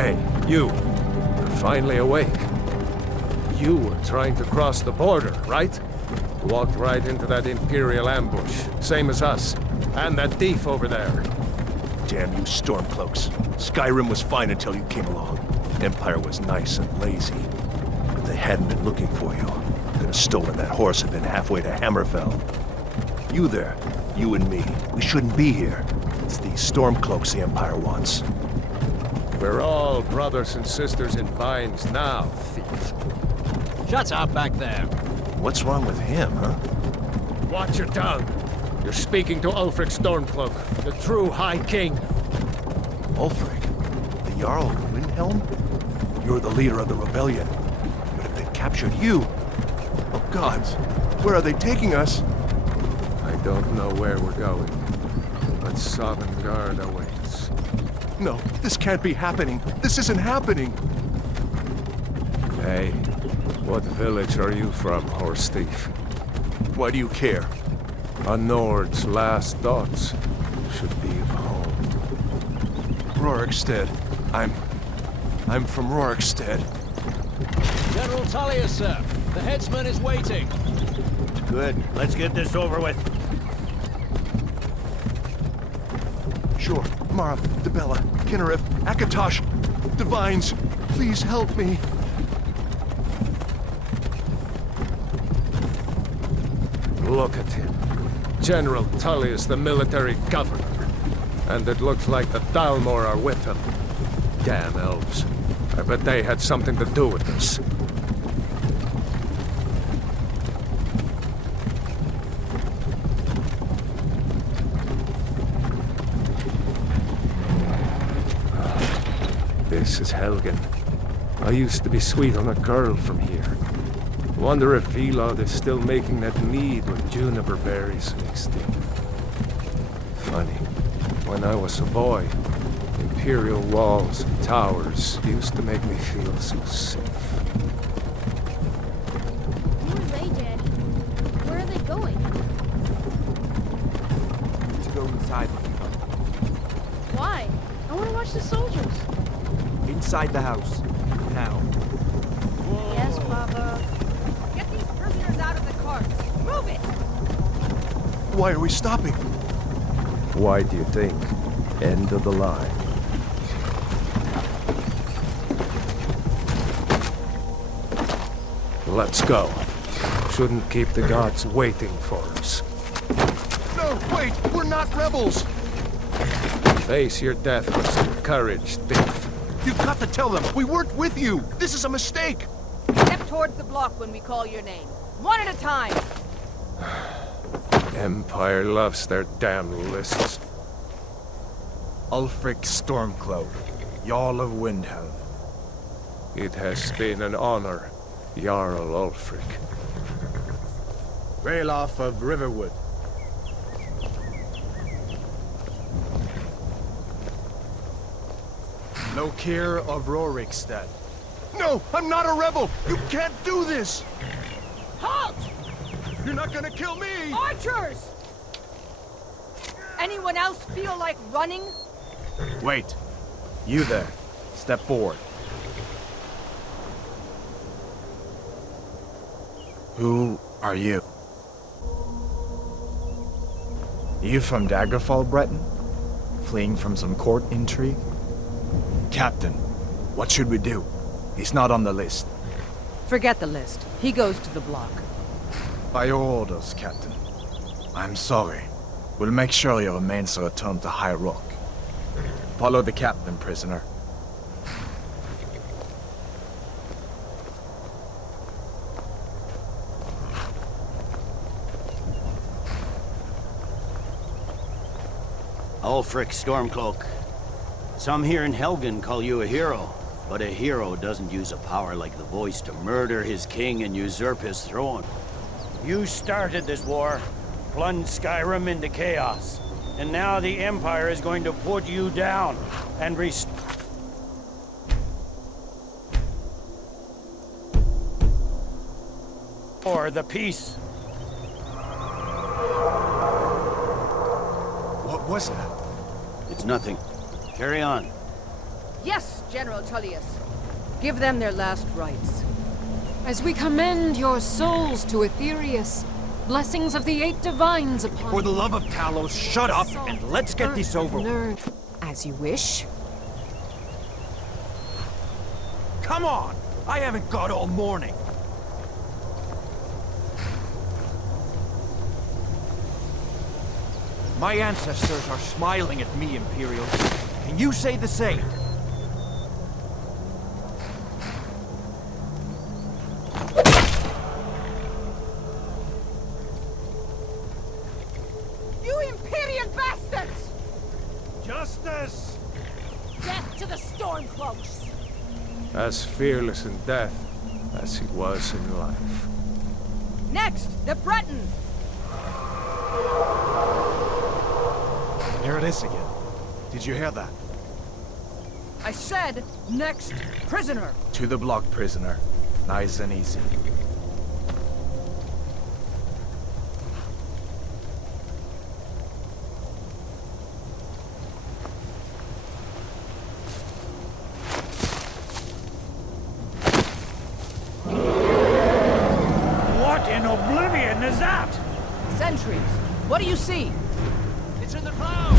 Hey, you. You're finally awake. You were trying to cross the border, right? Walked right into that Imperial ambush, same as us. And that thief over there. Damn you Stormcloaks. Skyrim was fine until you came along. Empire was nice and lazy. If they hadn't been looking for you, could have stolen that horse and been halfway to Hammerfell. You there, you and me, we shouldn't be here. It's these Stormcloaks the Empire wants. We're all brothers and sisters in binds now, thief. Shut up back there. What's wrong with him, huh? Watch your tongue. You're speaking to Ulfric Stormcloak, the true High King. Ulfric? The Jarl of Windhelm? You're the leader of the rebellion. But if they've captured you... Oh gods, where are they taking us? I don't know where we're going, but Sovngarde awaits. No, this can't be happening. This isn't happening. Hey, what village are you from, horse thief? Why do you care? A Nord's last thoughts should be of home. Rorikstead. I'm from Rorikstead. General Tullius, sir. The headsman is waiting. Good. Let's get this over with. Sure. Mara, Dibella, Kinnereth, Akatosh, Divines, please help me. Look at him. General Tullius, the military governor. And it looks like the Thalmor are with him. Damn elves. I bet they had something to do with this. This is Helgen. I used to be sweet on a girl from here. Wonder if Vilod is still making that mead with juniper berries mixed in. Funny, when I was a boy, Imperial walls and towers used to make me feel so safe. Who are they, Daddy? Where are they going? To go inside. Why? I want to watch the soldiers. Inside the house. Now. Yes, Papa. Get these prisoners out of the carts. Move it! Why are we stopping? Why do you think? End of the line. Let's go. Shouldn't keep the gods waiting for us. No, wait! We're not rebels! Face your death with some courage, thief. You've got to tell them! We weren't with you! This is a mistake! Step towards the block when we call your name. One at a time. Empire loves their damn lists. Ulfric Stormcloak, Jarl of Windhelm. It has been an honor, Jarl Ulfric. Ralof of Riverwood. Lokir of Rorikstead. No! I'm not a rebel! You can't do this! Halt! You're not gonna kill me! Archers! Anyone else feel like running? Wait. You there. Step forward. Who are you? You from Daggerfall, Breton? Fleeing from some court intrigue? Captain, what should we do? He's not on the list. Forget the list. He goes to the block. By your orders, Captain. I'm sorry. We'll make sure your remains are returned to High Rock. Follow the captain, prisoner. Ulfric Stormcloak. Some here in Helgen call you a hero, but a hero doesn't use a power like the voice to murder his king and usurp his throne. You started this war, plunged Skyrim into chaos, and now the Empire is going to put you down and restore the peace. What was that? It's nothing. Carry on. Yes, General Tullius. Give them their last rites. As we commend your souls to Aetherius, blessings of the 8 divines upon For the you. love of Talos, shut up and let's get this over with. Nerd. As you wish. Come on! I haven't got all morning. My ancestors are smiling at me, Imperial. Can you say the same? You Imperial bastards! Justice! Death to the Stormcloaks! As fearless in death as he was in life. Next, the Breton! Here it is again. Did you hear that? I said, next prisoner! To the block, prisoner. Nice and easy. What in oblivion is that? Sentries, what do you see? It's in the clouds!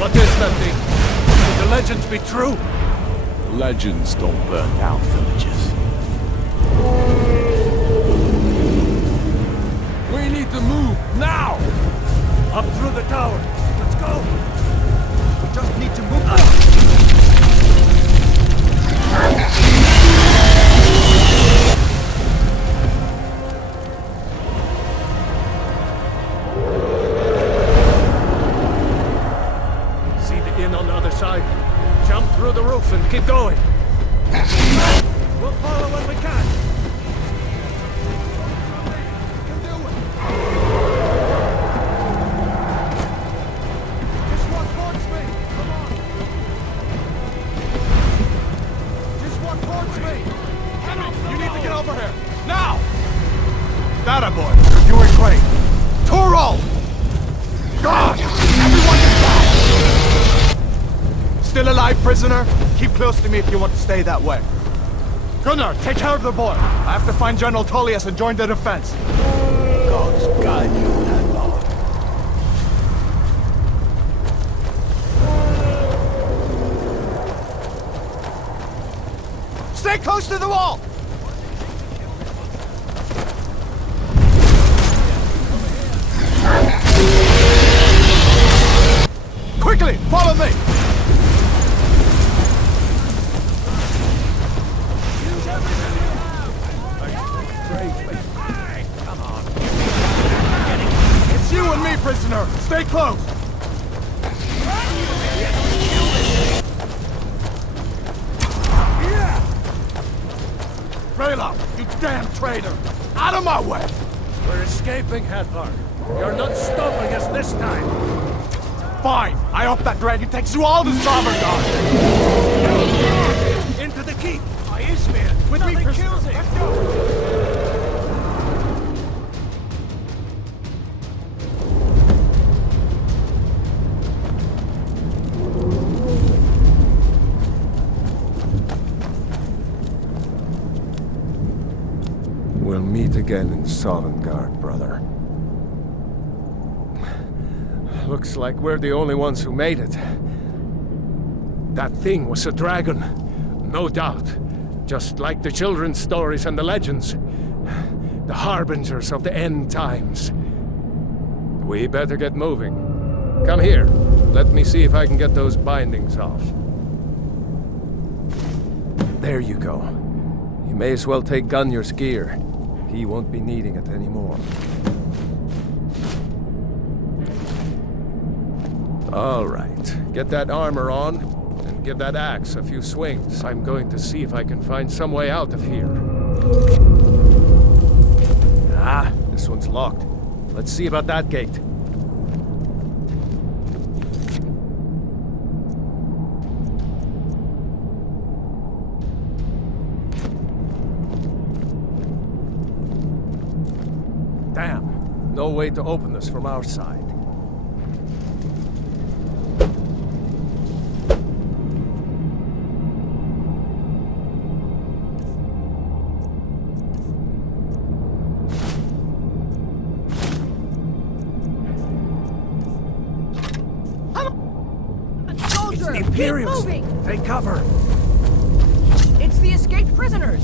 What is that thing? Could the legends be true? Legends don't burn down villages. We need to move, now! Up through the tower. Let's go. We just need to move. See the inn on the other side. Jump through the roof and keep going. We'll follow when we can. Just walk towards me! Come on! Just walk towards me! You need to get over here! Now! That boy! You're doing great! Toro! God! Everyone get back! Still alive, prisoner? Keep close to me if you want to stay that way. Gunnar, take care of the boy. I have to find General Tullius and join the defense. Gods guide you in that law. Stay close to the wall! Quickly, follow me! It's you and me, prisoner! Stay close! Rayla, you damn traitor! Out of my way! We're escaping, Hrothgar. You're not stopping us this time. Fine! I hope that dragon takes you all to Sovngarde! Into the keep. I Ismail. With me, prisoner! Let's go! We'll meet again in Sovngarde, brother. Looks like we're the only ones who made it. That thing was a dragon, no doubt. Just like the children's stories and the legends. The harbingers of the end times. We better get moving. Come here. Let me see if I can get those bindings off. There you go. You may as well take Gunnar's gear. He won't be needing it anymore. All right. Get that armor on, and give that axe a few swings. I'm going to see if I can find some way out of here. Ah, this one's locked. Let's see about that gate. Damn, no way to open this from our side. Soldier, Imperials! keep moving! Take cover! It's the escaped prisoners!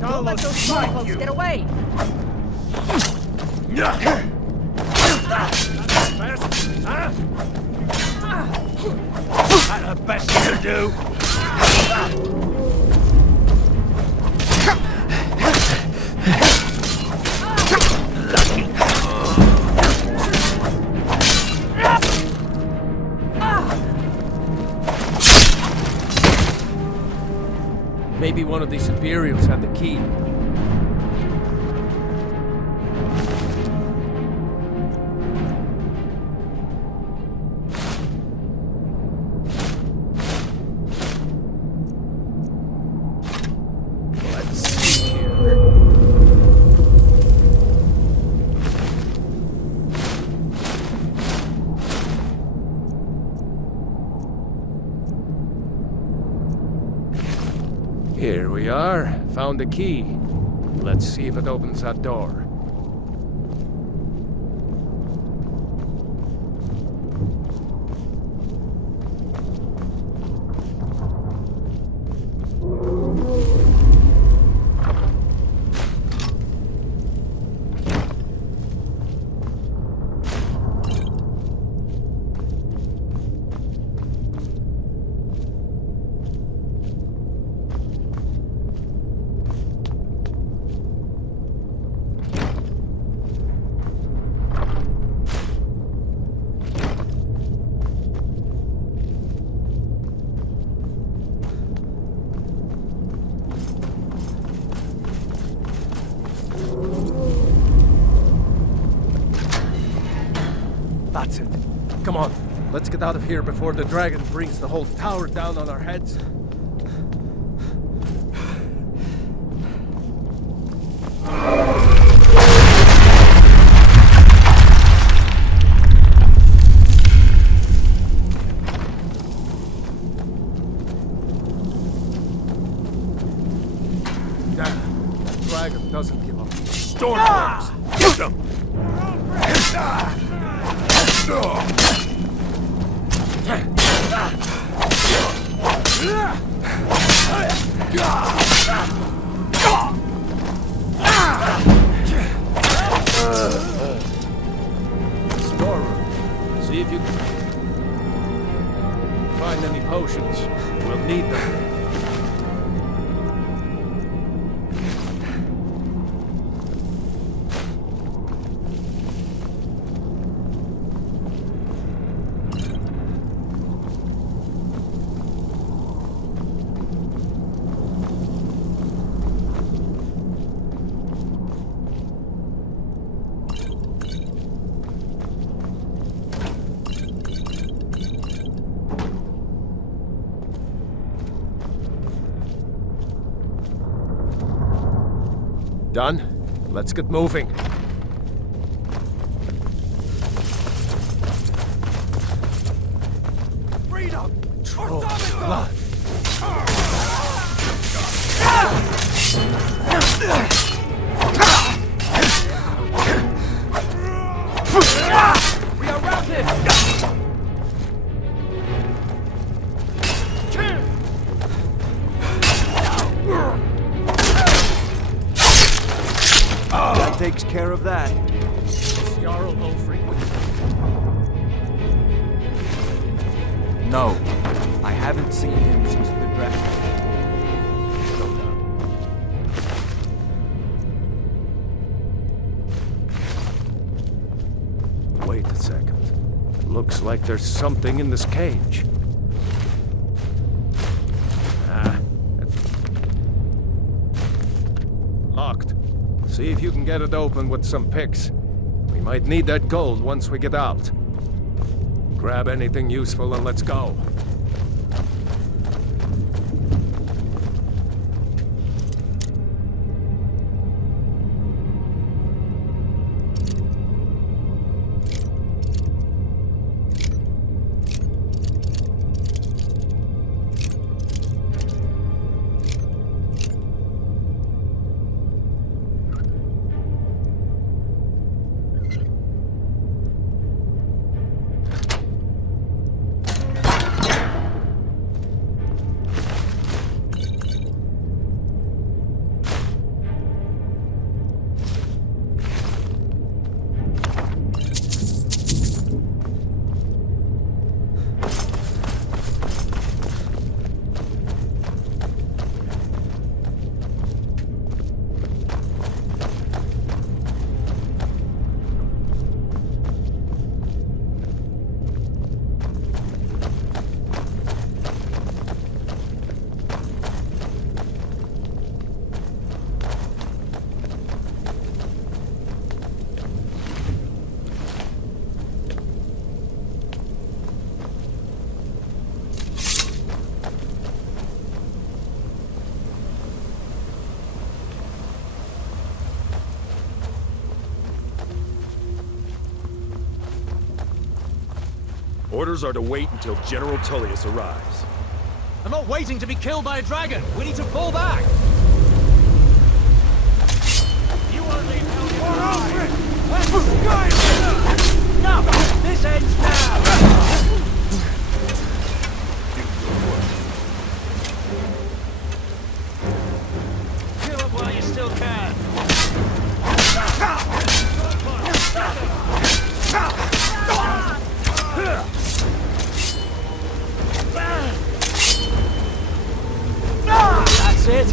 Don't let those folks get away! That's the best you can do! Maybe one of these Imperials had the key. Let's see here. Here we are. Found the key. Let's see if it opens that door. That's it. Come on, let's get out of here before the dragon brings the whole tower down on our heads. Damn, that dragon doesn't give up. Stormcloaks! Shoot them! Storeroom. See if you can find any potions. We'll need them. Done? Let's get moving. Freedom! Troll blood. We are routed! That takes care of that. Jarl low frequency. No, I haven't seen him since the dragon. second. Looks like there's something in this cage. Locked. See if you can get it open with some picks. We might need that gold once we get out. Grab anything useful and let's go. Orders are to wait until General Tullius arrives. I'm not waiting to be killed by a dragon. We need to fall back. You won't leave Helgen. No! This ends now! Kill him while you still can. That's it.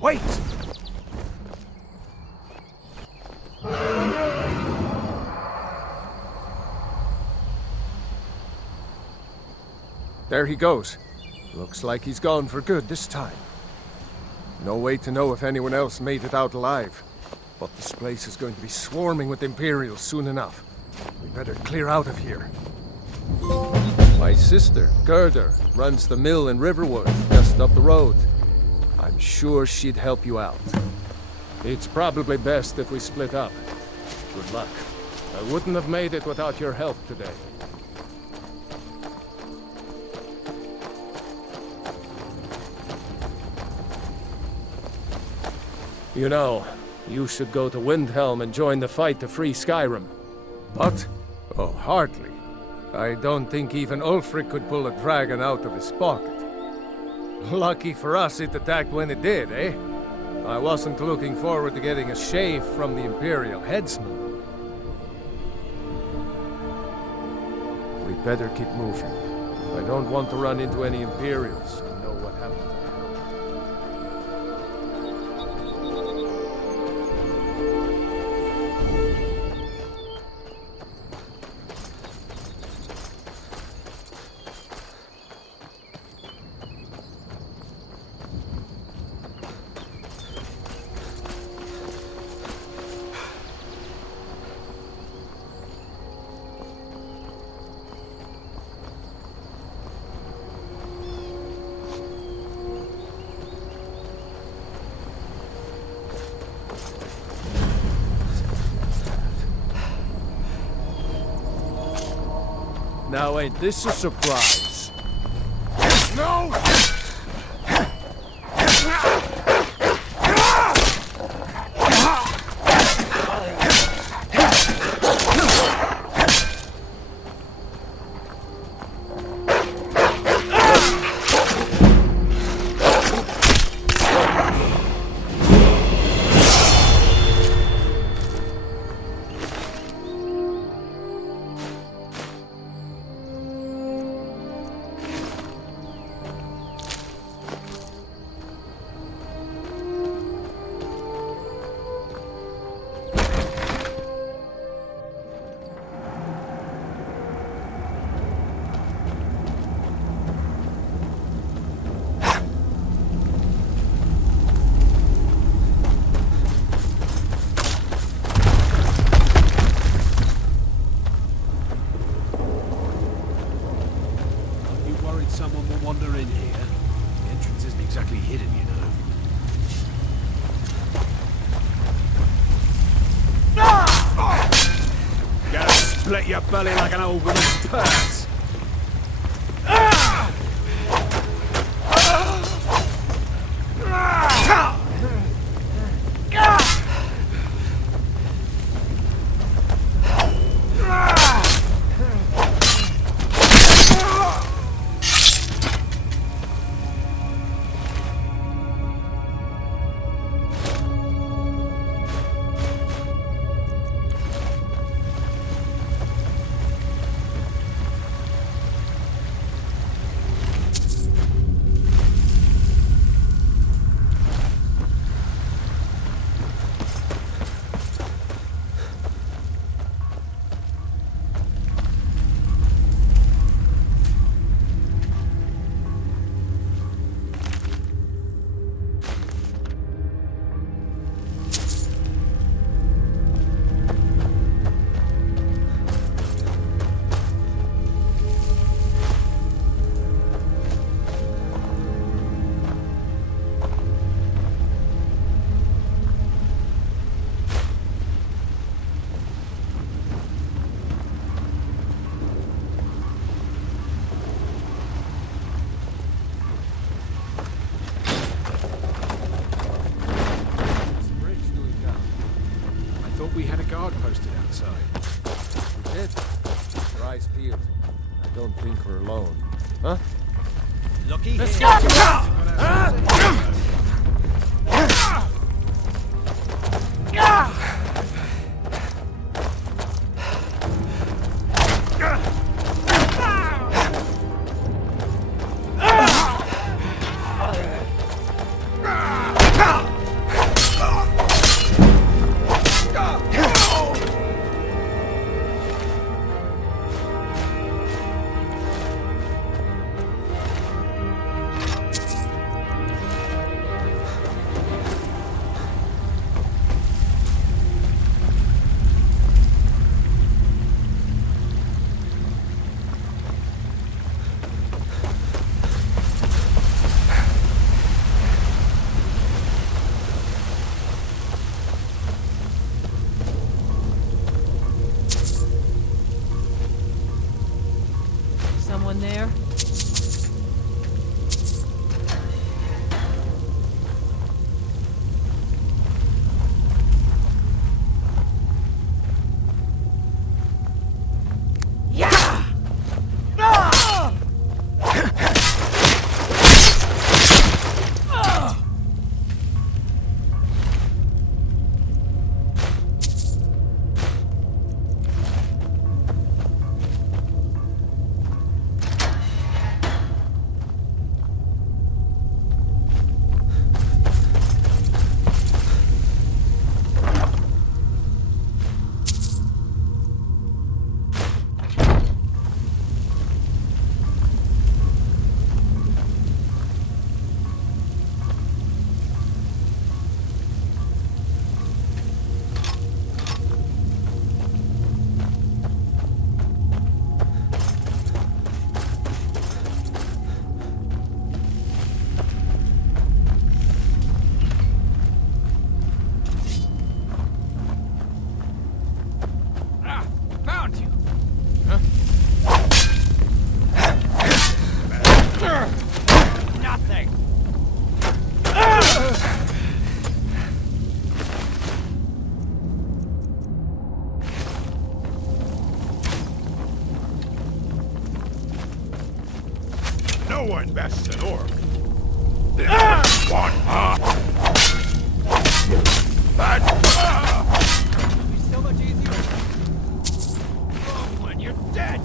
Wait! There he goes. Looks like he's gone for good this time. No way to know if anyone else made it out alive. But this place is going to be swarming with Imperials soon enough. We better clear out of here. My sister, Gerda, runs the mill in Riverwood, just up the road. I'm sure she'd help you out. It's probably best if we split up. Good luck. I wouldn't have made it without your help today. You know, you should go to Windhelm and join the fight to free Skyrim. What? Oh, hardly. I don't think even Ulfric could pull a dragon out of his pocket. Lucky for us it attacked when it did, eh? I wasn't looking forward to getting a shave from the Imperial headsman. We better keep moving. I don't want to run into any Imperials and know what happened. Now ain't this a surprise? No! Split your belly like an old woman's purse. We had a guard posted outside. We did. Your eyes peeled. I don't think we're alone. Huh? Lucky Let's here. go! someone there? No one bests an orc. This one, It'll be so much easier when you're dead.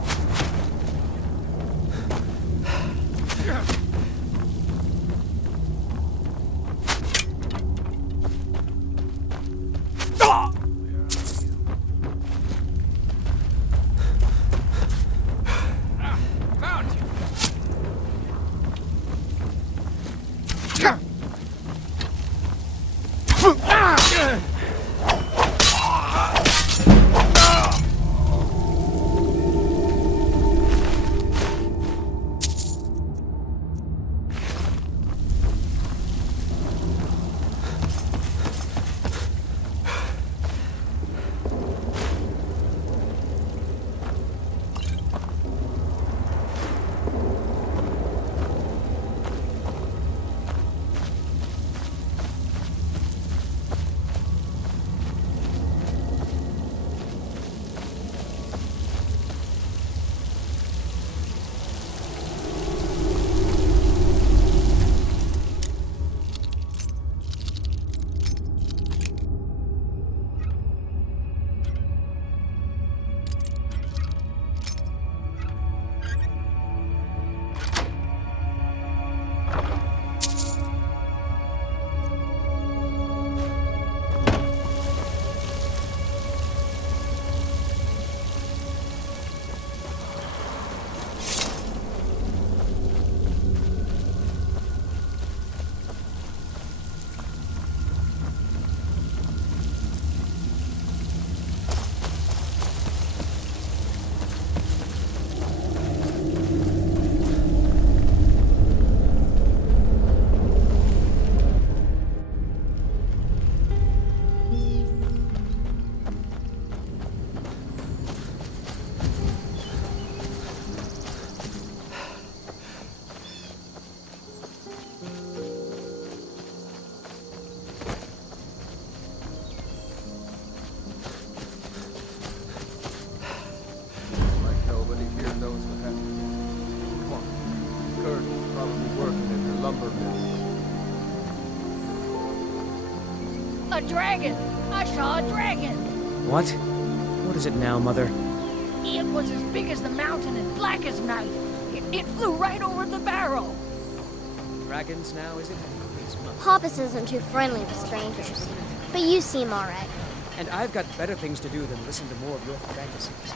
A dragon! I saw a dragon! What? What is it now, Mother? It was as big as the mountain and black as night. It flew right over the Barrow. Dragons now, is it? Papas isn't too friendly with strangers. But you seem alright. And I've got better things to do than listen to more of your fantasies.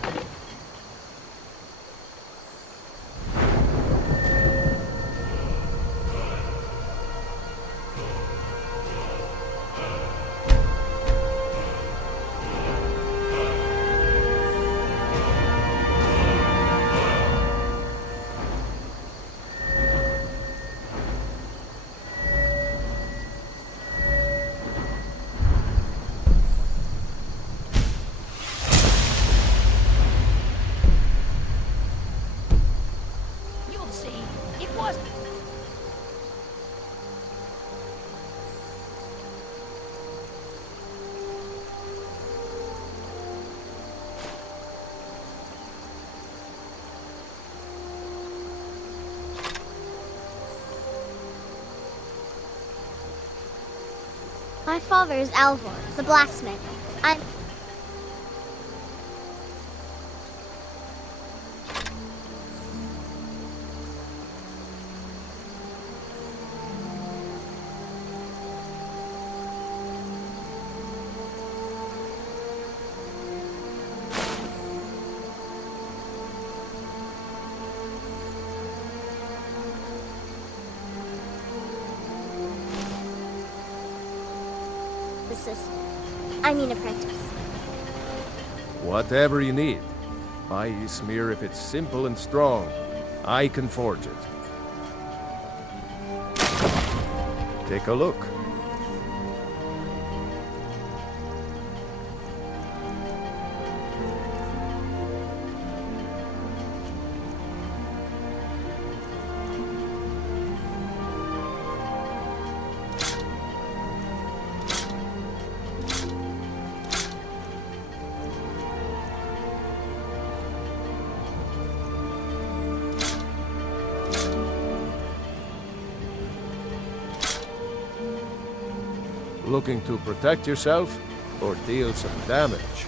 see, it was... My father is Alvor, the blacksmith. I'm... apprentice. Whatever you need. Buy Ysmir if it's simple and strong. I can forge it. Take a look. Looking to protect yourself or deal some damage?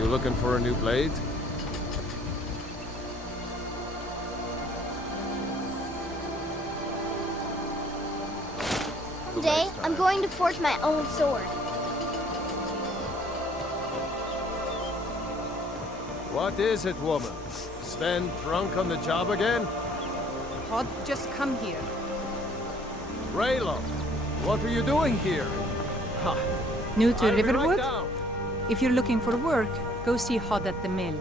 You looking for a new blade? Today, I'm going to forge my own sword. What is it, woman? Sven drunk on the job again? Hod, just come here. Rayloff, what are you doing here? Ha! New to I'll be Riverwood? right down. If you're looking for work, go see Hod at the mill.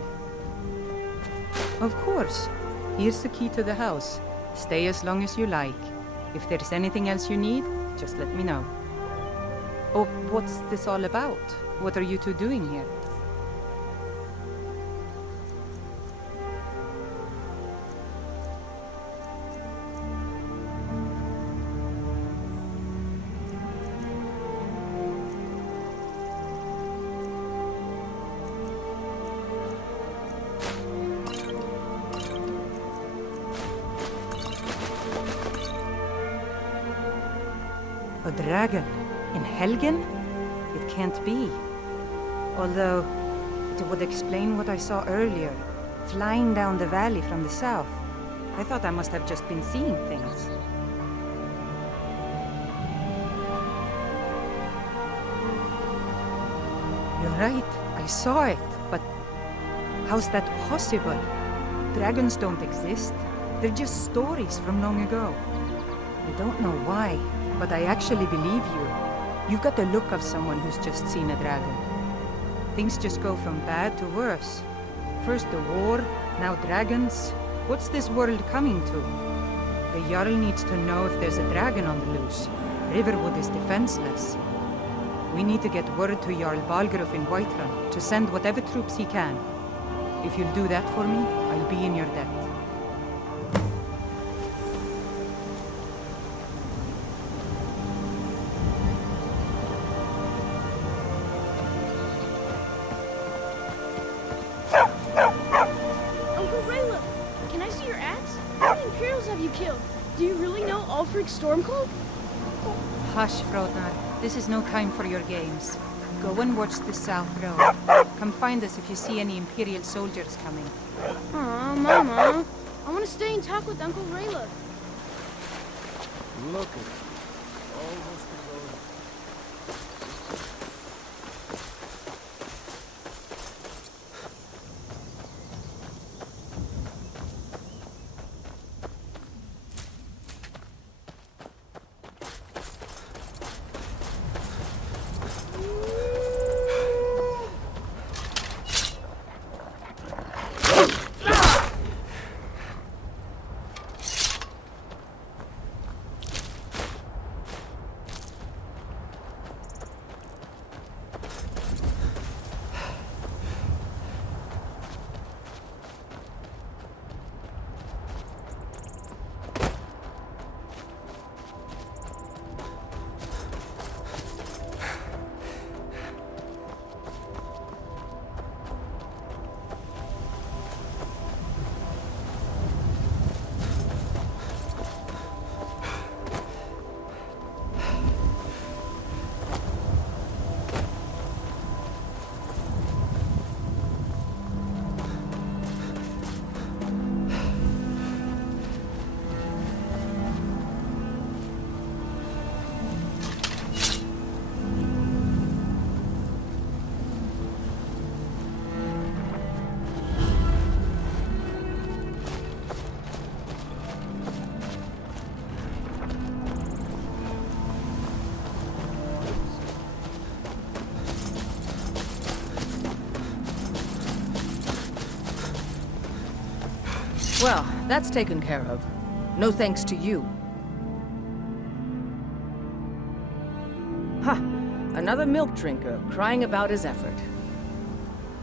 Of course. Here's the key to the house. Stay as long as you like. If there's anything else you need, just let me know. Oh, what's this all about? What are you two doing here? A dragon? In Helgen? It can't be. Although, it would explain what I saw earlier, flying down the valley from the south. I thought I must have just been seeing things. You're right, I saw it, but how's that possible? Dragons don't exist. They're just stories from long ago. I don't know why, but I actually believe you. You've got the look of someone who's just seen a dragon. Things just go from bad to worse. First the war, now dragons. What's this world coming to? The Jarl needs to know if there's a dragon on the loose. Riverwood is defenseless. We need to get word to Jarl Balgruuf in Whiterun to send whatever troops he can. If you'll do that for me, I'll be in your debt. Hush, Hrothgar. This is no time for your games. Go and watch the South Road. Come find us if you see any Imperial soldiers coming. Aw, Mama. I want to stay and talk with Uncle Rayla. Look at it. Almost alone. Well, that's taken care of. No thanks to you. Ha! Another milk drinker crying about his effort.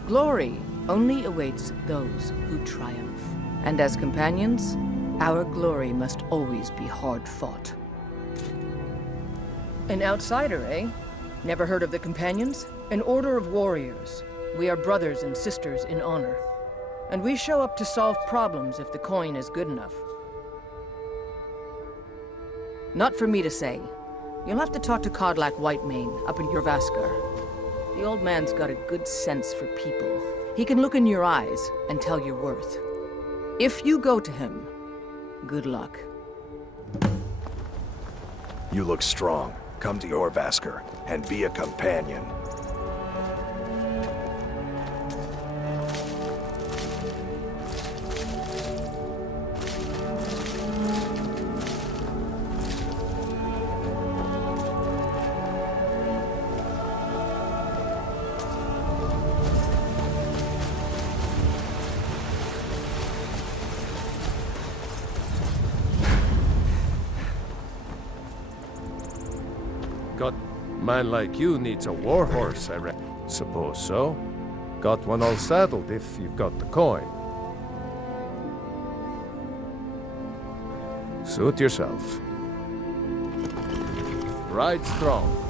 Glory only awaits those who triumph. And as companions, our glory must always be hard-fought. An outsider, eh? Never heard of the Companions? An order of warriors. We are brothers and sisters in honor. And we show up to solve problems if the coin is good enough. Not for me to say. You'll have to talk to Kodlak Whitemane up in Jorvaskar. The old man's got a good sense for people. He can look in your eyes and tell your worth. If you go to him, good luck. You look strong. Come to Jorvaskar and be a companion. Man like you needs a warhorse, I reckon. Suppose so. Got one all saddled if you've got the coin. Suit yourself. Ride strong.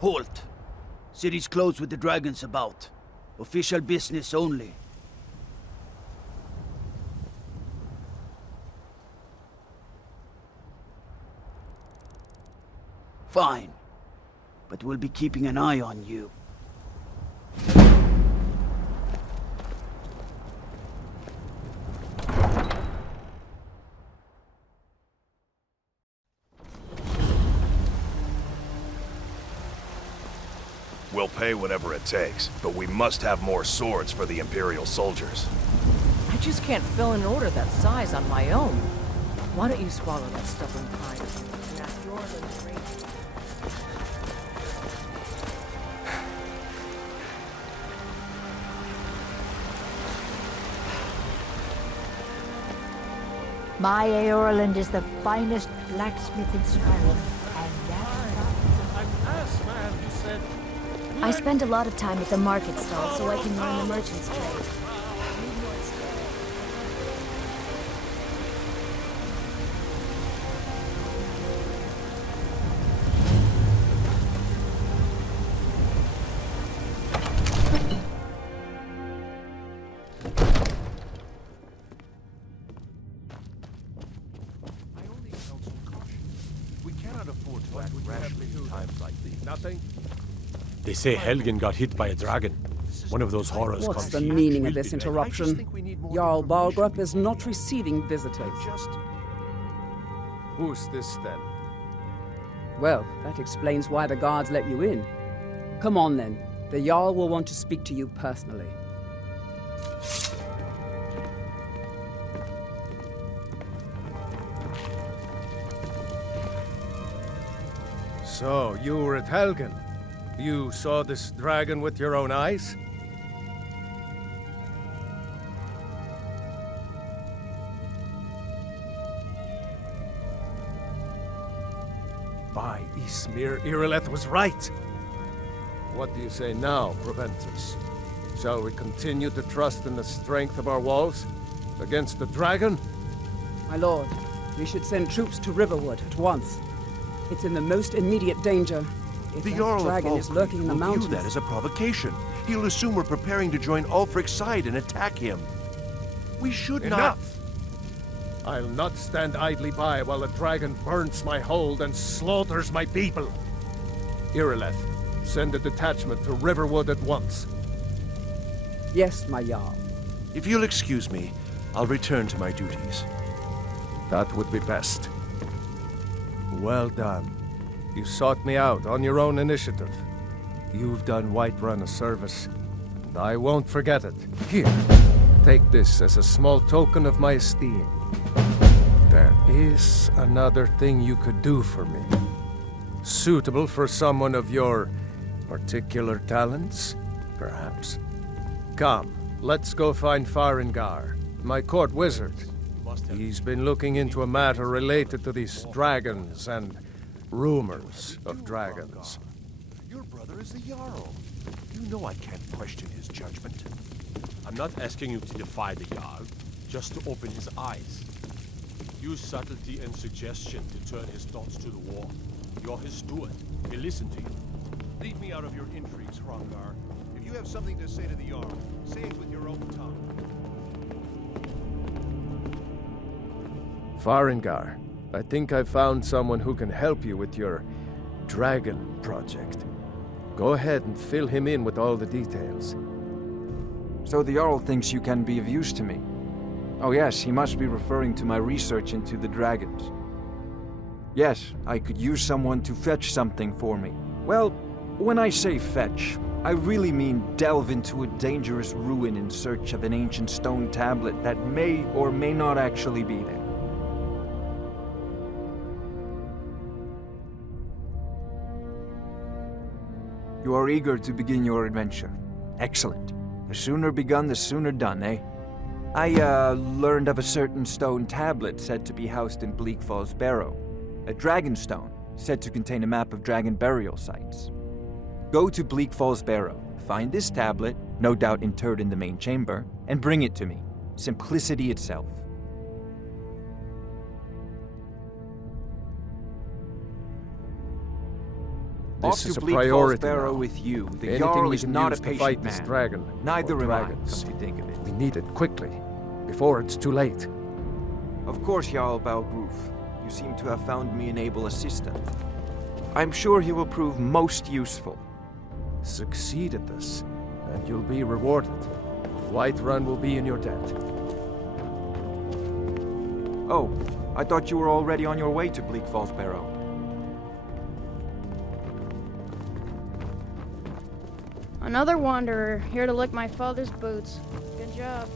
Halt! City's closed with the dragons about. Official business only. Fine. But we'll be keeping an eye on you. We'll pay whatever it takes, but we must have more swords for the Imperial soldiers. I just can't fill an order that size on my own. Why don't you swallow that stubborn pride of yours and ask Jorgen's rate? My Eorland is the finest blacksmith in Skyrim, and I spend a lot of time at the market stall so I can learn the merchant's trade. They say Helgen got hit by a dragon. One of those horrors. What's the meaning of this interruption? Jarl Balgrup is not receiving visitors. Who's this then? Well, that explains why the guards let you in. Come on then. The Jarl will want to speak to you personally. So, you were at Helgen? You saw this dragon with your own eyes? By Ysmir, Irileth was right! What do you say now, Proventus? Shall we continue to trust in the strength of our walls? Against the dragon? My lord, we should send troops to Riverwood at once. It's in the most immediate danger. If The that Jarl dragon of is lurking in the will mountains... view that as a provocation. He'll assume we're preparing to join Ulfric's side and attack him. We should not... Enough! I'll not stand idly by while the dragon burns my hold and slaughters my people. Irileth, send a detachment to Riverwood at once. Yes, my Jarl. If you'll excuse me, I'll return to my duties. That would be best. Well done. You sought me out on your own initiative. You've done Whiterun a service, and I won't forget it. Here, take this as a small token of my esteem. There is another thing you could do for me. Suitable for someone of your particular talents, perhaps. Come, let's go find Farengar, my court wizard. He's been looking into a matter related to these dragons and rumors of dragons. Your brother is the Jarl. You know I can't question his judgment. I'm not asking you to defy the Jarl, just to open his eyes. Use subtlety and suggestion to turn his thoughts to the war. You're his steward. He'll listen to you. Leave me out of your intrigues, Hrothgar. If you have something to say to the Jarl, say it with your own tongue. Farengar, I think I've found someone who can help you with your dragon project. Go ahead and fill him in with all the details. So the Jarl thinks you can be of use to me. Oh yes, he must be referring to my research into the dragons. Yes, I could use someone to fetch something for me. Well, when I say fetch, I really mean delve into a dangerous ruin in search of an ancient stone tablet that may or may not actually be there. You are eager to begin your adventure. Excellent. The sooner begun, the sooner done, eh? I, learned of a certain stone tablet said to be housed in Bleak Falls Barrow. A dragon stone, said to contain a map of dragon burial sites. Go to Bleak Falls Barrow, find this tablet, no doubt interred in the main chamber, and bring it to me. Simplicity itself. This is a Bleak priority Falls Barrow now. with you. The Anything Jarl we is can not use a to patient fight this man. dragon. Neither or am I, dragons. come to think of it. We need it quickly, before it's too late. Of course, Jarl Balgruf. You seem to have found me an able assistant. I'm sure he will prove most useful. Succeed at this, and you'll be rewarded. Whiterun will be in your debt. Oh, I thought you were already on your way to Bleak Falls Barrow. Another wanderer, here to lick my father's boots. Good job.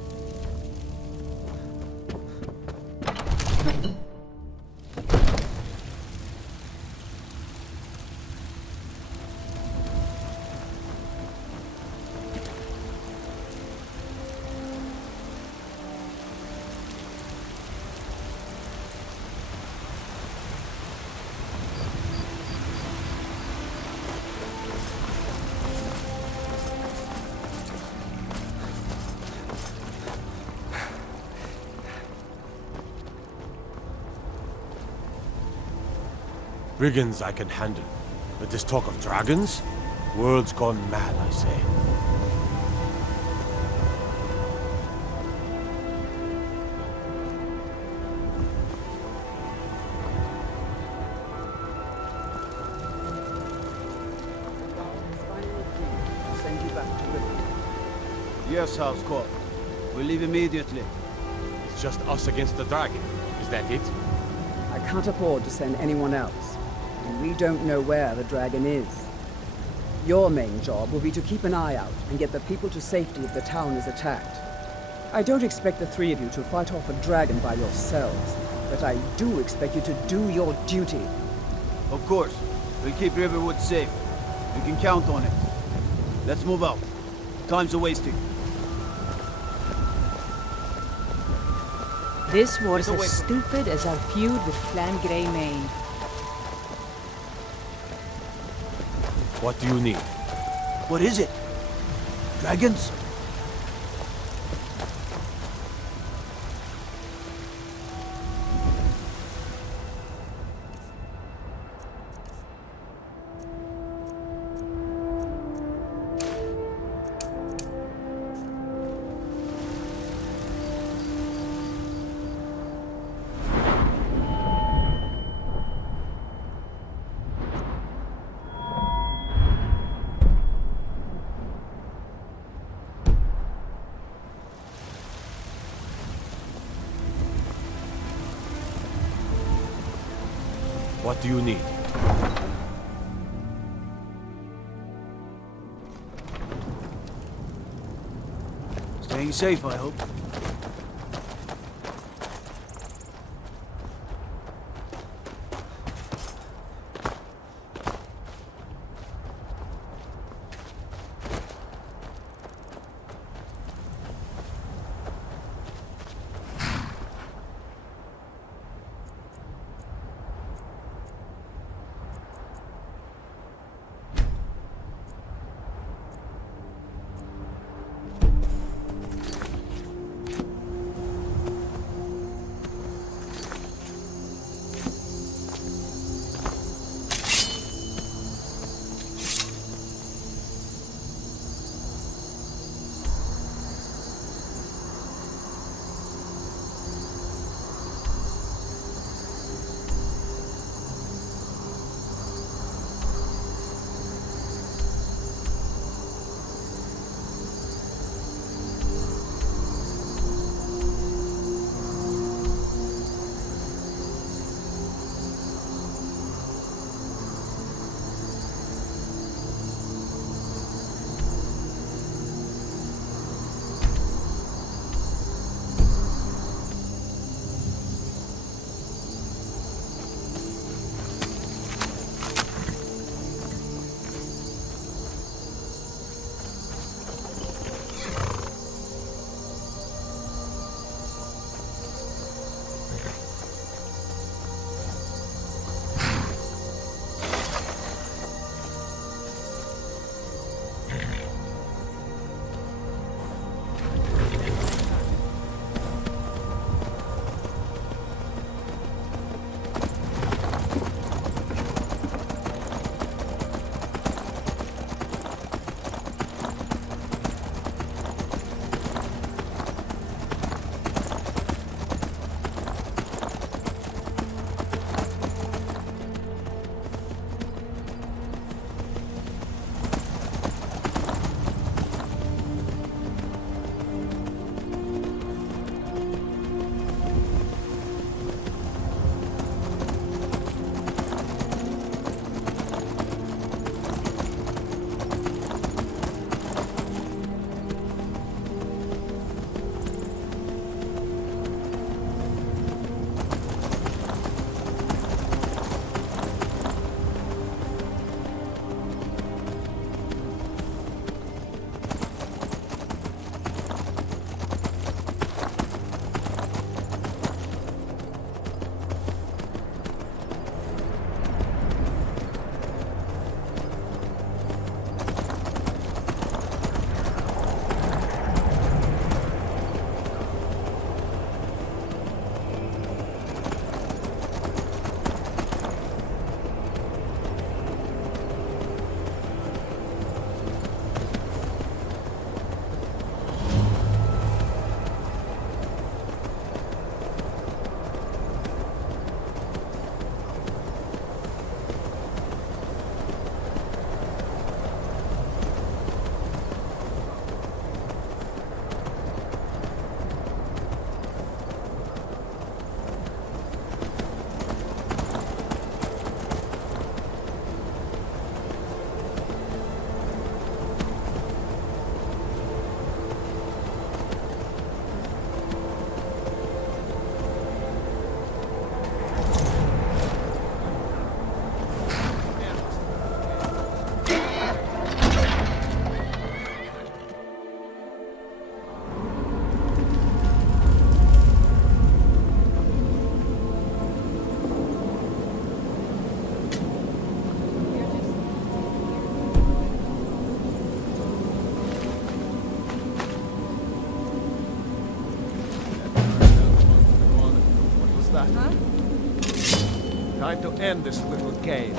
Brigands I can handle, but this talk of dragons? World's gone mad, I say. I'll send you back to Riverwood. Yes, House Court. We'll leave immediately. It's just us against the dragon. Is that it? I can't afford to send anyone else. And we don't know where the dragon is. Your main job will be to keep an eye out and get the people to safety if the town is attacked. I don't expect the three of you to fight off a dragon by yourselves, but I do expect you to do your duty. Of course. We'll keep Riverwood safe. You can count on it. Let's move out. Time's a-wasting. This war's as stupid as our feud with Clan Greymane. What do you need? What is it? Dragons? What do you need? Staying safe, I hope. that? Time to end this little game.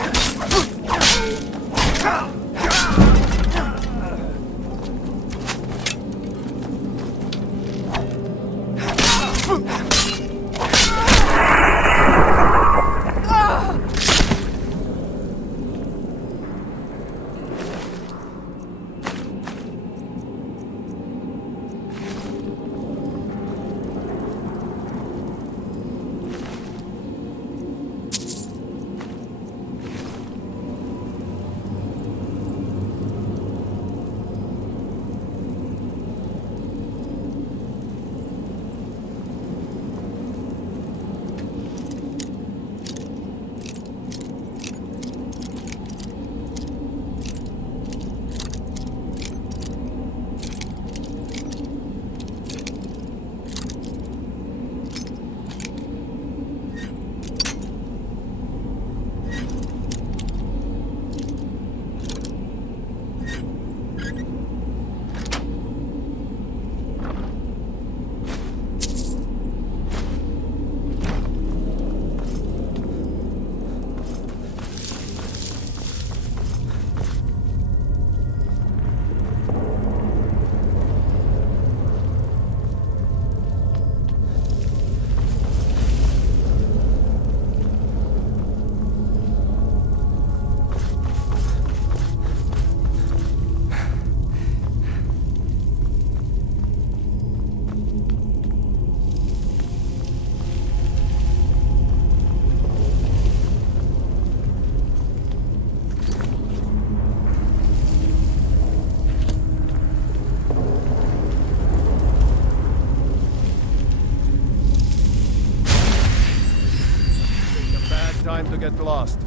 Time to get lost.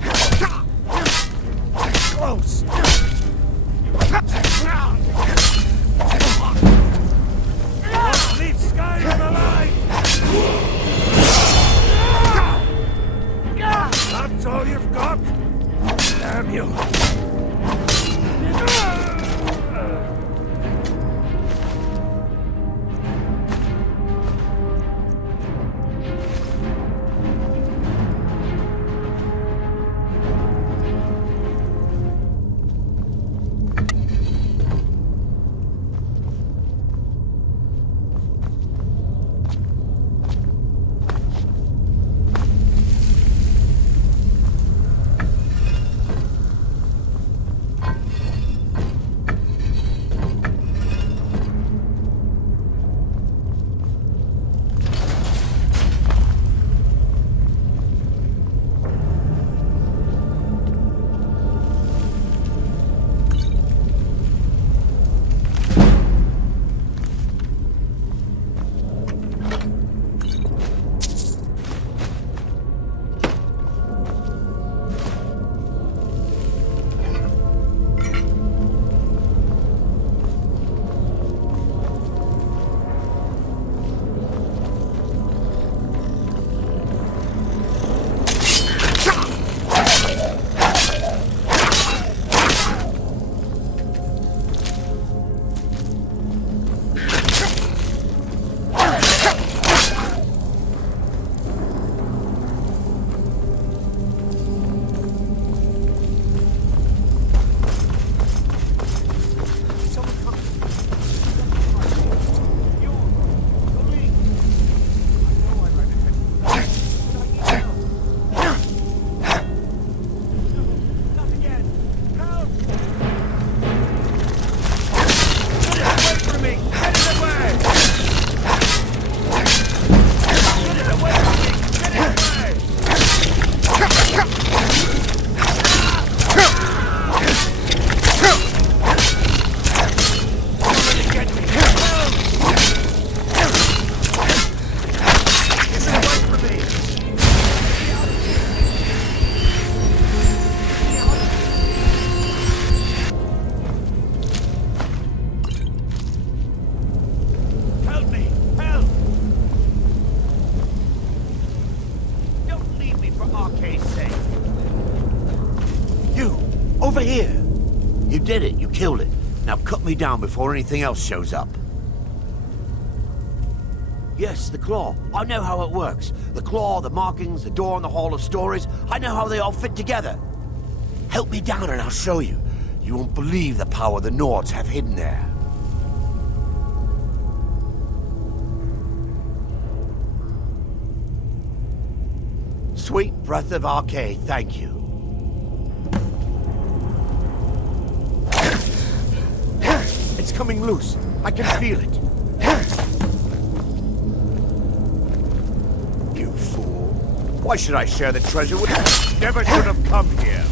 Close! Leave Skyrim alive! That's all you've got? Damn you! Over here! You did it. You killed it. Now cut me down before anything else shows up. Yes, the claw. I know how it works. The claw, the markings, the door in the Hall of Stories. I know how they all fit together. Help me down and I'll show you. You won't believe the power the Nords have hidden there. Sweet breath of Arcade, thank you. It's coming loose. I can feel it. You fool. Why should I share the treasure with you? Never should have come here.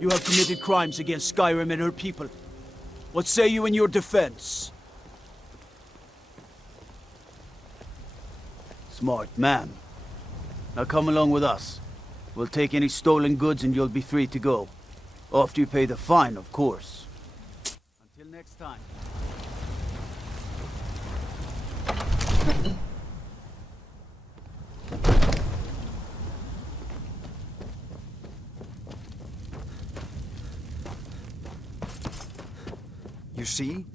You have committed crimes against Skyrim and her people. What say you in your defense? Smart man. Now come along with us. We'll take any stolen goods and you'll be free to go. After you pay the fine, of course. Until next time. You see?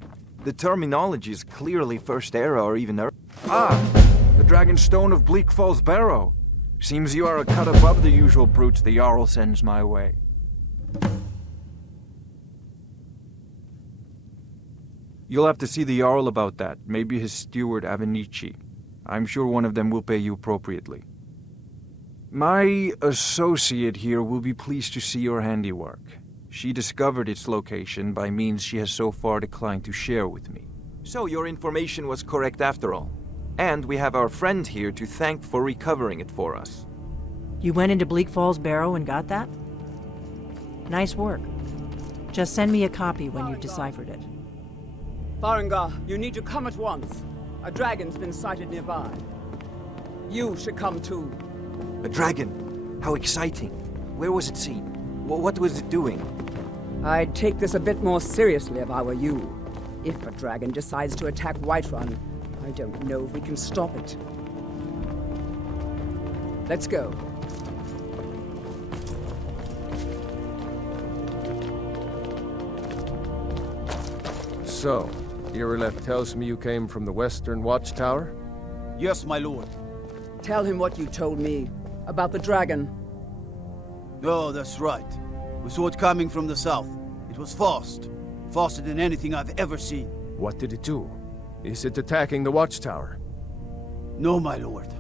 The terminology is clearly First Era or even Ah! The Dragonstone of Bleak Falls Barrow. Seems you are a cut above the usual brutes the Jarl sends my way. You'll have to see the Jarl about that. Maybe his steward Avenici. I'm sure one of them will pay you appropriately. My associate here will be pleased to see your handiwork. She discovered its location by means she has so far declined to share with me. So your information was correct after all. And we have our friend here to thank for recovering it for us. You went into Bleak Falls Barrow and got that? Nice work. Just send me a copy when you've deciphered it. Farengar, you need to come at once. A dragon's been sighted nearby. You should come too. A dragon? How exciting. Where was it seen? What was it doing? I'd take this a bit more seriously if I were you. If a dragon decides to attack Whiterun, I don't know if we can stop it. Let's go. So, Irileth tells me you came from the Western Watchtower? Yes, my lord. Tell him what you told me about the dragon. Oh, that's right. We saw it coming from the south. It was fast. Faster than anything I've ever seen. What did it do? Is it attacking the Watchtower? No, my lord.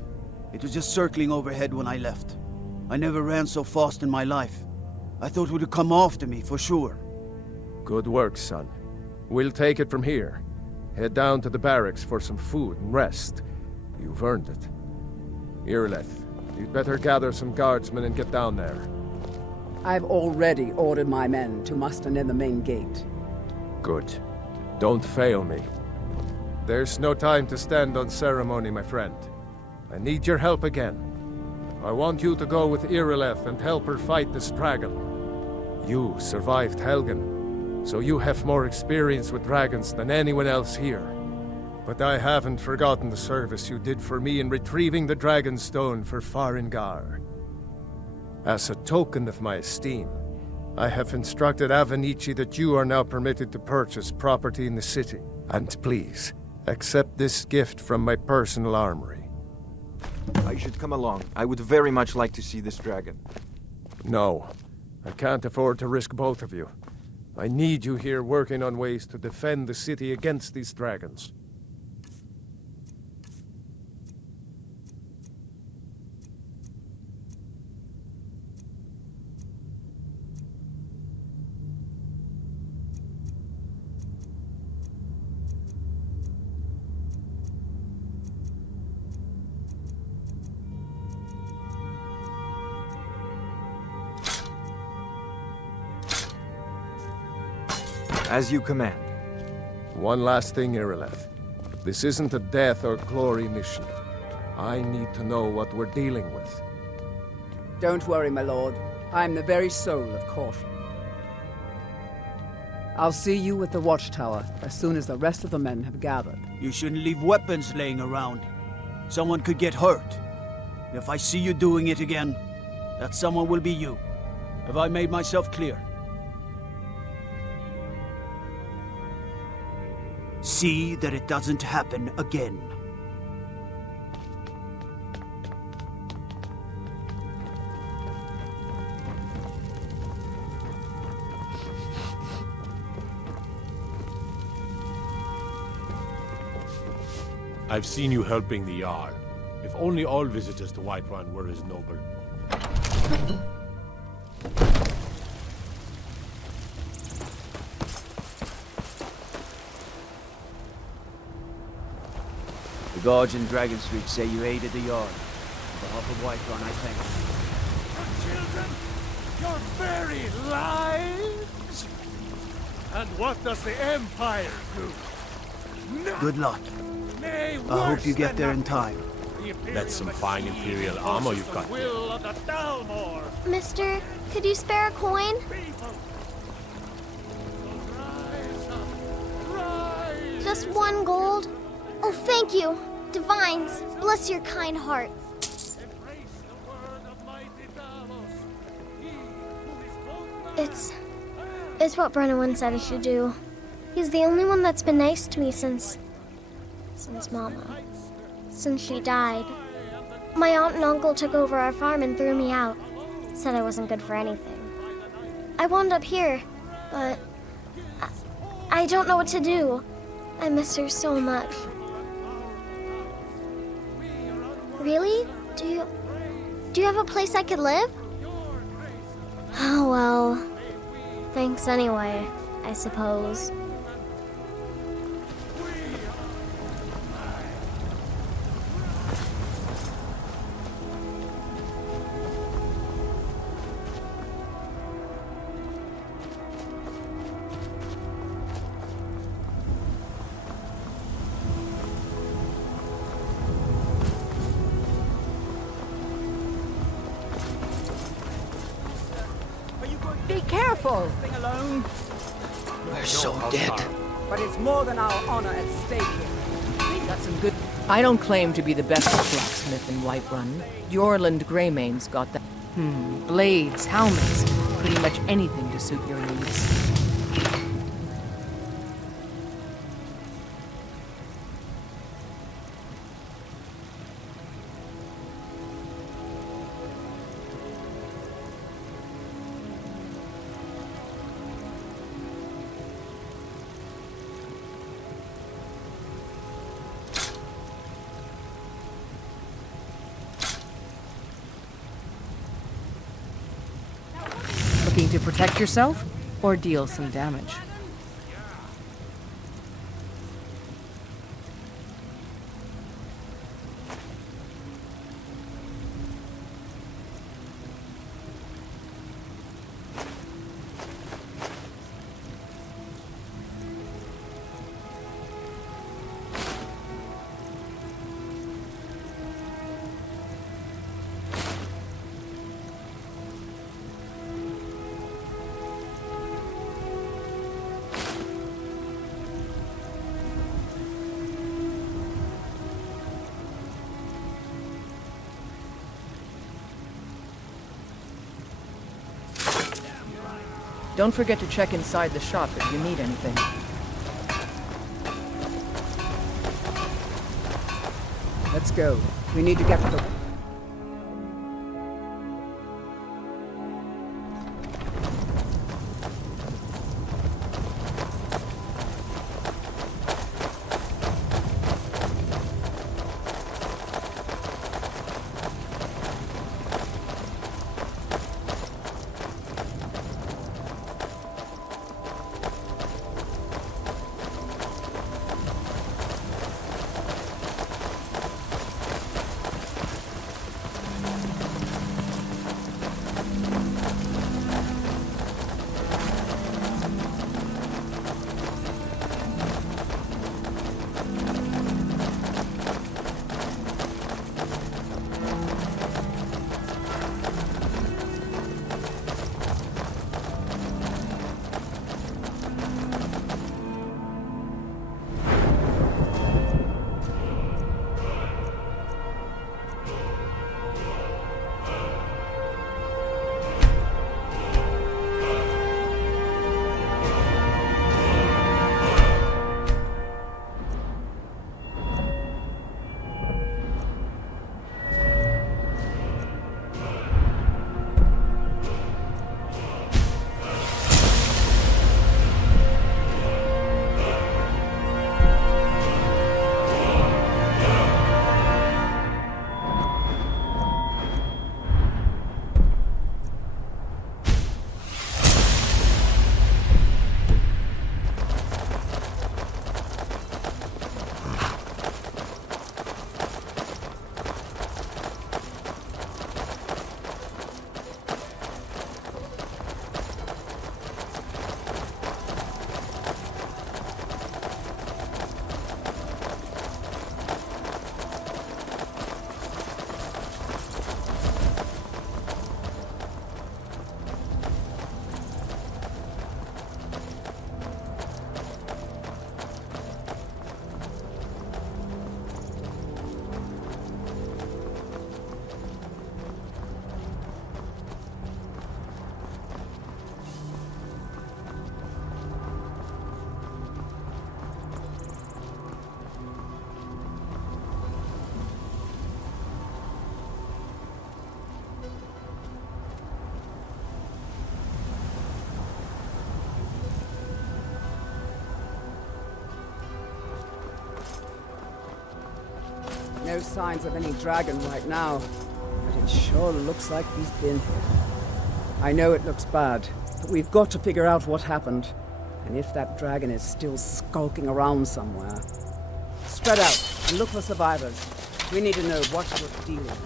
It was just circling overhead when I left. I never ran so fast in my life. I thought it would come after me, for sure. Good work, son. We'll take it from here. Head down to the barracks for some food and rest. You've earned it. Irileth, you'd better gather some guardsmen and get down there. I've already ordered my men to muster near the main gate. Good. Don't fail me. There's no time to stand on ceremony, my friend. I need your help again. I want you to go with Irileth and help her fight this dragon. You survived Helgen, so you have more experience with dragons than anyone else here. But I haven't forgotten the service you did for me in retrieving the Dragonstone for Farengar. As a token of my esteem, I have instructed Avenici that you are now permitted to purchase property in the city. And please, accept this gift from my personal armory. I should come along. I would very much like to see this dragon. No, I can't afford to risk both of you. I need you here working on ways to defend the city against these dragons. As you command. One last thing, Irileth. This isn't a death or glory mission. I need to know what we're dealing with. Don't worry, my lord. I'm the very soul of caution. I'll see you at the Watchtower as soon as the rest of the men have gathered. You shouldn't leave weapons laying around. Someone could get hurt. If I see you doing it again, that someone will be you. Have I made myself clear? See that it doesn't happen again. I've seen you helping the Jarl. If only all visitors to Whiterun were as noble. The guards in Dragon Street say you aided the Jarl. On behalf of Whiterun, I thank you. Children, Your very lives? And what does the Empire do? Good luck. Nay, I hope you worse get there than in time. That's some fine Imperial armor you've got there. will of the Thalmor. Mister, could you spare a coin? Just 1 gold? Oh, thank you. Divines, bless your kind heart. It's what Brennan said I should do. He's the only one that's been nice to me since Mama. Since she died. My aunt and uncle took over our farm and threw me out. Said I wasn't good for anything. I wound up here, but I don't know what to do. I miss her so much. Really? Do you have a place I could live? Oh, well. Thanks anyway, I suppose. Be careful! We're so dead. But it's more than our honor at stake here. They got some good... I don't claim to be the best blacksmith in Whiterun. Jorland Greymane's got that. Blades, helmets, pretty much anything to suit your needs. Looking to protect yourself or deal some damage? Don't forget to check inside the shop if you need anything. Let's go. We need to get to the... No signs of any dragon right now, but it sure looks like he's been here. I know it looks bad, but we've got to figure out what happened. And if that dragon is still skulking around somewhere. Spread out and look for survivors. We need to know what we're dealing with.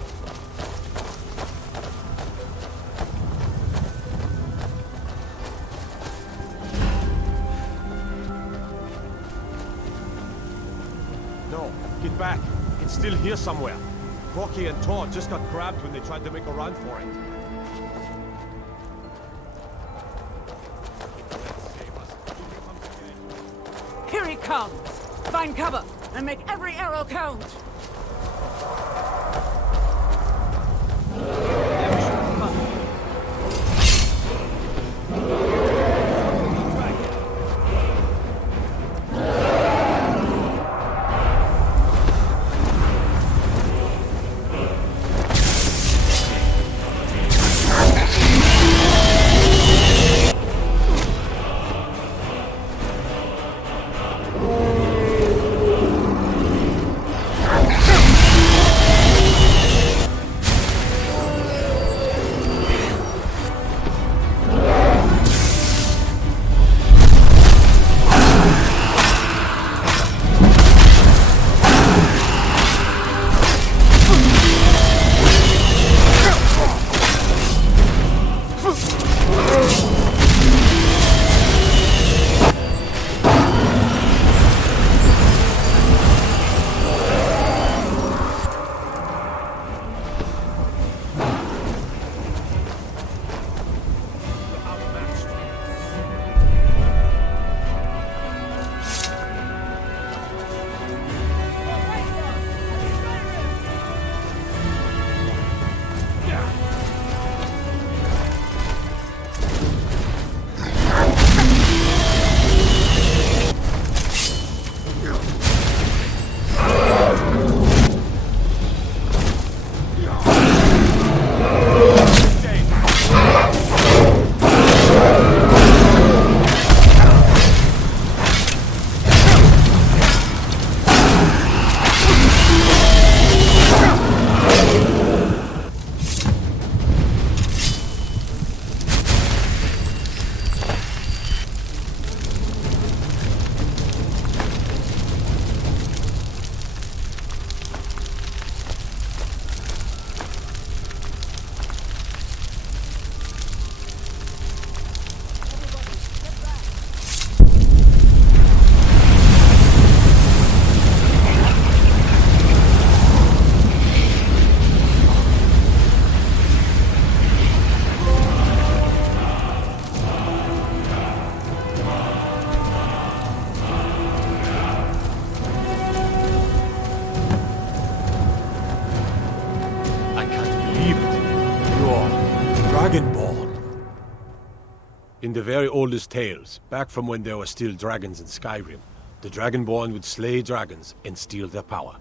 No, get back. It's still here somewhere. Rocky and Tor just got grabbed when they tried to make a run for it. Here he comes! Find cover, and make every arrow count! Dragonborn. In the very oldest tales, back from when there were still dragons in Skyrim, the Dragonborn would slay dragons and steal their power.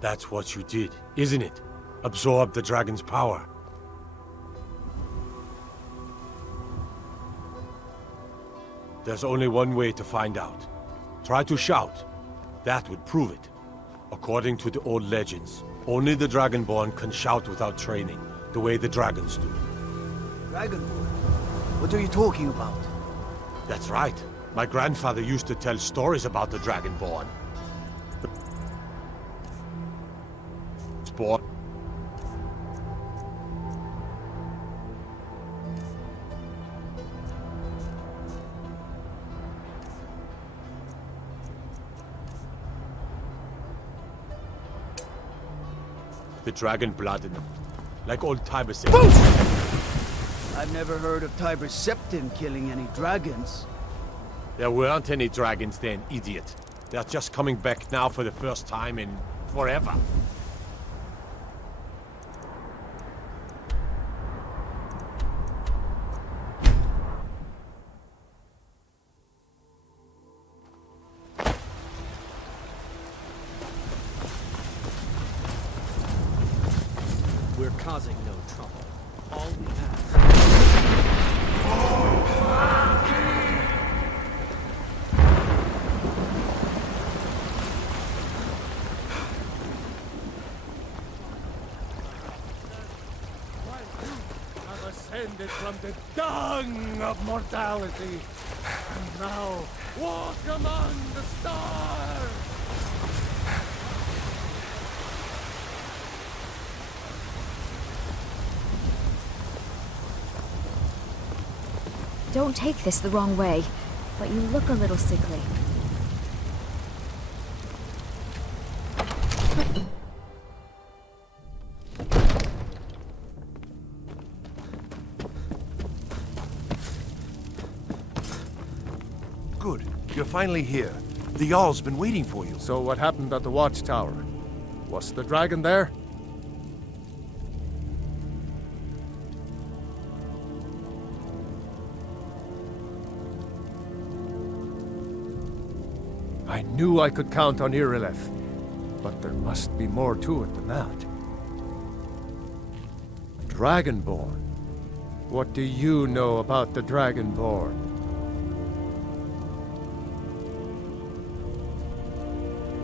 That's what you did, isn't it? Absorb the dragon's power. There's only one way to find out. Try to shout. That would prove it. According to the old legends, only the Dragonborn can shout without training, the way the dragons do. Dragonborn? What are you talking about? That's right. My grandfather used to tell stories about the Dragonborn. Sport. The dragon blood in them. Like old Tiber said. I've never heard of Tiber Septim killing any dragons. There weren't any dragons then, idiot. They're just coming back now for the first time in forever. We're causing no trouble. All we have. descended from the dung of mortality, and now walk among the stars! Don't take this the wrong way, but you look a little sickly. Good. You're finally here. The Jarl's been waiting for you. So what happened at the watchtower? Was the dragon there? I knew I could count on Irileth, but there must be more to it than that. Dragonborn? What do you know about the Dragonborn?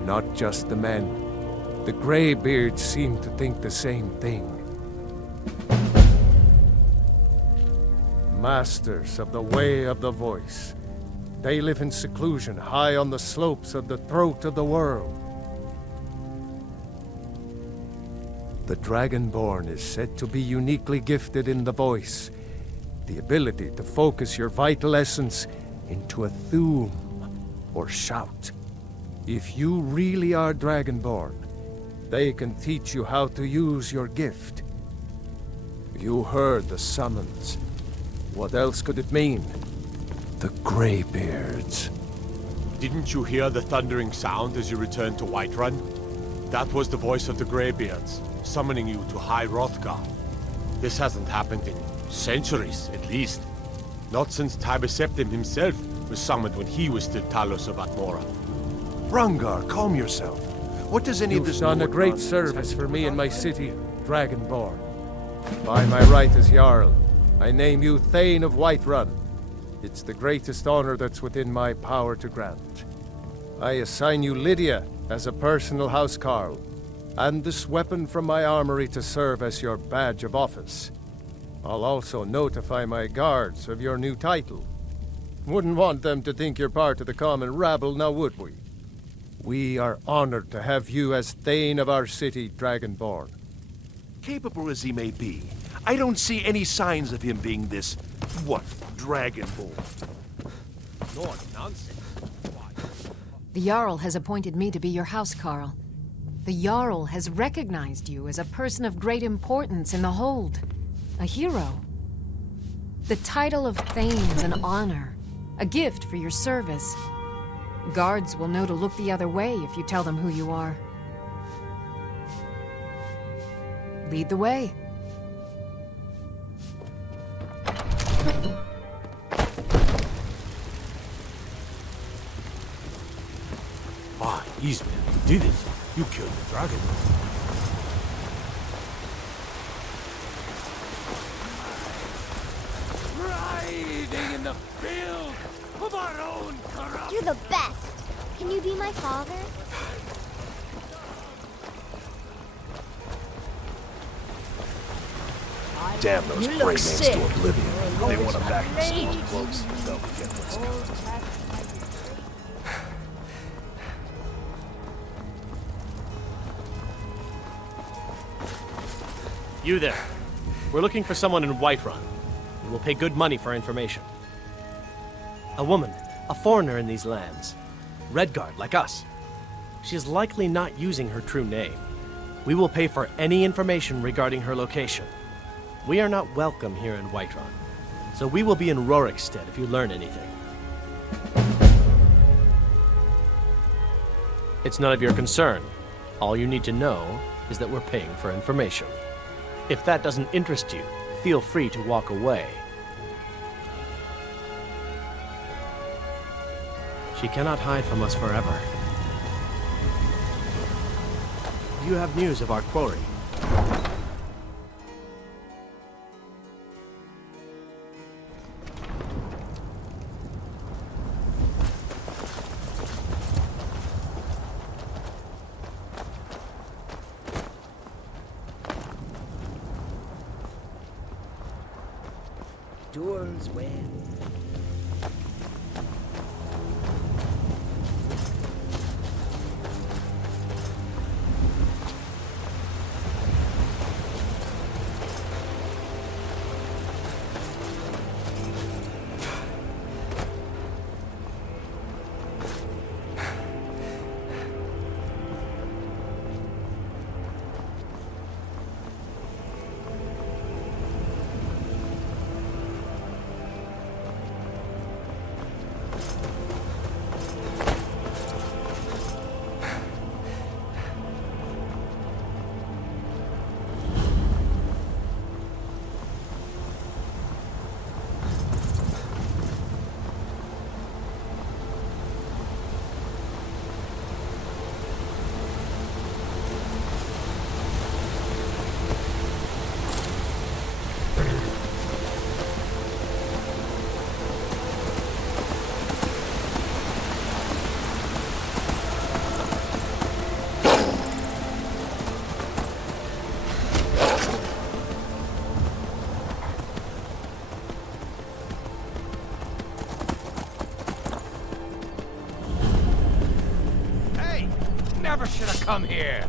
Not just the men. The Greybeards seem to think the same thing. Masters of the Way of the Voice. They live in seclusion, high on the slopes of the throat of the world. The Dragonborn is said to be uniquely gifted in the voice, the ability to focus your vital essence into a thum, or shout. If you really are Dragonborn, they can teach you how to use your gift. You heard the summons. What else could it mean? The Greybeards. Didn't you hear the thundering sound as you returned to Whiterun? That was the voice of the Greybeards, summoning you to High Hrothgar. This hasn't happened in centuries, at least. Not since Septim himself was summoned when he was still Talos of Atmora. Farengar, calm yourself. What does any of this You've done a great service for me and my city, Dragonborn. By my right as Jarl, I name you Thane of Whiterun. It's the greatest honor that's within my power to grant. I assign you Lydia as a personal housecarl, and this weapon from my armory to serve as your badge of office. I'll also notify my guards of your new title. Wouldn't want them to think you're part of the common rabble, now would we? We are honored to have you as Thane of our city, Dragonborn. Capable as he may be, I don't see any signs of him being this, Dragonborn. Lord, nonsense. The Jarl has appointed me to be your housecarl. The Jarl has recognized you as a person of great importance in the Hold. A hero. The title of Thane's an honor. A gift for your service. Guards will know to look the other way if you tell them who you are. Lead the way. My Esbern, you did it. You killed the dragon. Riding in the field of our own corruption. You're the best. Can you be my father? Damn those Greybeards to oblivion. They want him back in the storm cloaks. They'll forget what's coming. You there. We're looking for someone in Whiterun. We will pay good money for information. A woman, a foreigner in these lands. Redguard, like us. She is likely not using her true name. We will pay for any information regarding her location. We are not welcome here in Whiterun, so we will be in Rorikstead if you learn anything. It's none of your concern. All you need to know is that we're paying for information. If that doesn't interest you, feel free to walk away. She cannot hide from us forever. You have news of our quarry. Doors where? Never should have come here!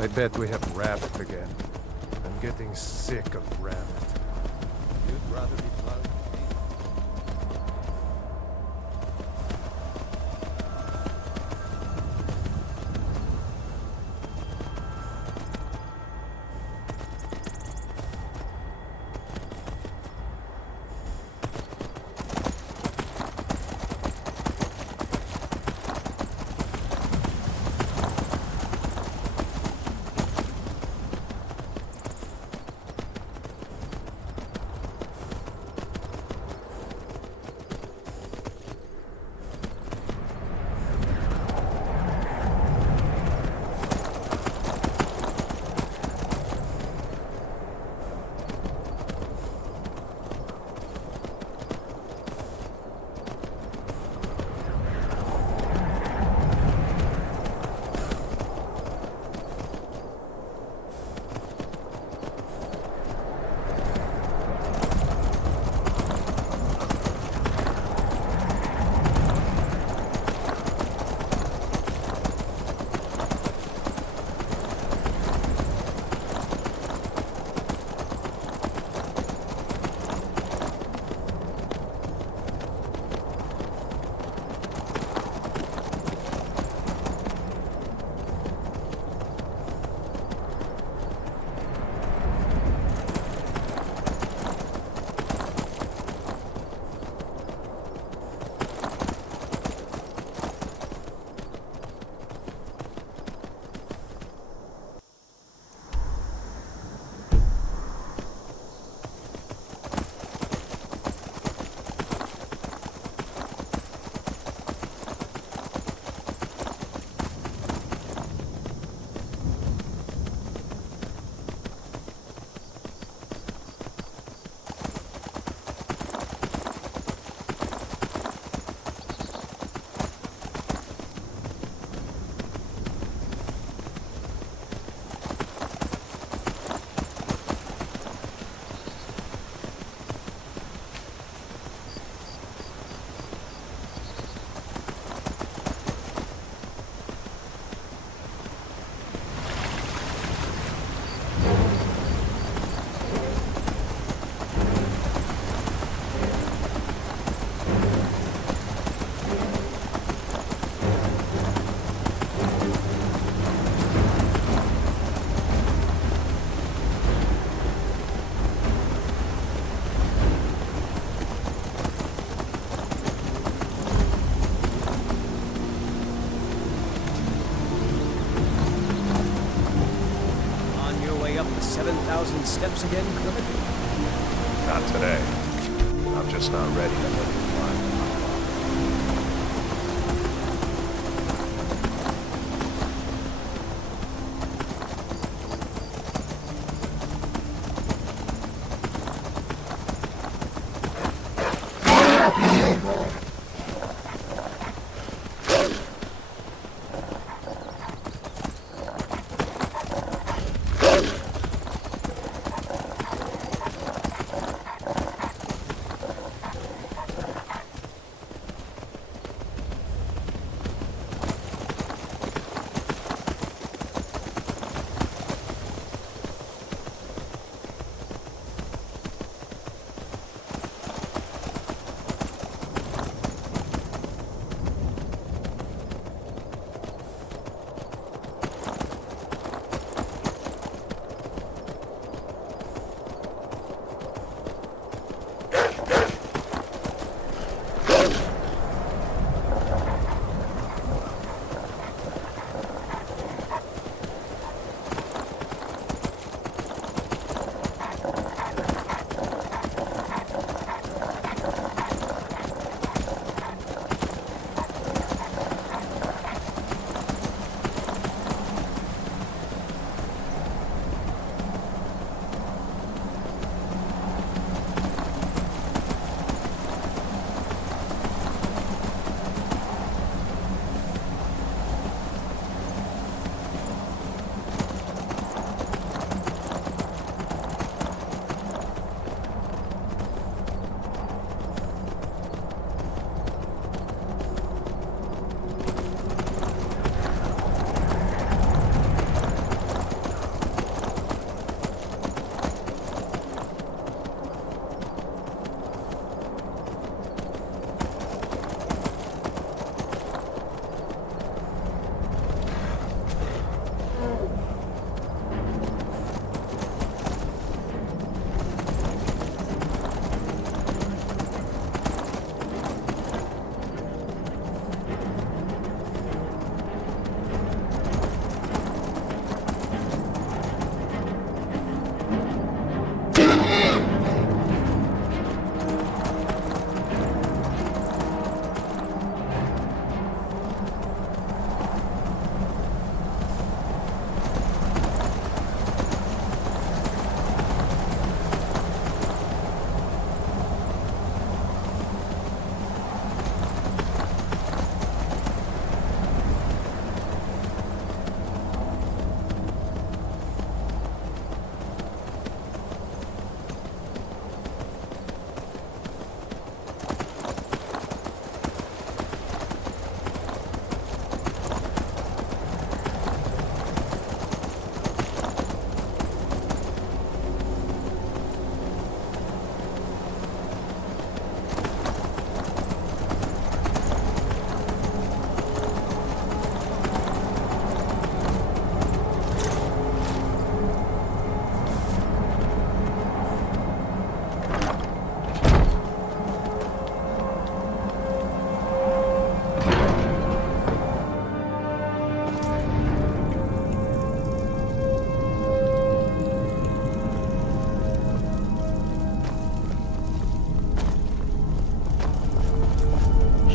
I bet we have rabbit again. I'm getting sick of rabbit. You'd rather be plowed than me. steps again, Crooked? Not today. I'm just not ready to let you climb.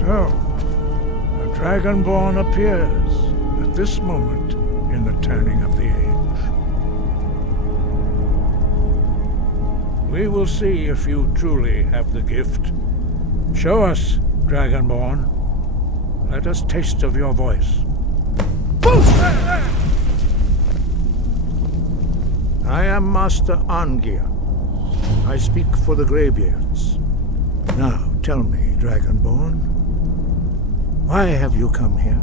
So, a Dragonborn appears at this moment in the turning of the age. We will see if you truly have the gift. Show us, Dragonborn. Let us taste of your voice. I am Master Angir. I speak for the Greybeards. Now, tell me, Dragonborn, why have you come here?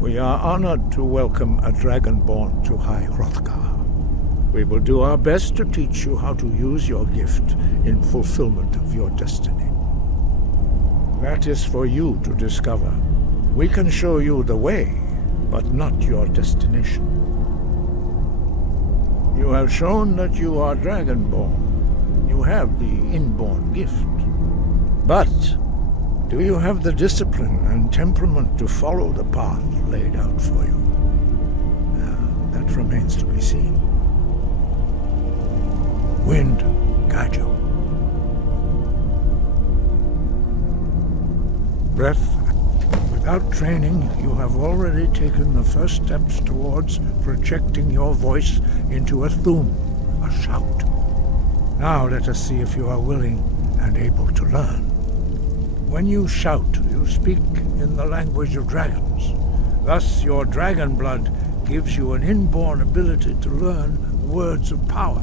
We are honored to welcome a Dragonborn to High Hrothgar. We will do our best to teach you how to use your gift in fulfillment of your destiny. That is for you to discover. We can show you the way, but not your destination. You have shown that you are Dragonborn. You have the inborn gift. But Do you have the discipline and temperament to follow the path laid out for you? That remains to be seen. Wind, guide you. Breath. Without training, you have already taken the first steps towards projecting your voice into a thum, a shout. Now let us see if you are willing and able to learn. When you shout, you speak in the language of dragons. Thus, your dragon blood gives you an inborn ability to learn words of power.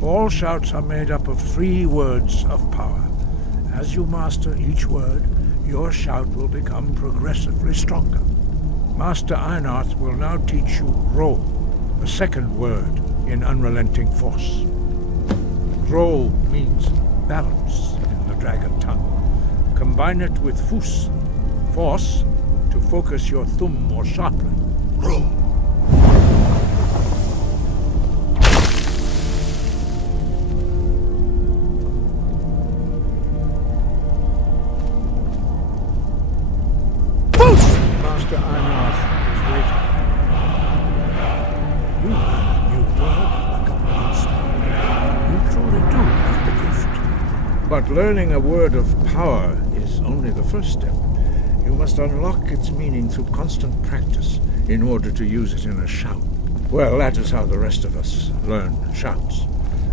All shouts are made up of 3 words of power. As you master each word, your shout will become progressively stronger. Master Einarth will now teach you Ro, the second word in Unrelenting Force. Ro means balance in the dragon tongue. Combine it with Fus, force, to focus your thumb more sharply. Ro. Master Einarth is waiting. You learn a new word like a monster. You truly do have the gift. But learning a word of power is only the first step. You must unlock its meaning through constant practice in order to use it in a shout. Well, that is how the rest of us learn shouts.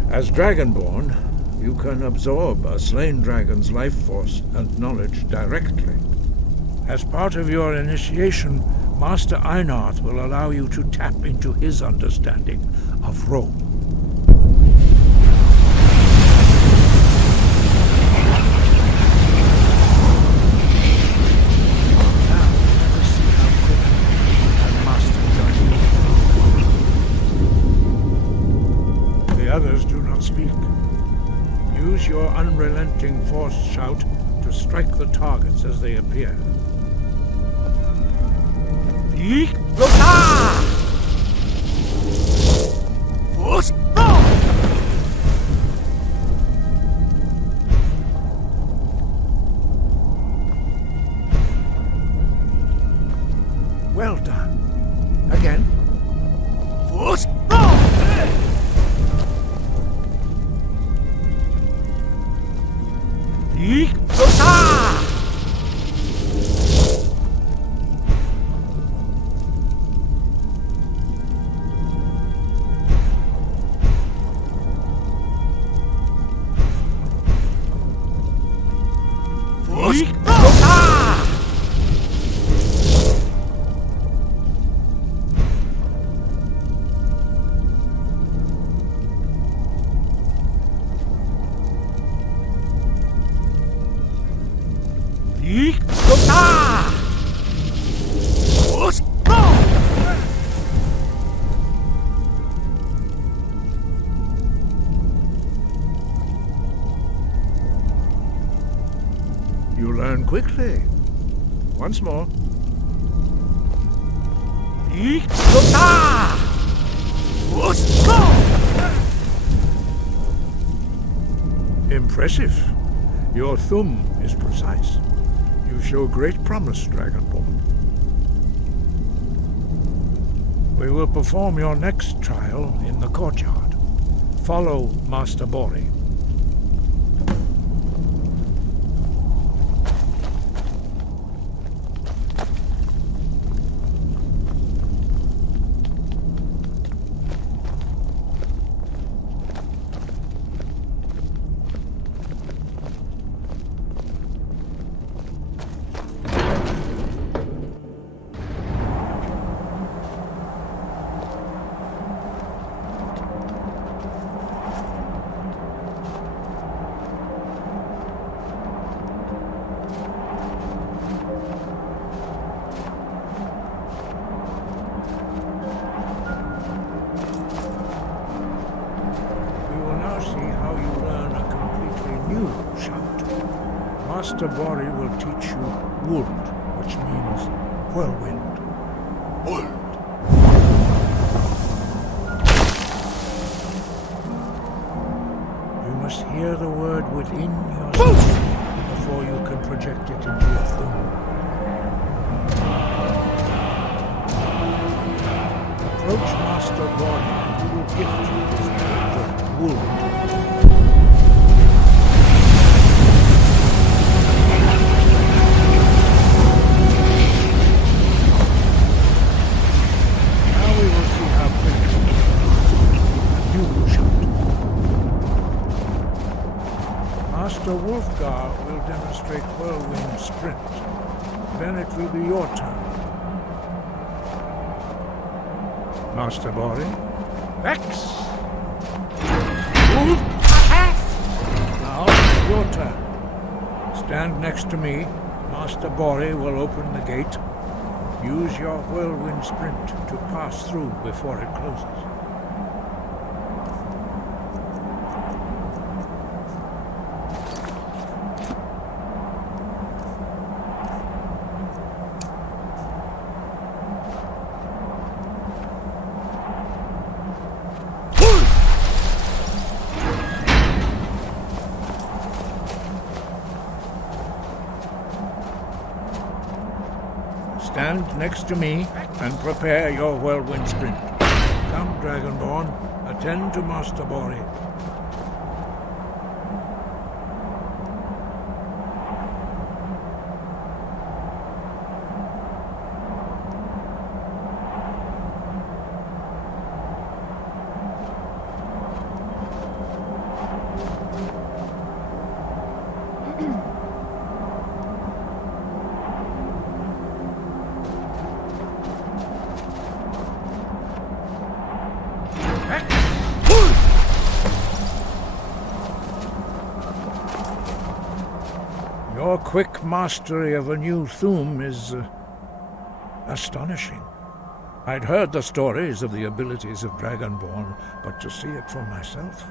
As Dragonborn, you can absorb a slain dragon's life force and knowledge directly. As part of your initiation, Master Einarth will allow you to tap into his understanding of Ro. The others do not speak. Use your unrelenting force shout to strike the targets as they appear. Bleak, Force, well done. Again. Force, Bleak, You learn quickly. Once more. Impressive. Your thumb is precise. You show great promise, Dragonborn. We will perform your next trial in the courtyard. Follow Master Bori. Master Bori will teach you Wood, which means whirlwind. Wood. You must hear the word within yourself before you can project it into your plume. Approach Master Boy and he will gift you this page of wood. Now we will see how quickly you will shoot. Master Hrothgar will demonstrate whirlwind sprint. Then it will be your turn. Master Bori. Vex! Move! Now, your turn. Stand next to me. Master Bori will open the gate. Use your whirlwind sprint to pass through before it closes. Stand next to me and prepare your whirlwind sprint. Come, Dragonborn, attend to Master Bori. Your quick mastery of a new Thuum is astonishing. I'd heard the stories of the abilities of Dragonborn, but to see it for myself.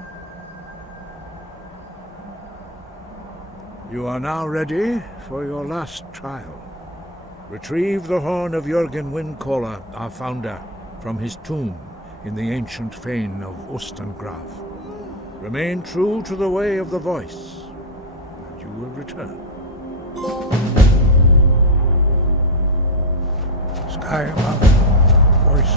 You are now ready for your last trial. Retrieve the horn of Jurgen Windcaller, our founder, from his tomb in the ancient fane of Ustengrav. Remain true to the way of the voice, and you will return. SKYRIM voice.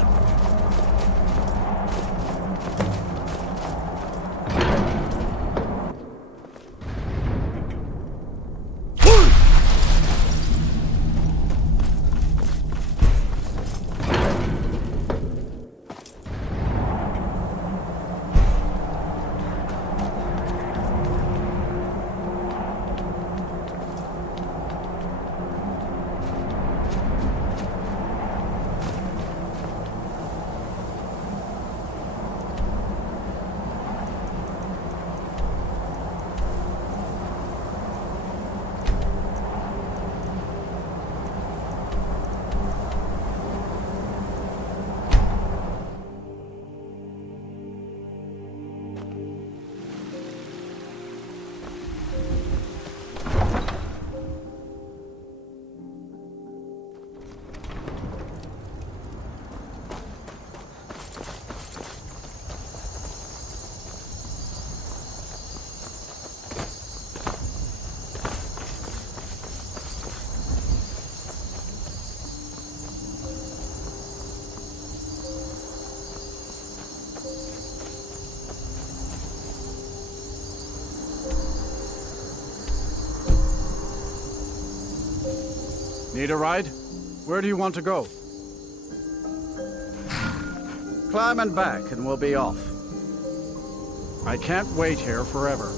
Need a ride? Where do you want to go? Climb and back and we'll be off. I can't wait here forever.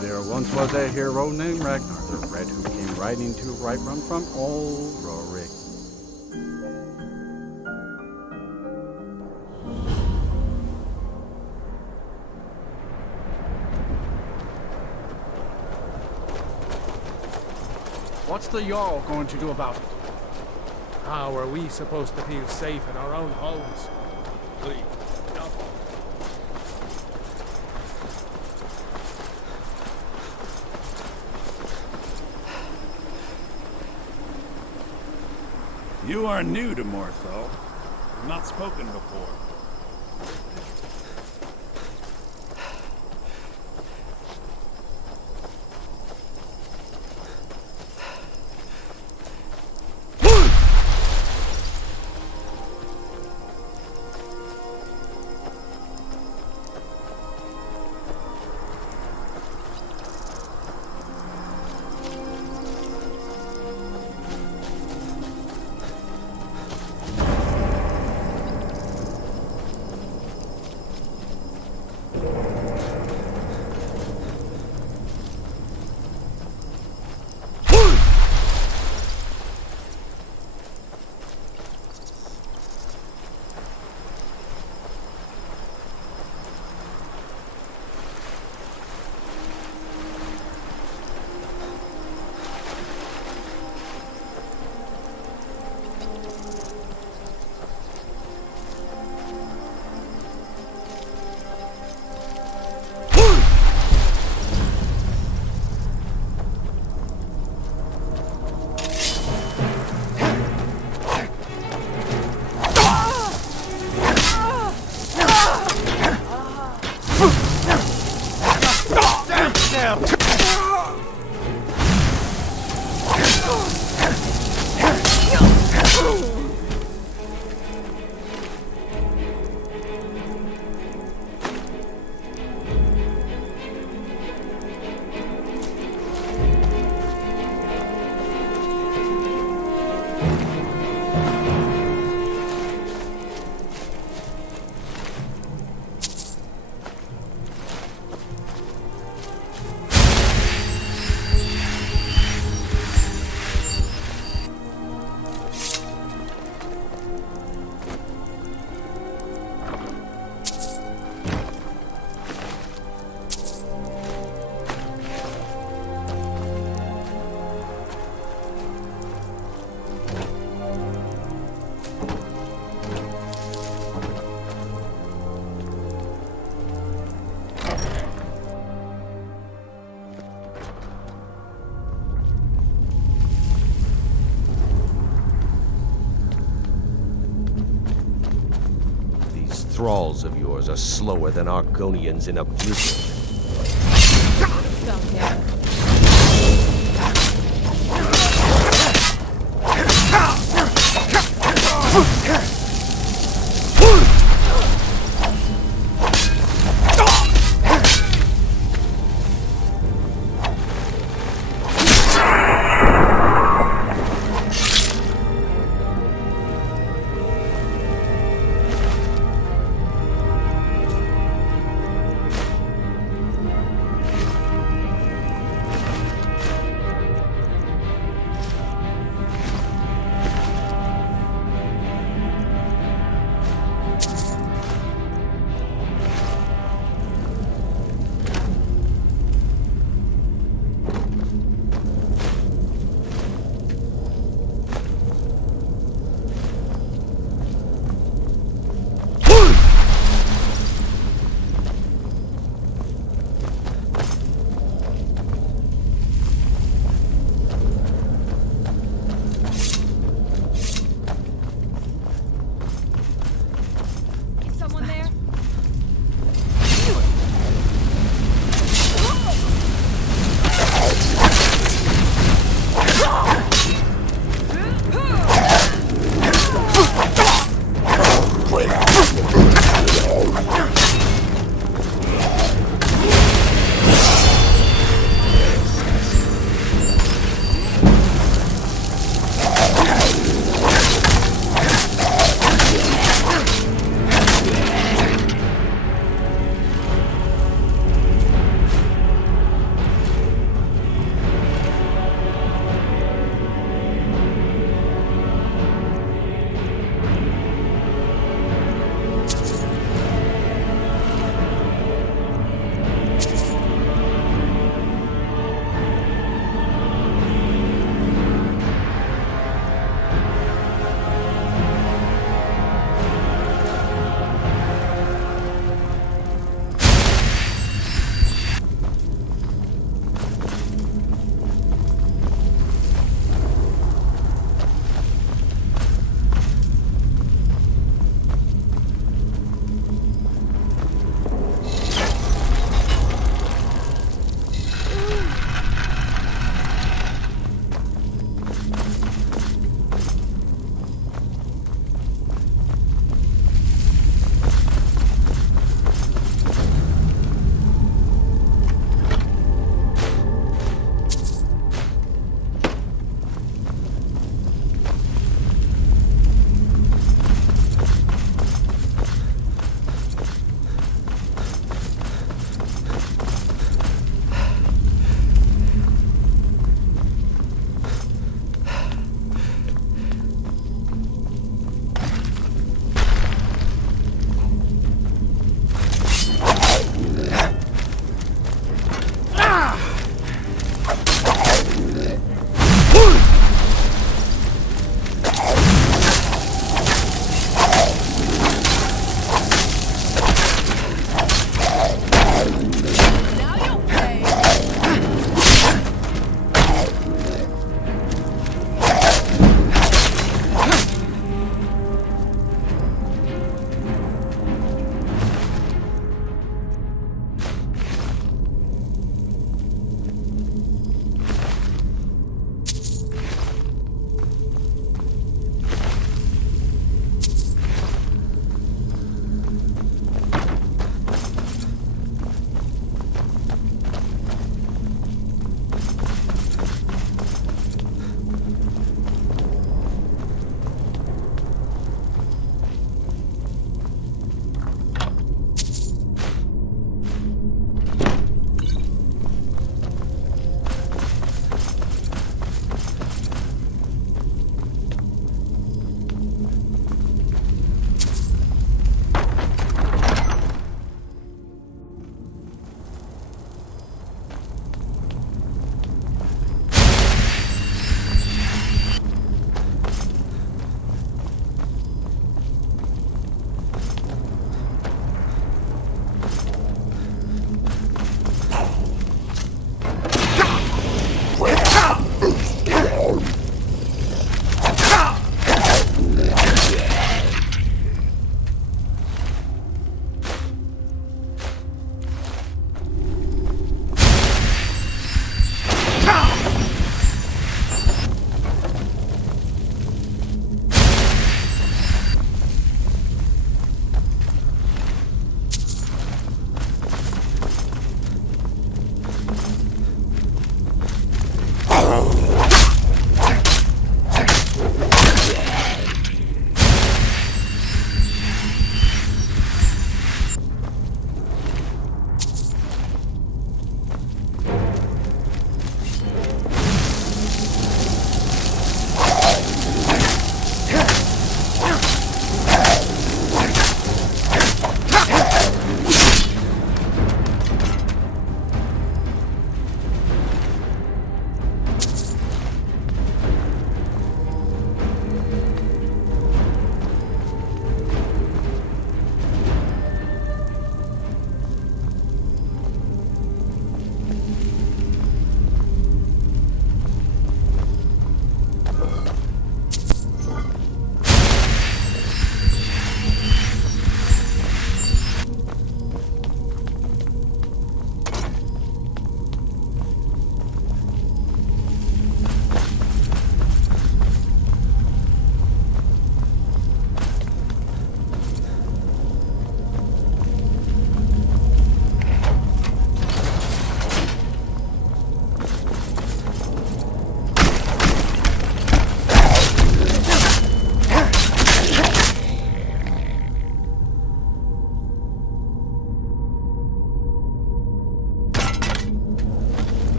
There once was a hero named Ragnar the Red who came riding to Whiterun from old Rorik. What's the Jarl going to do about it? How are we supposed to feel safe in our own homes? Bleak, no. You are new to Morthal. Not spoken before. thralls of yours are slower than Argonians in a blizzard.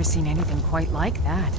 never seen anything quite like that.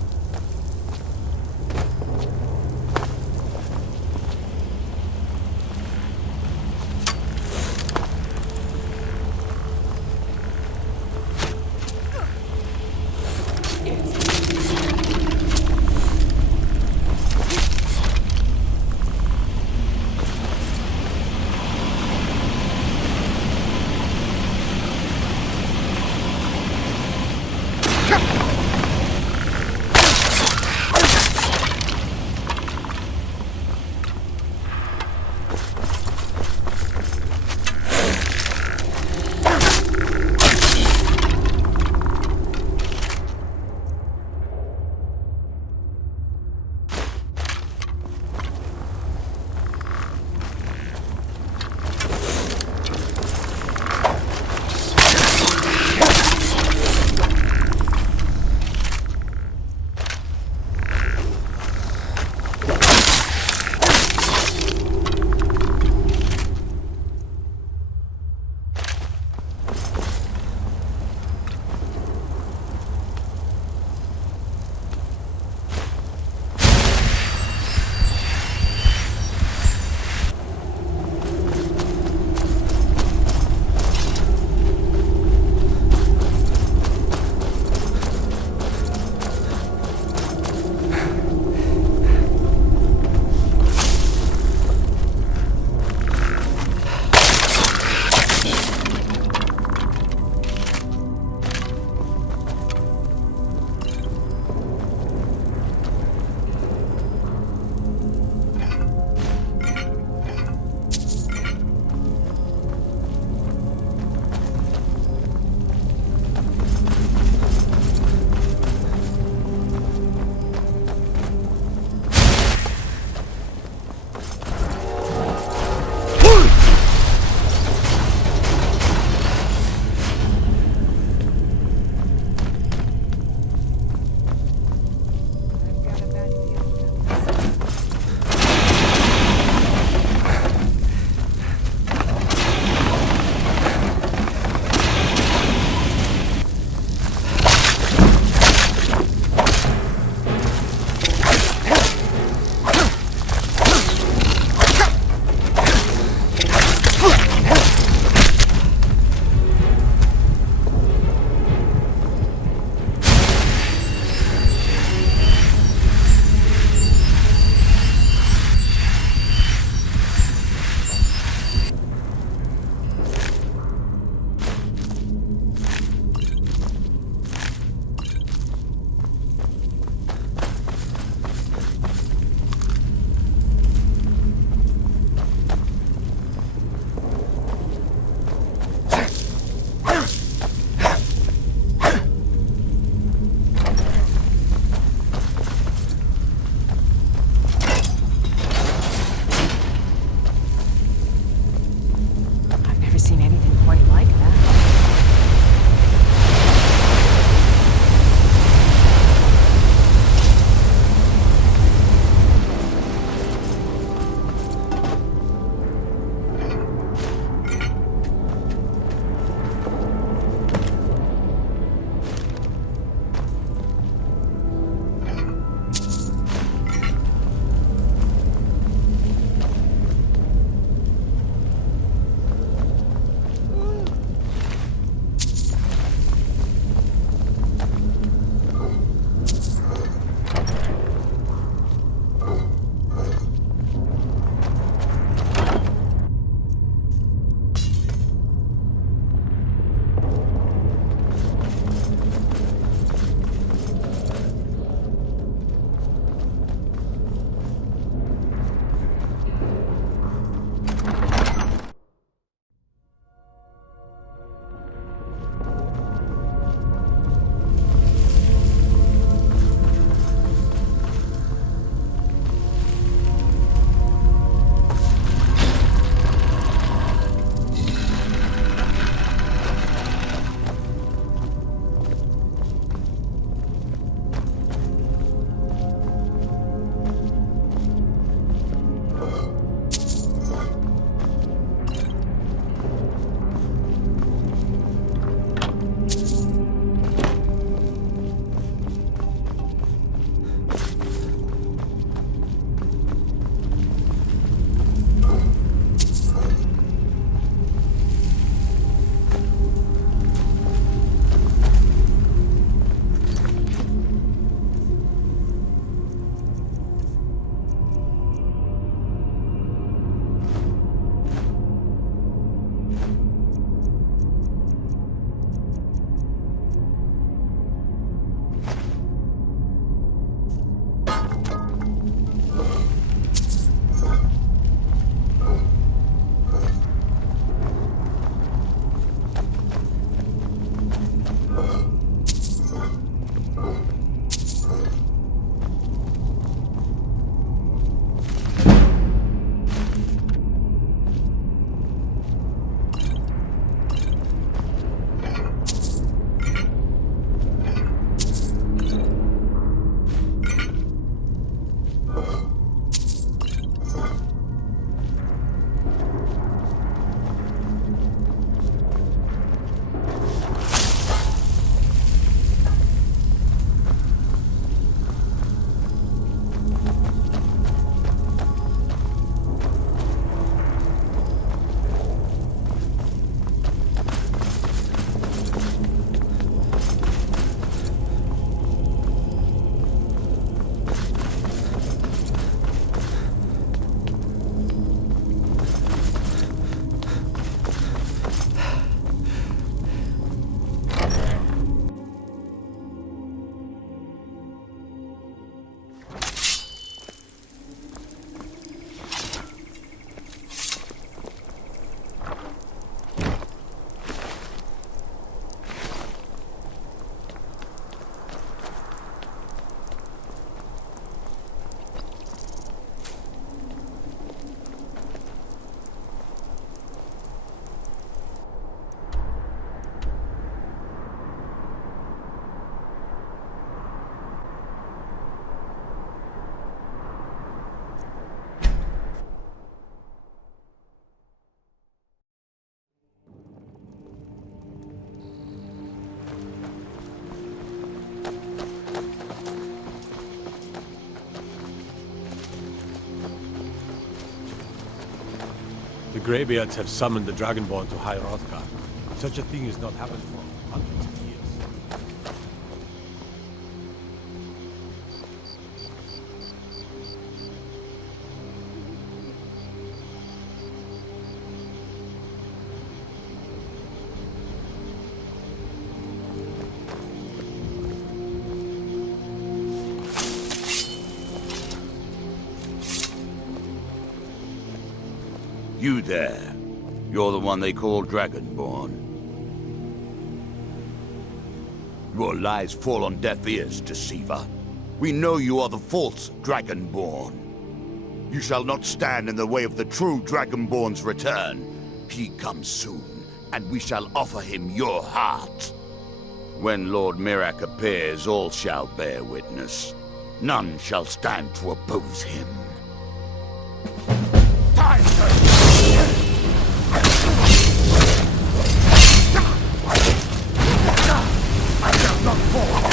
Greybeards have summoned the Dragonborn to High Hrothgar. Such a thing has not happened for hundreds of years. You there. You're the one they call Dragonborn. Your lies fall on deaf ears, deceiver. We know you are the false Dragonborn. You shall not stand in the way of the true Dragonborn's return. He comes soon, and we shall offer him your heart. When Lord Mzark appears, all shall bear witness. None shall stand to oppose him. Time to... I shall not fall.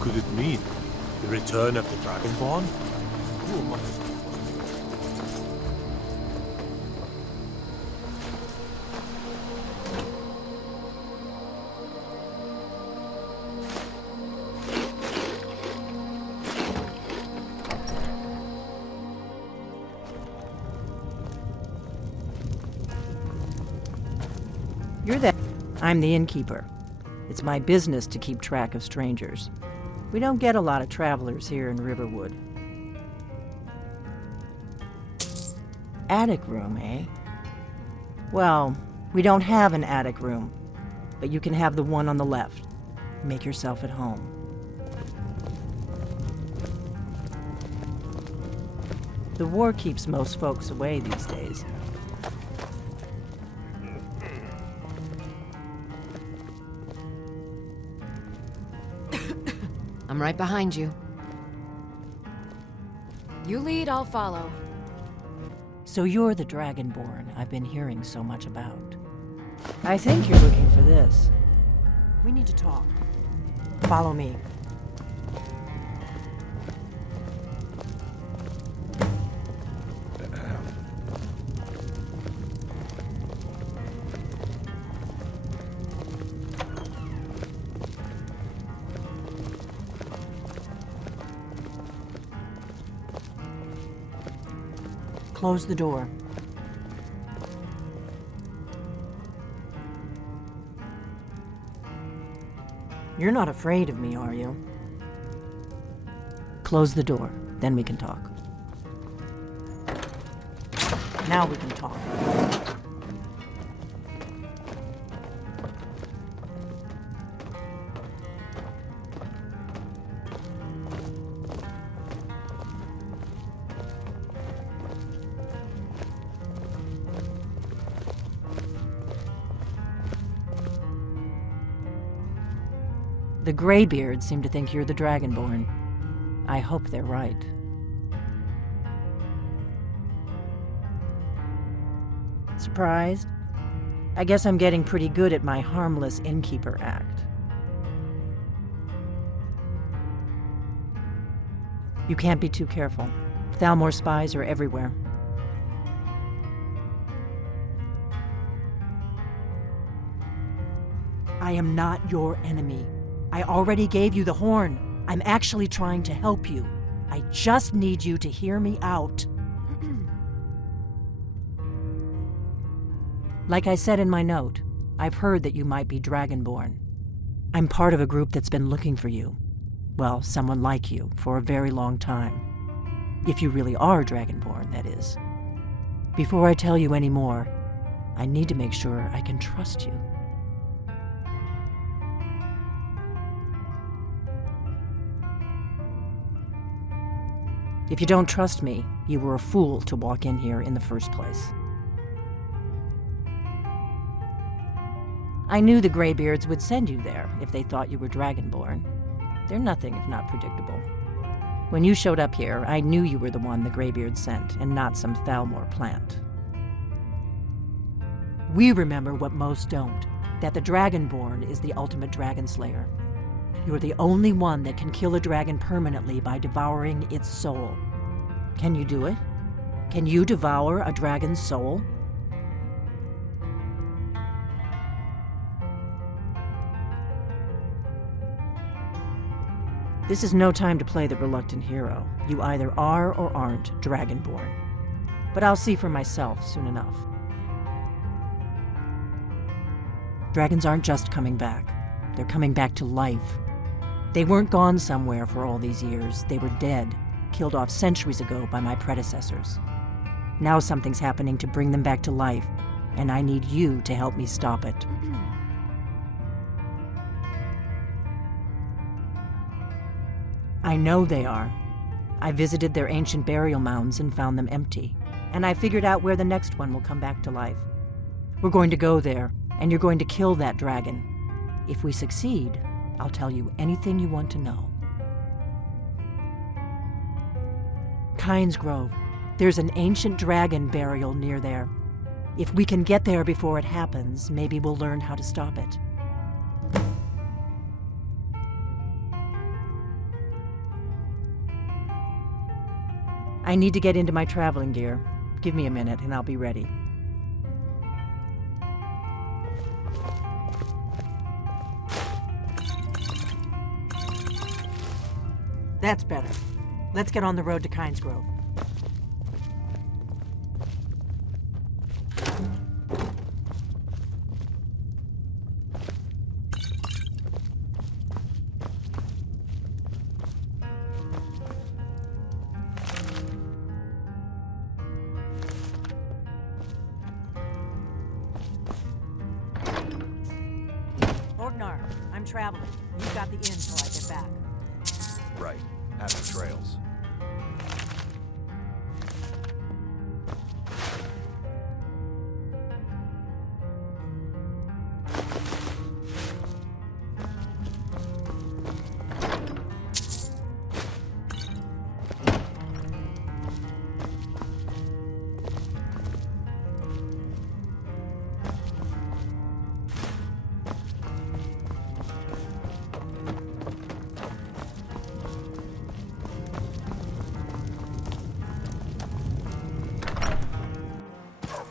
Could it mean? The return of the Dragonborn? Who among us? You're there. I'm the innkeeper. It's my business to keep track of strangers. We don't get a lot of travelers here in Riverwood. Attic room, eh? Well, we don't have an attic room, but you can have the one on the left. Make yourself at home. The war keeps most folks away these days. I'm right behind you. You lead, I'll follow. So you're the Dragonborn I've been hearing so much about. I think you're looking for this. We need to talk. Follow me. Close the door. You're not afraid of me, are you? Close the door, then we can talk. Now we can talk. The Greybeards seem to think you're the Dragonborn. I hope they're right. Surprised? I guess I'm getting pretty good at my harmless innkeeper act. You can't be too careful. Thalmor spies are everywhere. I am not your enemy. I already gave you the horn. I'm actually trying to help you. I just need you to hear me out. Like I said in my note, I've heard that you might be Dragonborn. I'm part of a group that's been looking for you. Well, someone like you, for a very long time. If you really are Dragonborn, that is. Before I tell you any more, I need to make sure I can trust you. If you don't trust me, you were a fool to walk in here in the first place. I knew the Greybeards would send you there if they thought you were Dragonborn. They're nothing if not predictable. When you showed up here, I knew you were the one the Greybeards sent, and not some Thalmor plant. We remember what most don't, that the Dragonborn is the ultimate dragon slayer. You're the only one that can kill a dragon permanently by devouring its soul. Can you do it? Can you devour a dragon's soul? This is no time to play the reluctant hero. You either are or aren't Dragonborn. But I'll see for myself soon enough. Dragons aren't just coming back. They're coming back to life. They weren't gone somewhere for all these years. They were dead, killed off centuries ago by my predecessors. Now something's happening to bring them back to life, and I need you to help me stop it. I know they are. I visited their ancient burial mounds and found them empty, and I figured out where the next one will come back to life. We're going to go there, and you're going to kill that dragon. If we succeed, I'll tell you anything you want to know. Kynesgrove. There's an ancient dragon burial near there. If we can get there before it happens, maybe we'll learn how to stop it. I need to get into my traveling gear. Give me a minute and I'll be ready. That's better. Let's get on the road to Kynesgrove. Hrothgar, I'm traveling. You've got the inn till I get back. Right. Happy trails.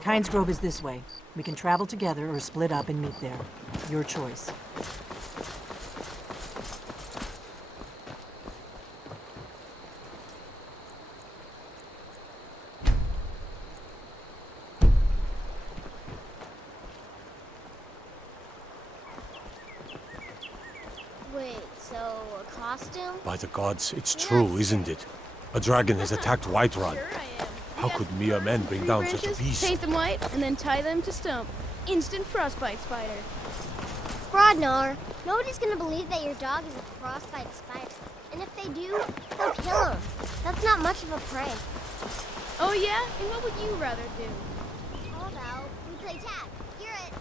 Kynesgrove is this way. We can travel together or split up and meet there. Your choice. Wait, so a costume? By the gods, it's true, isn't it? A dragon has attacked Whiterun. How could mere men bring down such a beast? Paint them white, and then tie them to stump. Instant frostbite spider. Hrothgar, nobody's gonna believe that your dog is a frostbite spider. And if they do, they'll kill him. That's not much of a prank. Oh yeah? And what would you rather do? How about we play tag? Hear it.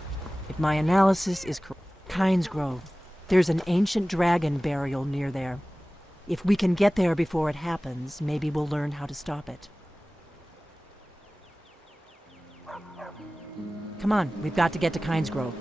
If my analysis is correct, Kynesgrove. There's an ancient dragon burial near there. If we can get there before it happens, maybe we'll learn how to stop it. Come on, we've got to get to Kynesgrove.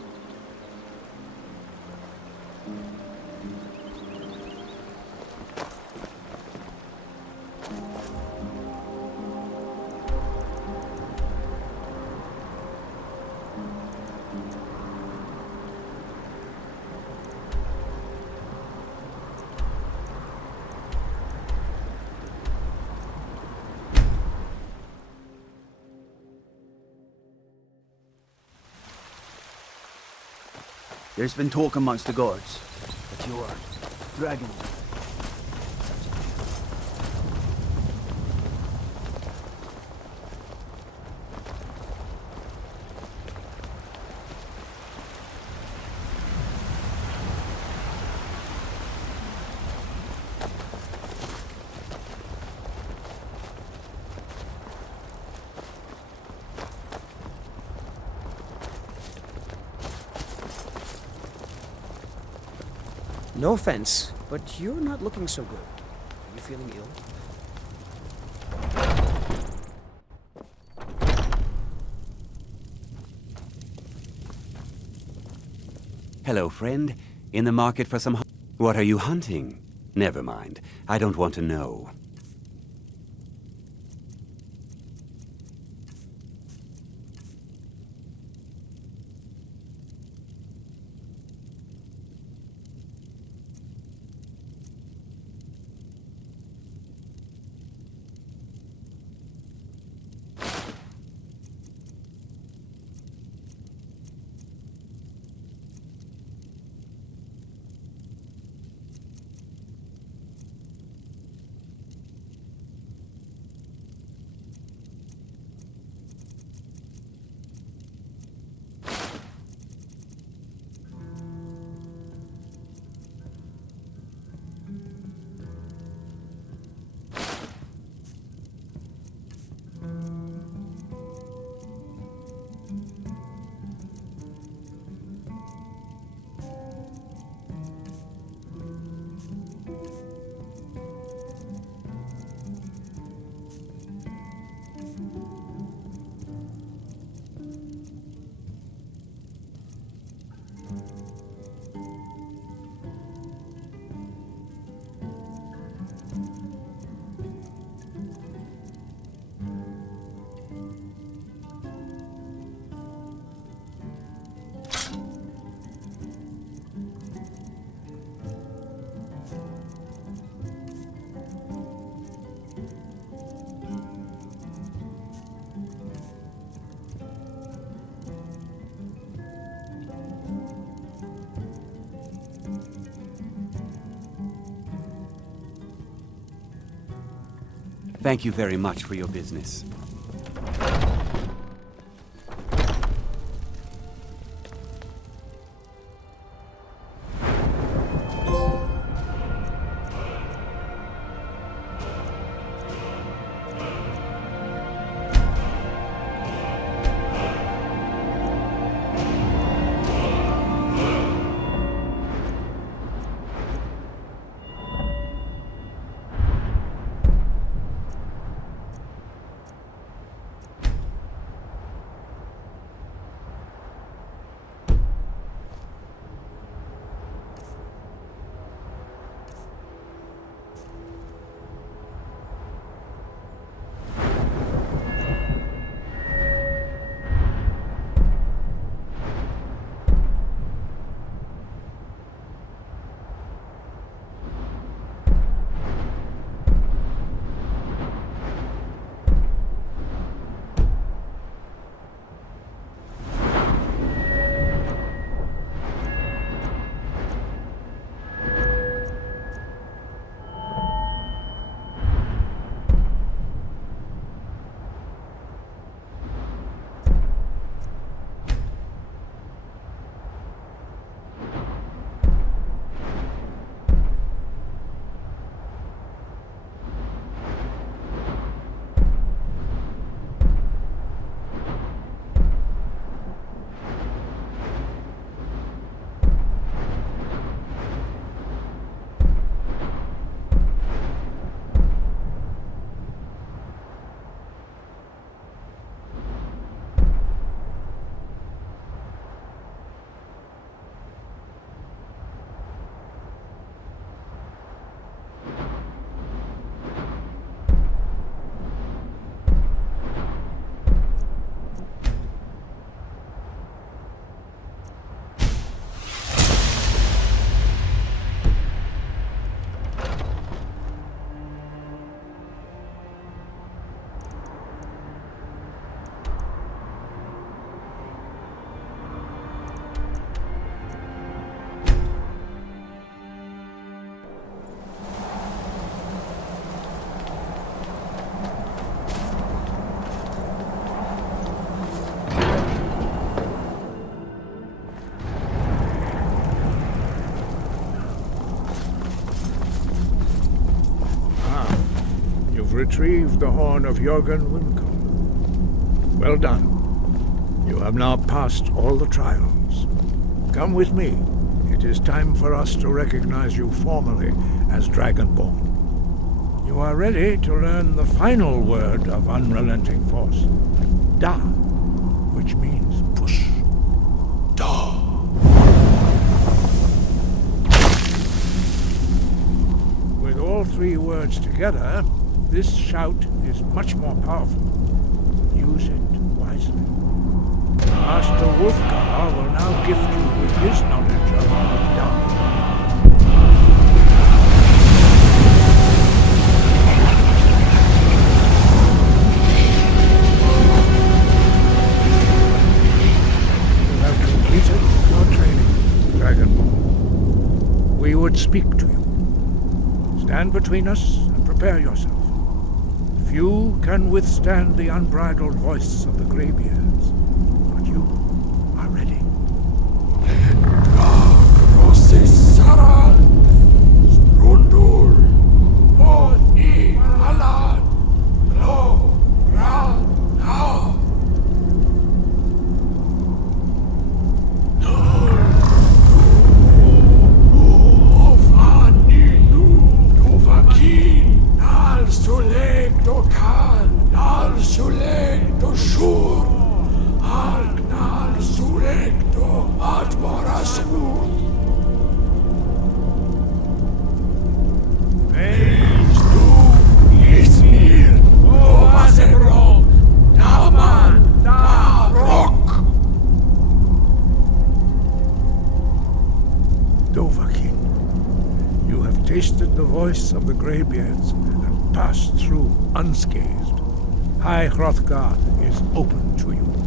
There's been talk amongst the guards that you're dragon. No offense, but you're not looking so good. Are you feeling ill? Hello, friend. In the market for some... What are you hunting? Never mind. I don't want to know. Thank you very much for your business. retrieved the horn of Jurgen Wincombe. Well done. You have now passed all the trials. Come with me. It is time for us to recognize you formally as Dragonborn. You are ready to learn the final word of unrelenting force. Da, which means push. Da. With all three words together, this shout is much more powerful. Use it wisely. Master Hrothgar will now gift you with his knowledge of Da. We would speak to you. Stand between us and prepare yourself. Few can withstand the unbridled voice of the Greybeards, but you are ready. The voice of the Greybeards and passed through unscathed. High Hrothgar is open to you.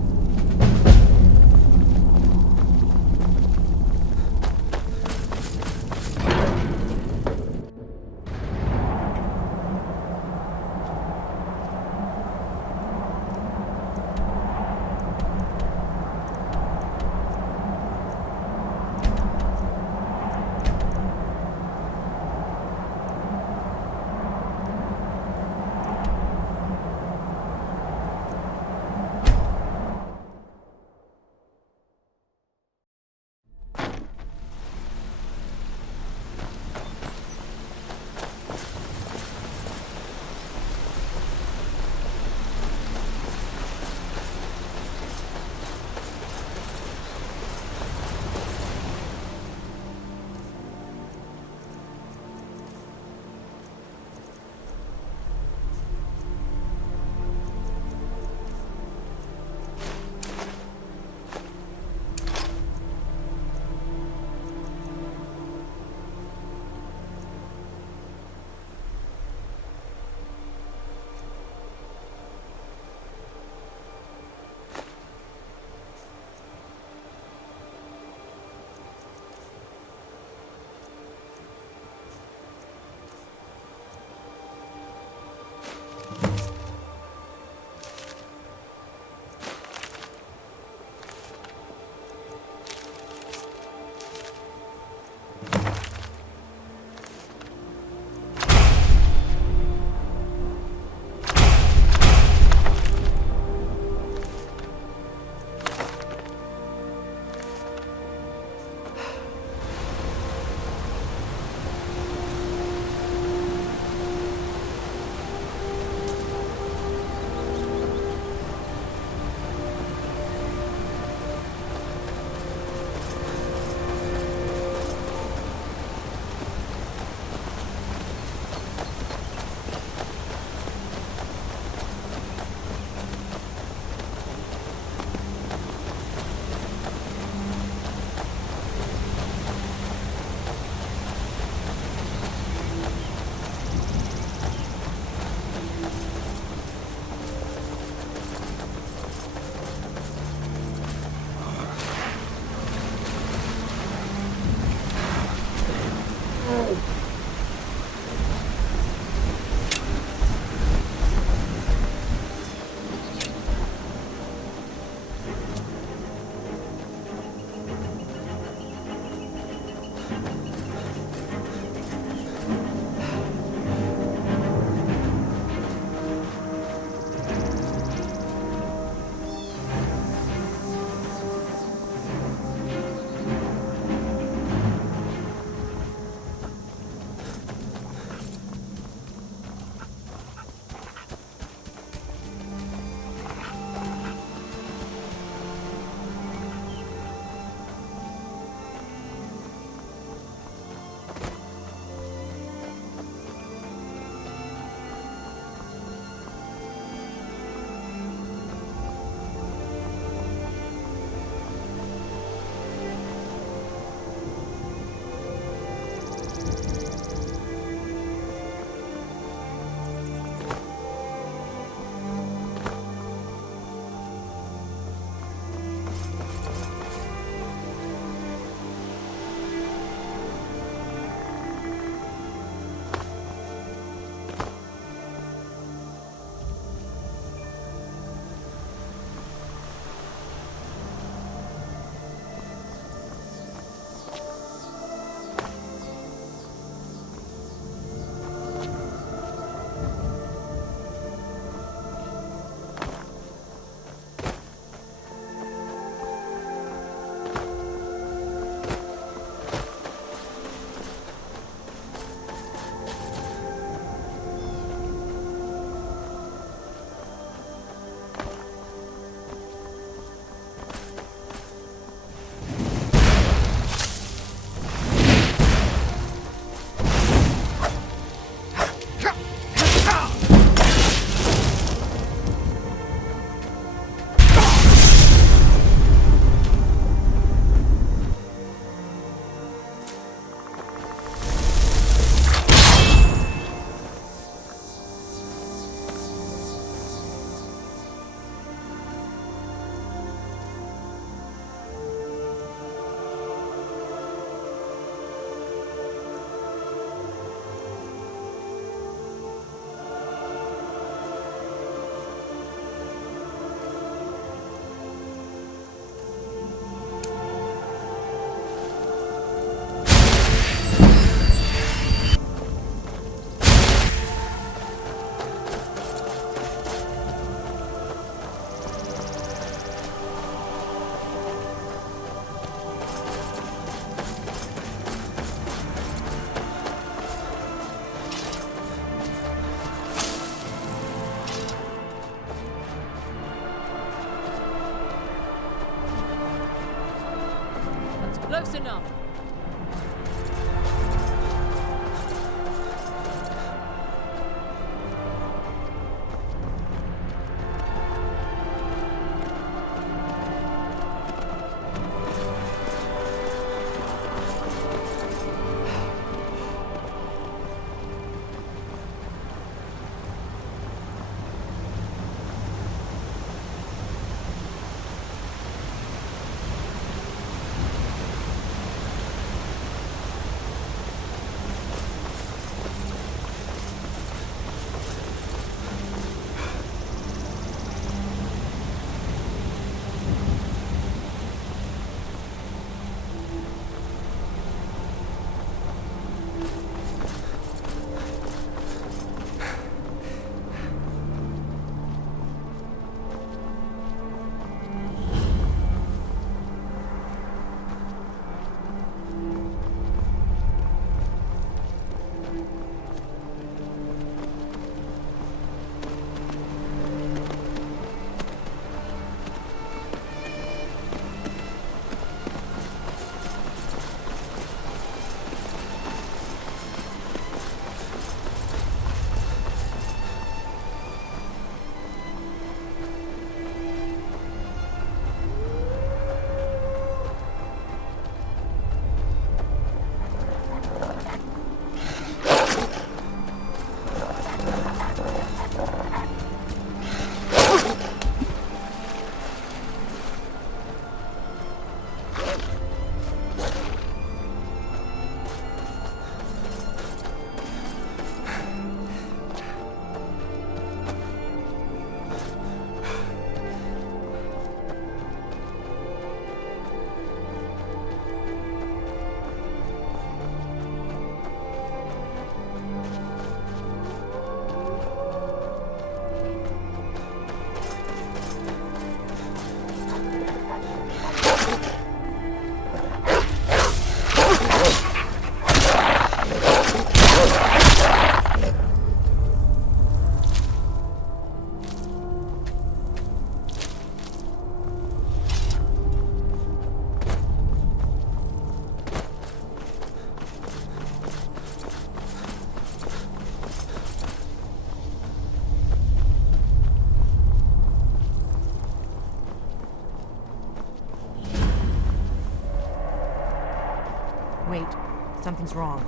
something's wrong.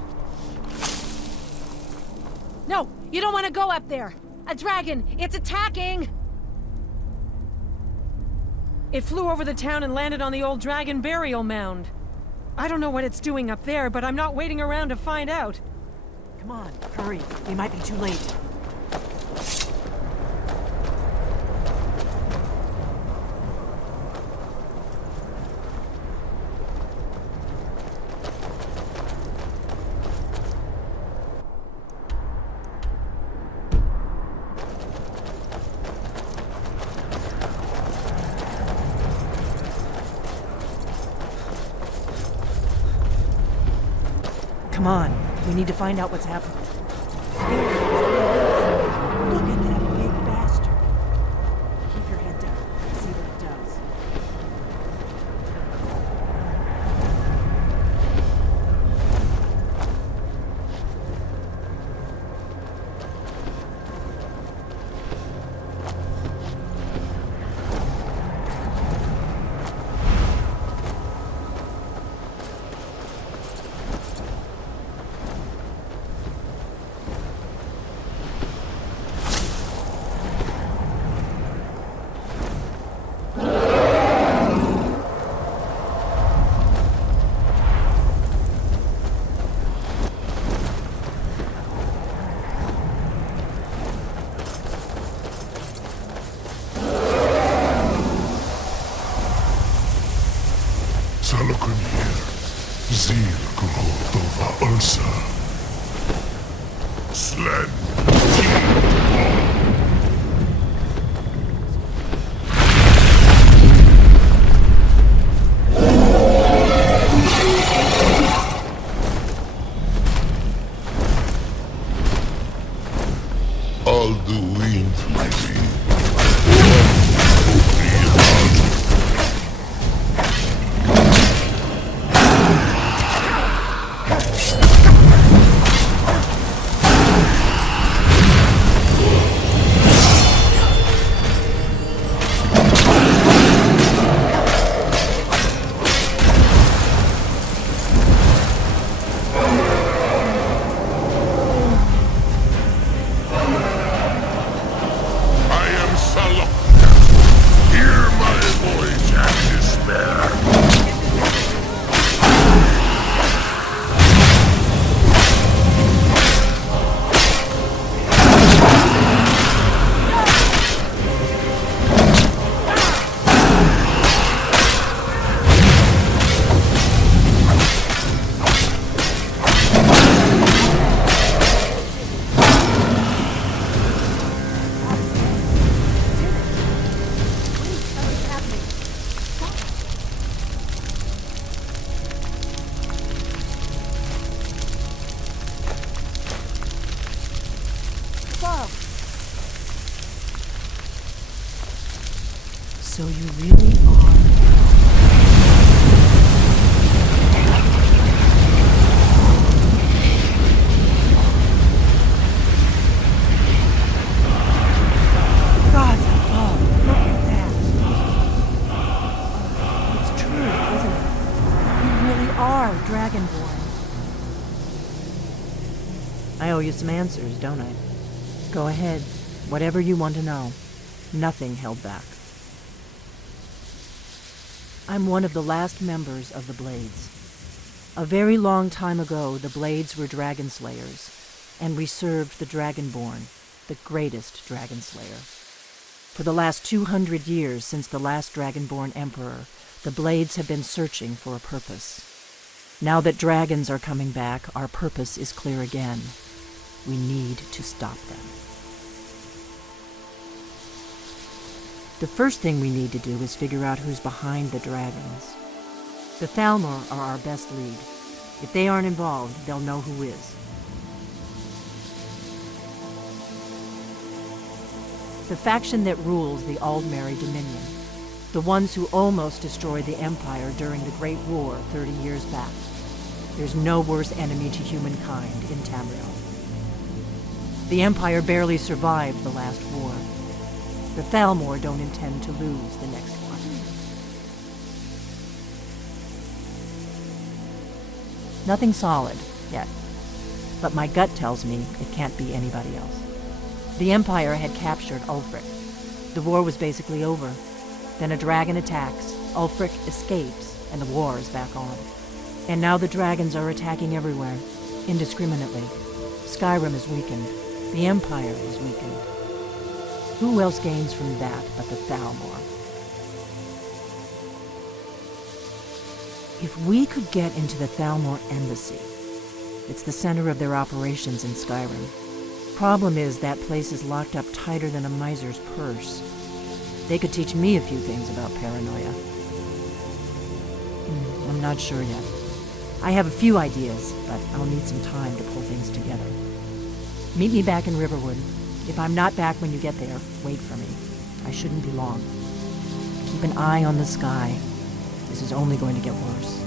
No! You don't want to go up there! A dragon! It's attacking! It flew over the town and landed on the old dragon burial mound. I don't know what it's doing up there, but I'm not waiting around to find out. Come on, hurry. We might be too late. Come on, we need to find out what's happening. Look at that big bastard. Keep your head down and see what it does. Alduin, So you really are... God's above, look at that. It's true, isn't it? You really are Dragonborn. I owe you some answers, don't I? Go ahead. Whatever you want to know. Nothing held back. I'm one of the last members of the Blades. A very long time ago, the Blades were dragon slayers, and we served the Dragonborn, the greatest dragon slayer. For the last 200 years since the last Dragonborn emperor, the Blades have been searching for a purpose. Now that dragons are coming back, our purpose is clear again. We need to stop them. The first thing we need to do is figure out who's behind the dragons. The Thalmor are our best lead. If they aren't involved, they'll know who is. The faction that rules the Aldmeri Dominion. The ones who almost destroyed the Empire during the Great War 30 years back. There's no worse enemy to humankind in Tamriel. The Empire barely survived the last war. The Thalmor don't intend to lose the next one. Nothing solid, yet. But my gut tells me it can't be anybody else. The Empire had captured Ulfric. The war was basically over. Then a dragon attacks, Ulfric escapes, and the war is back on. And now the dragons are attacking everywhere, indiscriminately. Skyrim is weakened. The Empire is weakened. Who else gains from that but the Thalmor? If we could get into the Thalmor Embassy, it's the center of their operations in Skyrim. Problem is, that place is locked up tighter than a miser's purse. They could teach me a few things about paranoia. I'm not sure yet. I have a few ideas, but I'll need some time to pull things together. Meet me back in Riverwood. If I'm not back when you get there, wait for me. I shouldn't be long. Keep an eye on the sky. This is only going to get worse.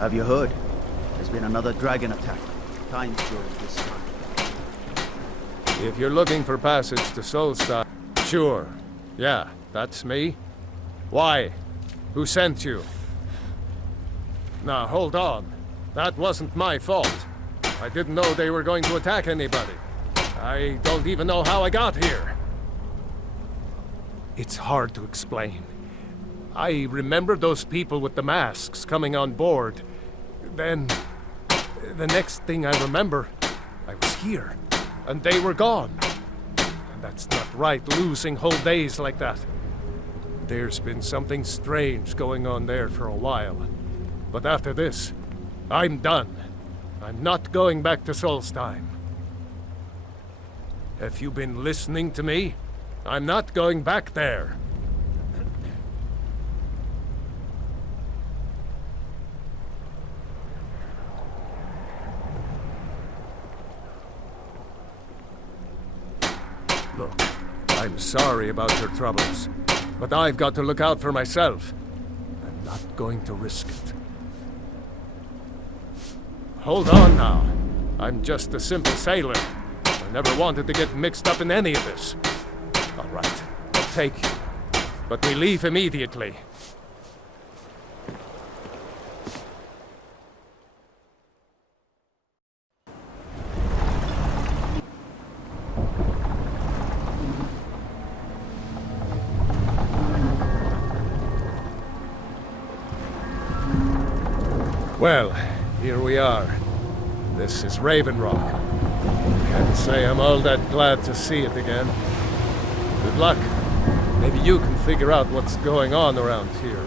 Have you heard? There's been another dragon attack. Kynesgrove this time. If you're looking for passage to Solstheim, sure. Yeah, that's me. Why? Who sent you? Now, hold on. That wasn't my fault. I didn't know they were going to attack anybody. I don't even know how I got here. It's hard to explain. I remember those people with the masks coming on board. Then, the next thing I remember, I was here, and they were gone. And that's not right, losing whole days like that. There's been something strange going on there for a while. But after this, I'm done. I'm not going back to Solstheim. Have you been listening to me? I'm not going back there. Look, I'm sorry about your troubles, but I've got to look out for myself. I'm not going to risk it. Hold on now. I'm just a simple sailor. I never wanted to get mixed up in any of this. All right, I'll take you. But we leave immediately. Well, here we are. This is Raven Rock. Can't say I'm all that glad to see it again. Good luck. Maybe you can figure out what's going on around here.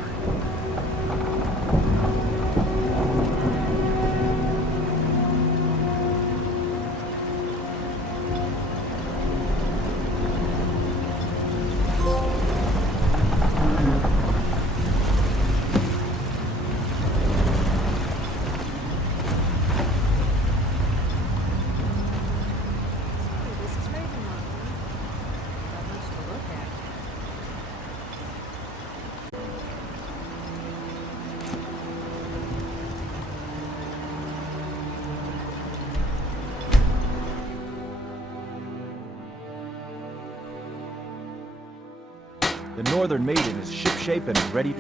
The Northern Maiden is shipshape and ready.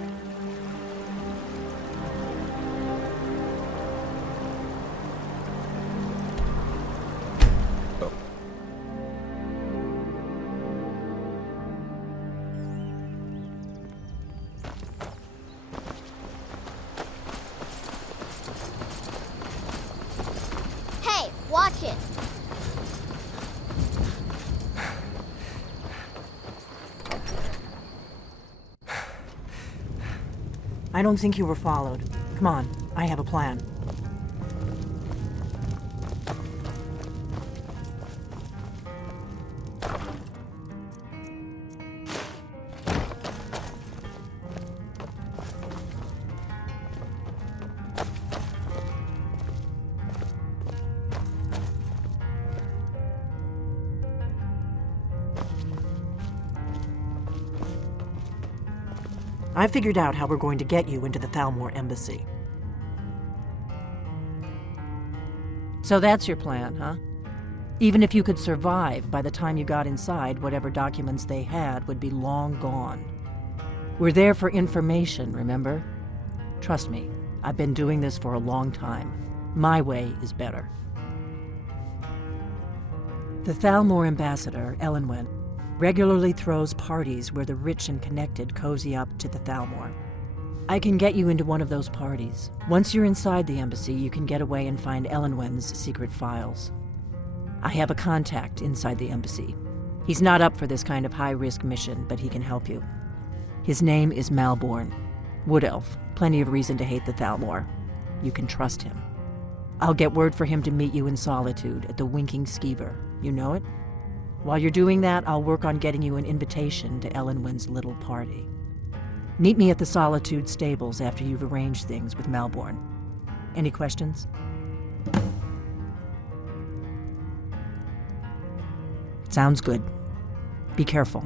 Hey, watch it. I don't think you were followed. Come on, I have a plan. I figured out how we're going to get you into the Thalmor Embassy. So that's your plan, huh? Even if you could survive, by the time you got inside, whatever documents they had would be long gone. We're there for information, remember? Trust me, I've been doing this for a long time. My way is better. The Thalmor ambassador, Elenwen, regularly throws parties where the rich and connected cozy up to the Thalmor. I can get you into one of those parties. Once you're inside the embassy, you can get away and find Elenwen's secret files. I have a contact inside the embassy. He's not up for this kind of high-risk mission, but he can help you. His name is Malborn. Wood Elf. Plenty of reason to hate the Thalmor. You can trust him. I'll get word for him to meet you in Solitude at the Winking Skeever. You know it? While you're doing that, I'll work on getting you an invitation to Elenwen's little party. Meet me at the Solitude stables after you've arranged things with Malborn. Any questions? Sounds good. Be careful.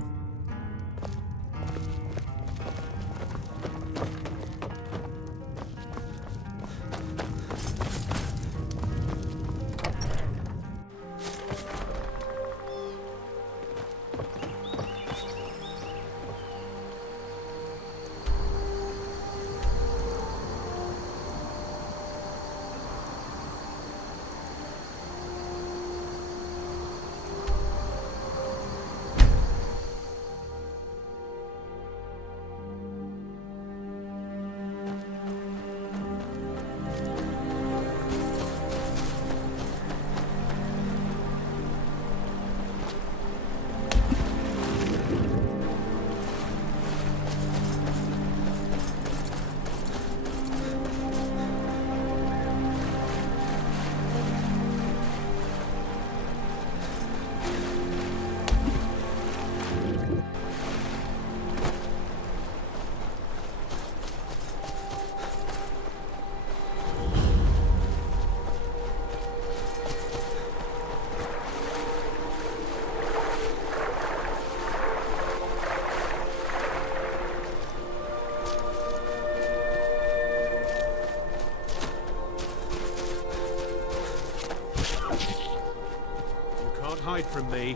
Hide from me.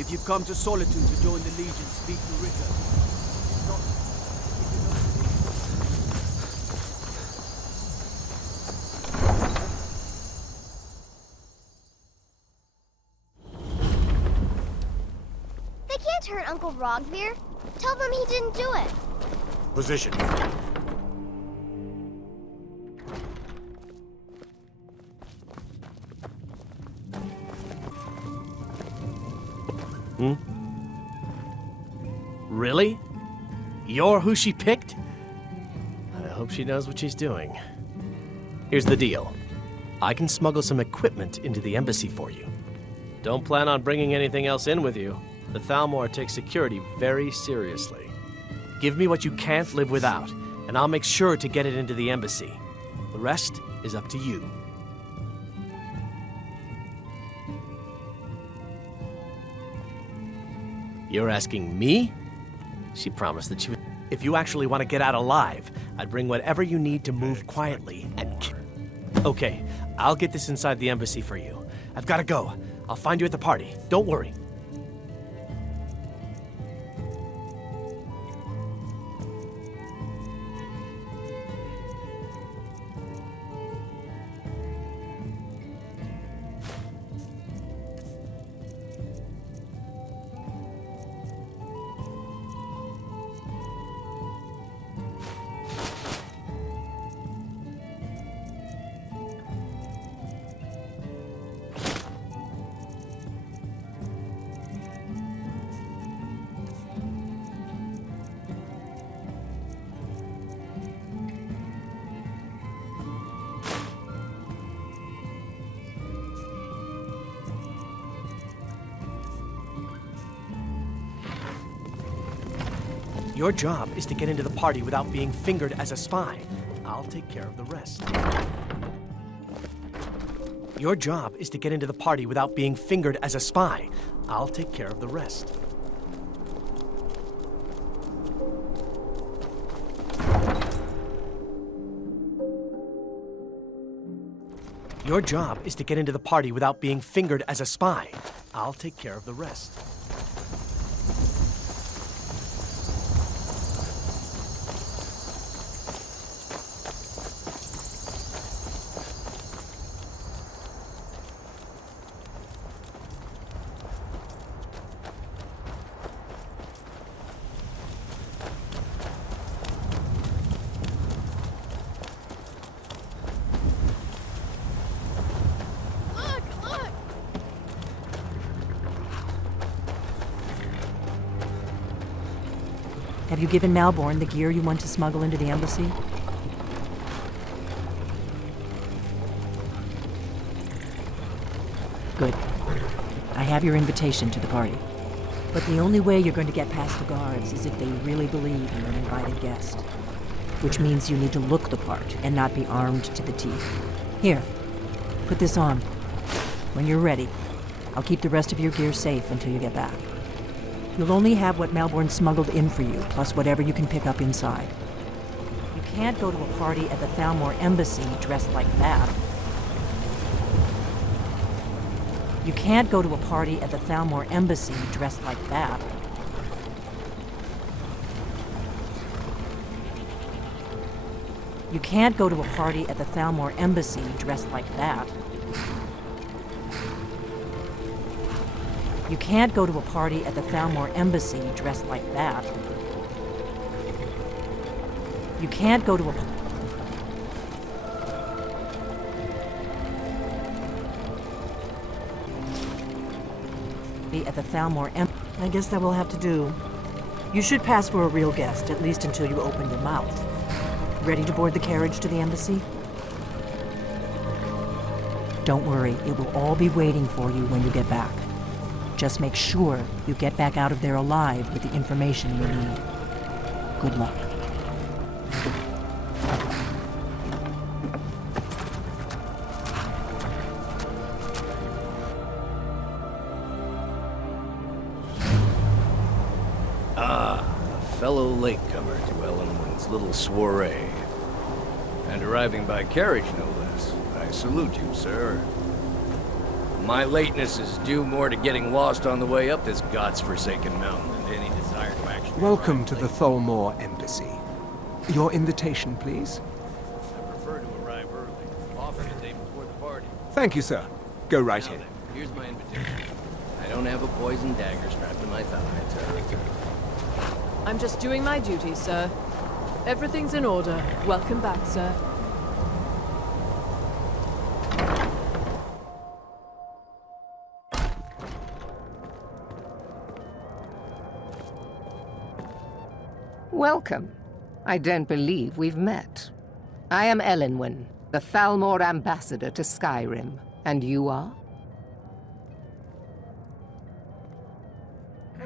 If you've come to Solitude to join the Legion, speak to Rickard. They can't hurt Uncle Hrothgar. Tell them he didn't do it. Position. Really? You're who she picked? I hope she knows what she's doing. Here's the deal. I can smuggle some equipment into the embassy for you. Don't plan on bringing anything else in with you. The Thalmor takes security very seriously. Give me what you can't live without, and I'll make sure to get it into the embassy. The rest is up to you. You're asking me? She promised that she would. If you actually want to get out alive, I'd bring whatever you need to move quietly and Okay, I'll get this inside the embassy for you. I've got to go. I'll find you at the party. Don't worry. Your job is to get into the party without being fingered as a spy. I'll take care of the rest. Your job is to get into the party without being fingered as a spy. I'll take care of the rest. Your job is to get into the party without being fingered as a spy. I'll take care of the rest. Have you given Malborn the gear you want to smuggle into the embassy? Good. I have your invitation to the party. But the only way you're going to get past the guards is if they really believe you're an invited guest. Which means you need to look the part and not be armed to the teeth. Here, put this on. When you're ready, I'll keep the rest of your gear safe until you get back. You'll only have what Malborn smuggled in for you, plus whatever you can pick up inside. You can't go to a party at the Thalmor Embassy dressed like that. You can't go to a party at the Thalmor Embassy dressed like that. You can't go to a party at the Thalmor Embassy dressed like that. You can't go to a party at the Thalmor Embassy dressed like that. You can't go to a... at the Thalmor Embassy. I guess that will have to do. You should pass for a real guest, at least until you open your mouth. Ready to board the carriage to the embassy? Don't worry, it will all be waiting for you when you get back. Just make sure you get back out of there alive with the information you need. Good luck. A fellow latecomer to Ellenwood's little soiree. And arriving by carriage, no less. I salute you, sir. My lateness is due more to getting lost on the way up this god's-forsaken mountain than to any desire to actually... Welcome to the Thalmor Embassy. Your invitation, please? I prefer to arrive early, often a day before the party. Thank you, sir. Go right Now in. then, here's my invitation. I don't have a poison dagger strapped to my thigh, etc. I'm just doing my duty, sir. Everything's in order. Welcome back, sir. Welcome. I don't believe we've met. I am Elenwen, the Thalmor Ambassador to Skyrim. And you are?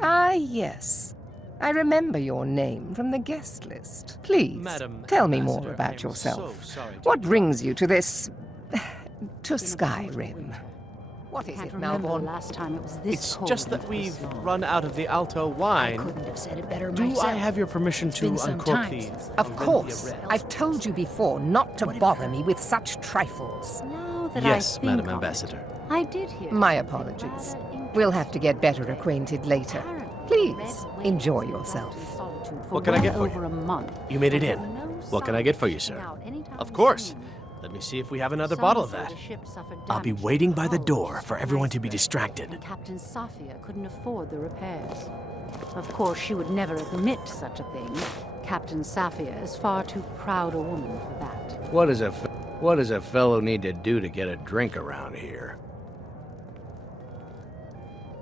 Ah, yes. I remember your name from the guest list. Please, Madam tell me Ambassador, more I about am yourself. so sorry to What brings you to this... to Skyrim? What is Can't it, remember the Malborn? last time it was this It's cold just and that we've this long. run out of the Alto wine. I couldn't have said it better Do myself. I have your permission It's to been some uncork time these? since Of course. I've told you before not to bother me with such trifles. Now that Yes, I think Madam on Ambassador. it, I did hear. My apologies. We'll have to get better acquainted later. Please, enjoy yourself. What can I get for over you? a month. You made it in. What can I get for you, sir? Of course. Let me see if we have another bottle of that. I'll be waiting by the door for everyone to be distracted. Captain Safia couldn't afford the repairs. Of course, she would never admit such a thing. Captain Safia is far too proud a woman for that. What does a fellow need to do to get a drink around here?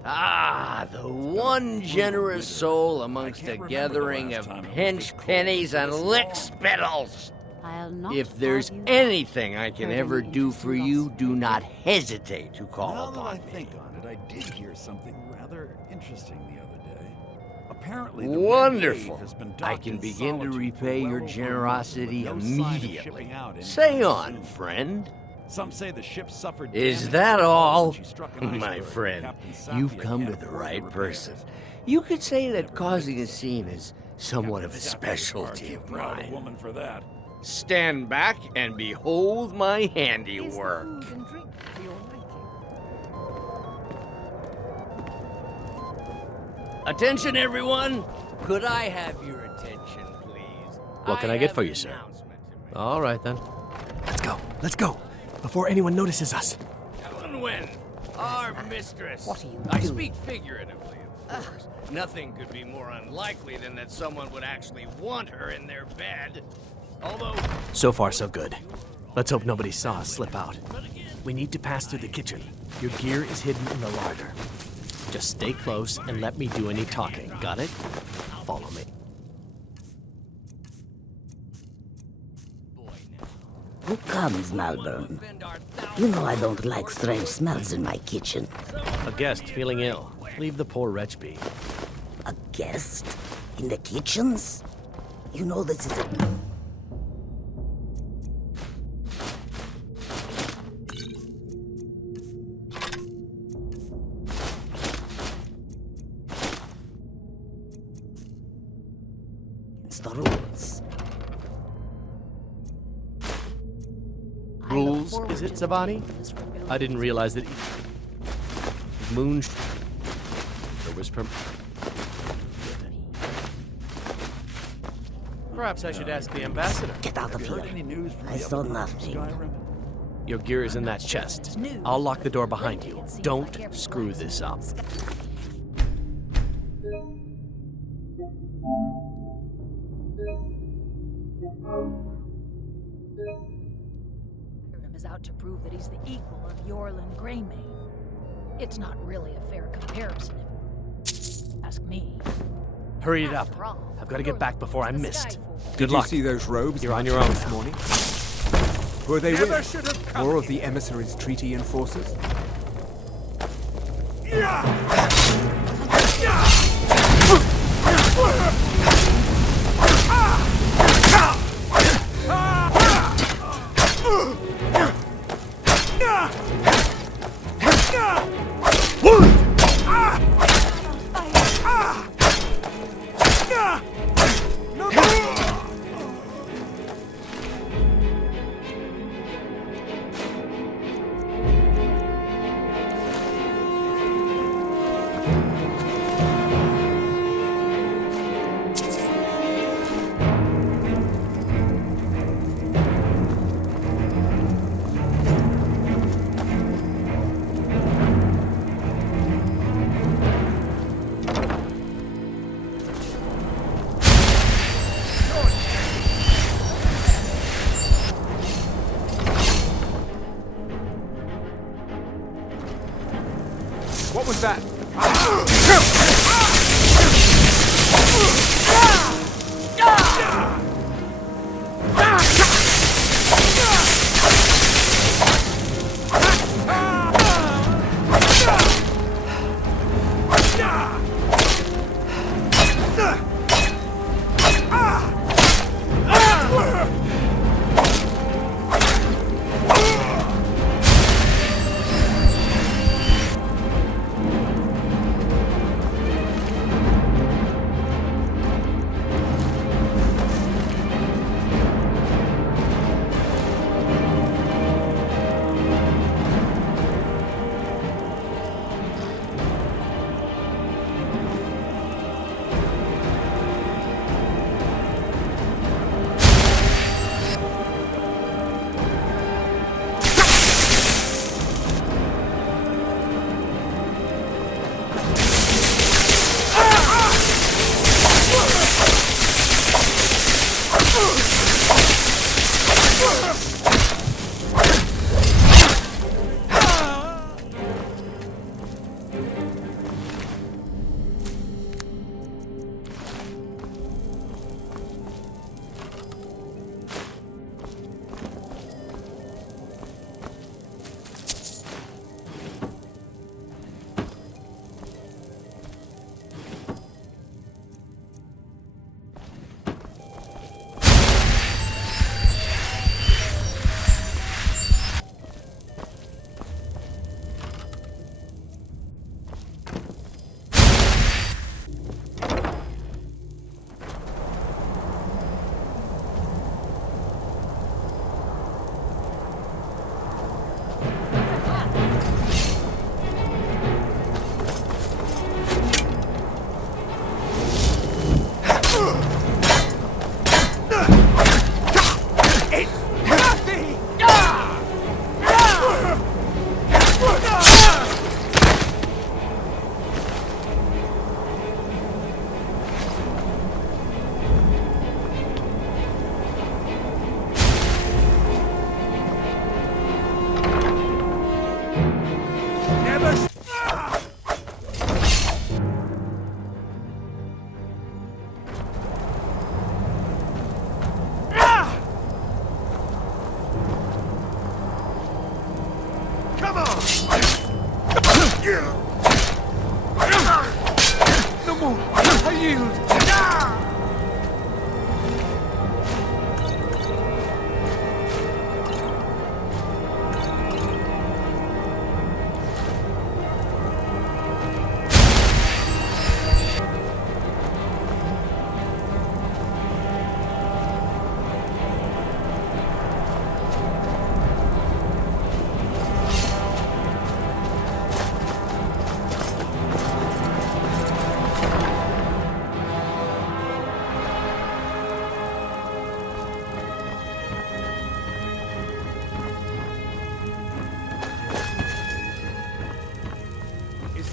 Ah, the one generous soul amongst a gathering of pinch pennies and lick spittles. If there's anything I can ever do for you, do not hesitate to call upon me. Think on it, I did hear something rather interesting the other day. Apparently, the Wonderful. Red Wave has been I docked can in begin to solitude repay for your well over a month, generosity with no sign of immediately. shipping out anytime Say on, soon. friend. Some say the ship suffered Is damage that when all? she struck an My iceberg. friend, Captain you've Safia come to can't the afford right repairs. person. You could say that causing a scene is somewhat of a Captain Safia is far specialty too of proud a mine. woman for that. Stand back and behold my handiwork. Attention, everyone! Could I have your attention, please? What can I get for you, sir? All right, then. Let's go. Before anyone notices us. Alduin, our mistress. What are you I doing? speak figuratively, of course. Nothing could be more unlikely than that someone would actually want her in their bed. Although, So far, so good. Let's hope nobody saw us slip out. We need to pass through the kitchen. Your gear is hidden in the larder. Just stay close and let me do any talking. Got it? Follow me. Who comes, Malborn? You know I don't like strange smells in my kitchen. A guest feeling ill. Leave the poor wretch be. A guest? In the kitchens? You know this is a... It's the rules. Rules, is it, Zabani? I didn't realize that Moon was Perhaps I should ask the ambassador. Get out of here. I saw nothing. Your gear is in that chest. I'll lock the door behind you. Don't screw this up. Skyrim is out to prove that he's the equal of Yorlin Greymane. It's not really a fair comparison, if you ask me. Hurry it up. I've got to get back before I'm missed. Good Did luck. you see those robes? You're on your own this morning. Who are they Never with? should have come More of the emissaries' treaty enforcers? What was that?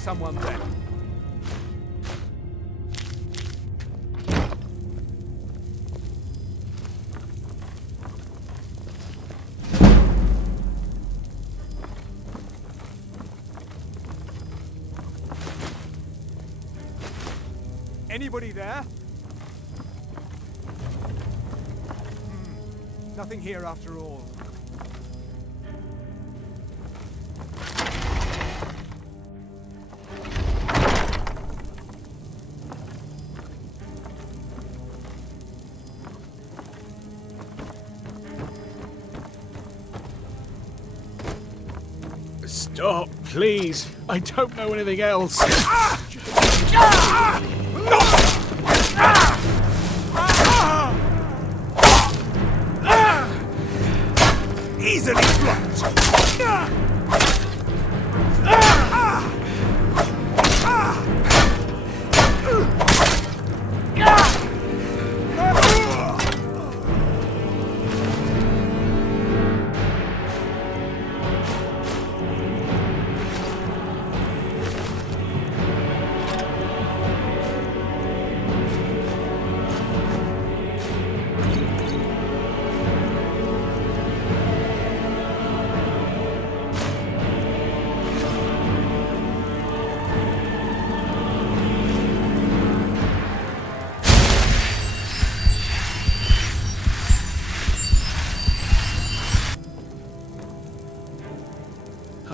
Someone there. Anybody there? Nothing here after all. Stop, please. I don't know anything else. Easily blocked.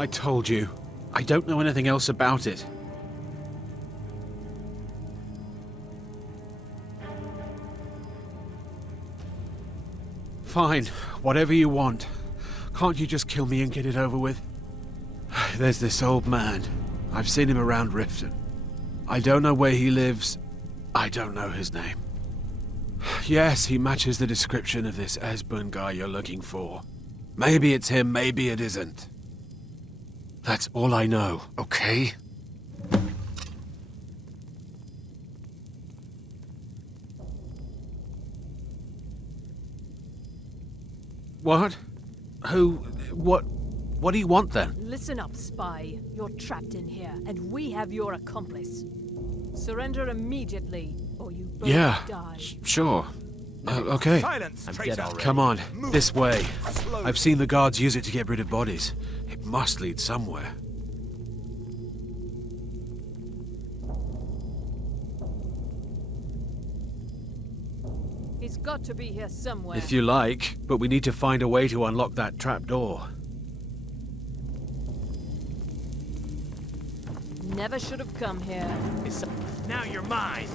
I told you. I don't know anything else about it. Fine, whatever you want. Can't you just kill me and get it over with? There's this old man. I've seen him around Riften. I don't know where he lives. I don't know his name. Yes, he matches the description of this Esbern guy you're looking for. Maybe it's him, maybe it isn't. That's all I know, okay? What? Who? What do you want then? Listen up, spy. You're trapped in here, and we have your accomplice. Surrender immediately, or you both die. Sure. Okay. I'm dead already. Come on, this way. I've seen the guards use it to get rid of bodies. It must lead somewhere. He's got to be here somewhere. If you like, but we need to find a way to unlock that trap door. Never should have come here. Now you're mine.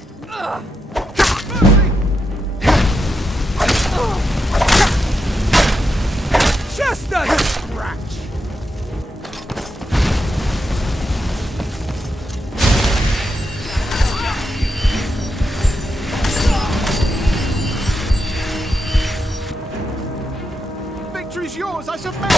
Just a scratch! Victory's yours, I submit!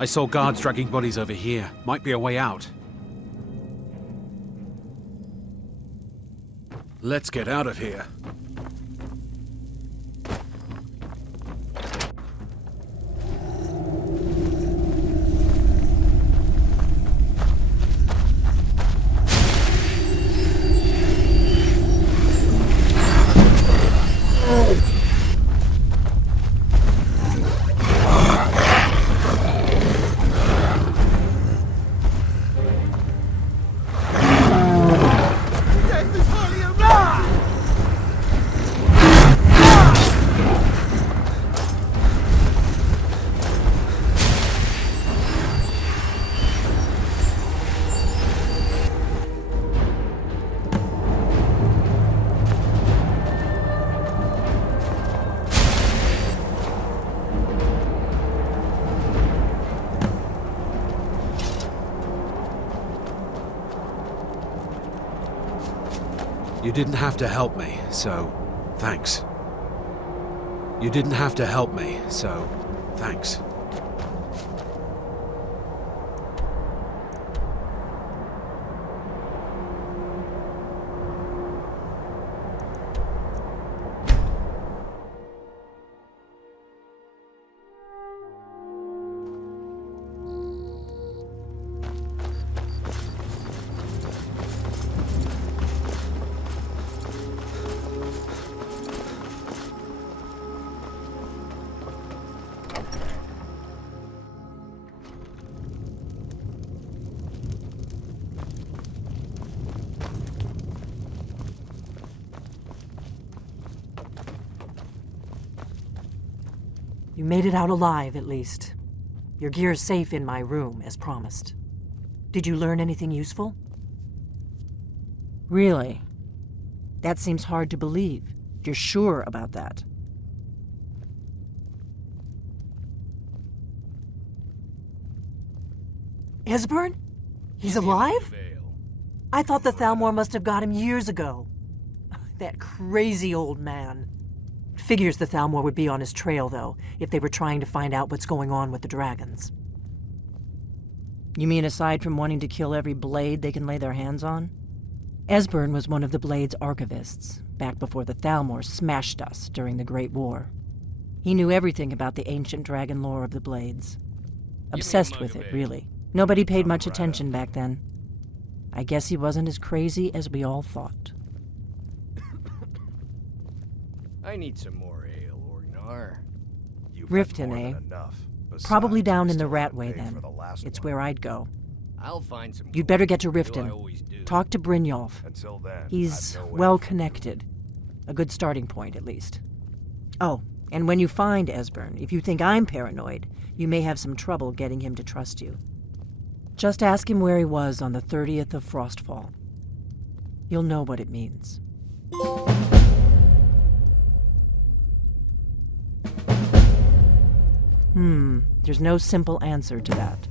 I saw guards dragging bodies over here. Might be a way out. Let's get out of here. You didn't have to help me, so thanks. You didn't have to help me, so thanks. You made it out alive, at least. Your gear's safe in my room, as promised. Did you learn anything useful? Really? That seems hard to believe. You're sure about that? Esbern? He's alive? I thought the Thalmor must have got him years ago. That crazy old man. Figures the Thalmor would be on his trail, though, if they were trying to find out what's going on with the dragons. You mean aside from wanting to kill every blade they can lay their hands on? Esbern was one of the Blade's archivists, back before the Thalmor smashed us during the Great War. He knew everything about the ancient dragon lore of the Blades. Obsessed with it, really. Nobody paid much attention back then. I guess he wasn't as crazy as we all thought. I need some more ale, Orgnar. Riften, eh? Probably down in the Ratway, then. It's where I'd go. I'll find some. You'd better get to Riften. Talk to Brynjolf. Until then, he's well-connected. A good starting point, at least. Oh, and when you find Esbern, if you think I'm paranoid, you may have some trouble getting him to trust you. Just ask him where he was on the 30th of Frostfall. You'll know what it means. There's no simple answer to that.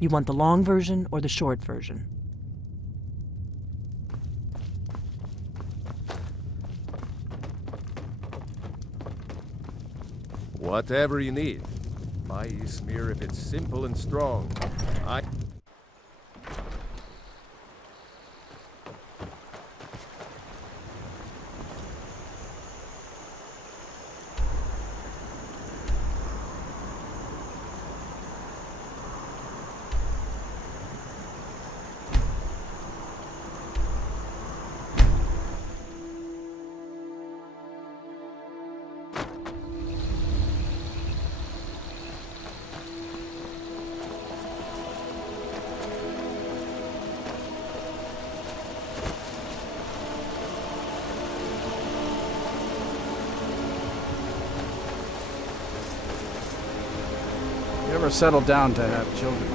You want the long version or the short version? Whatever you need. My Ysmir if it's simple and strong. You ever settled down to have children?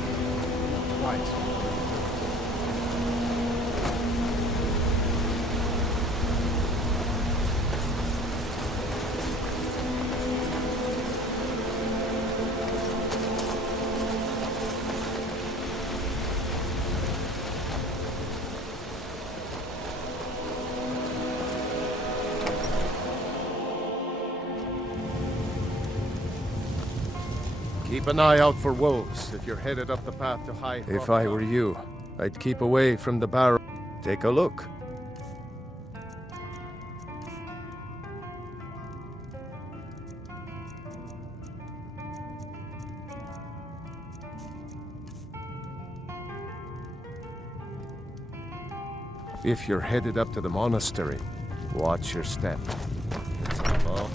Twice. Keep an eye out for wolves if you're headed up the path to High Hrothgar. If I were you, I'd keep away from the Barrow. Take a look. If you're headed up to the monastery, watch your step. Oh.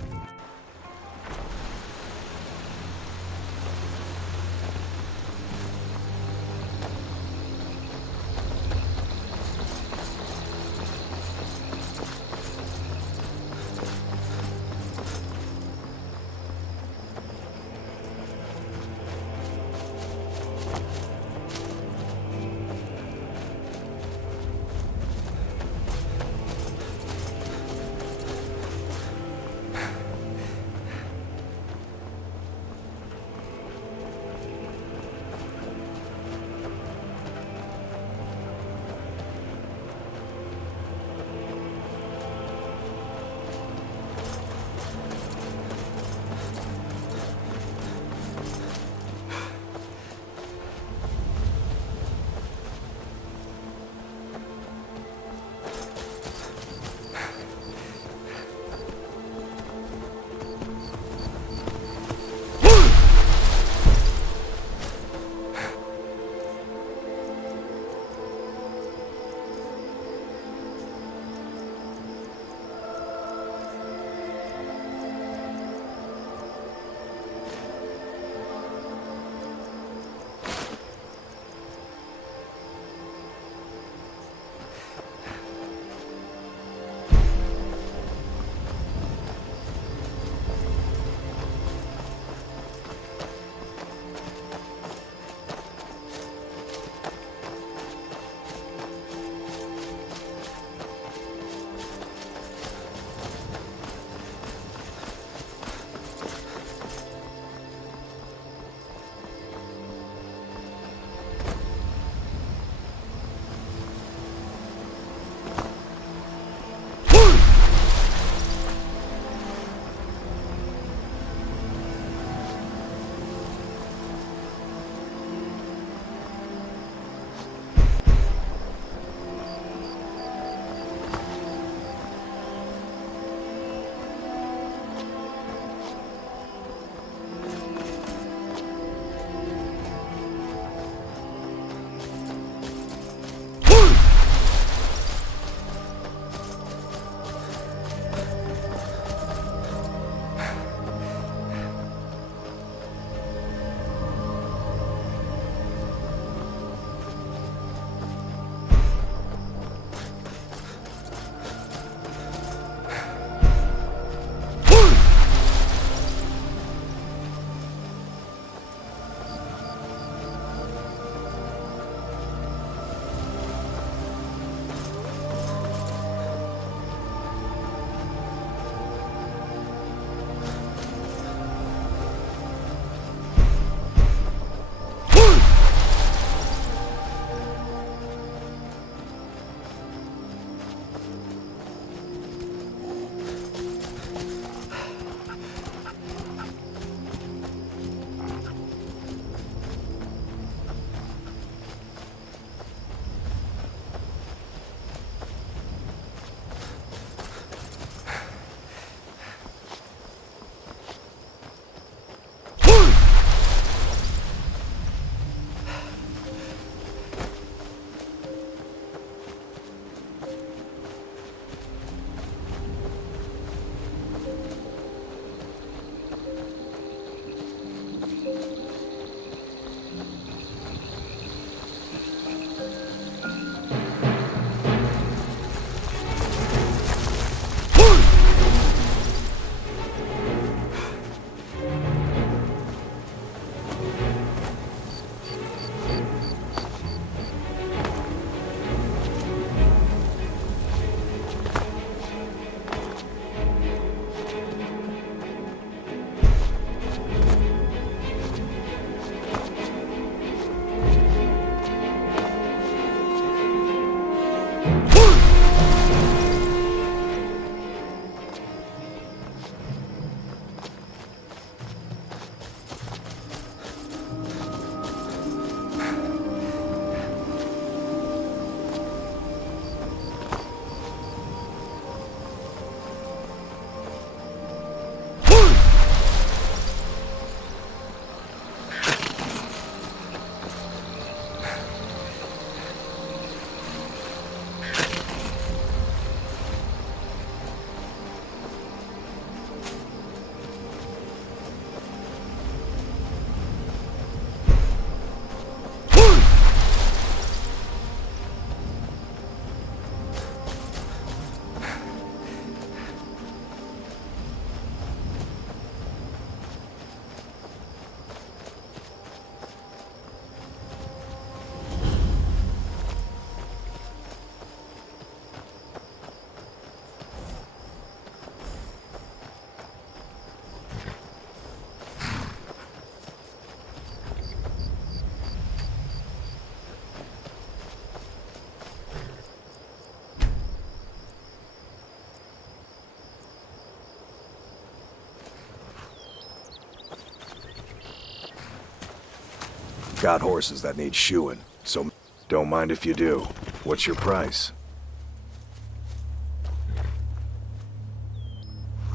Got horses that need shoeing, so don't mind if you do. What's your price?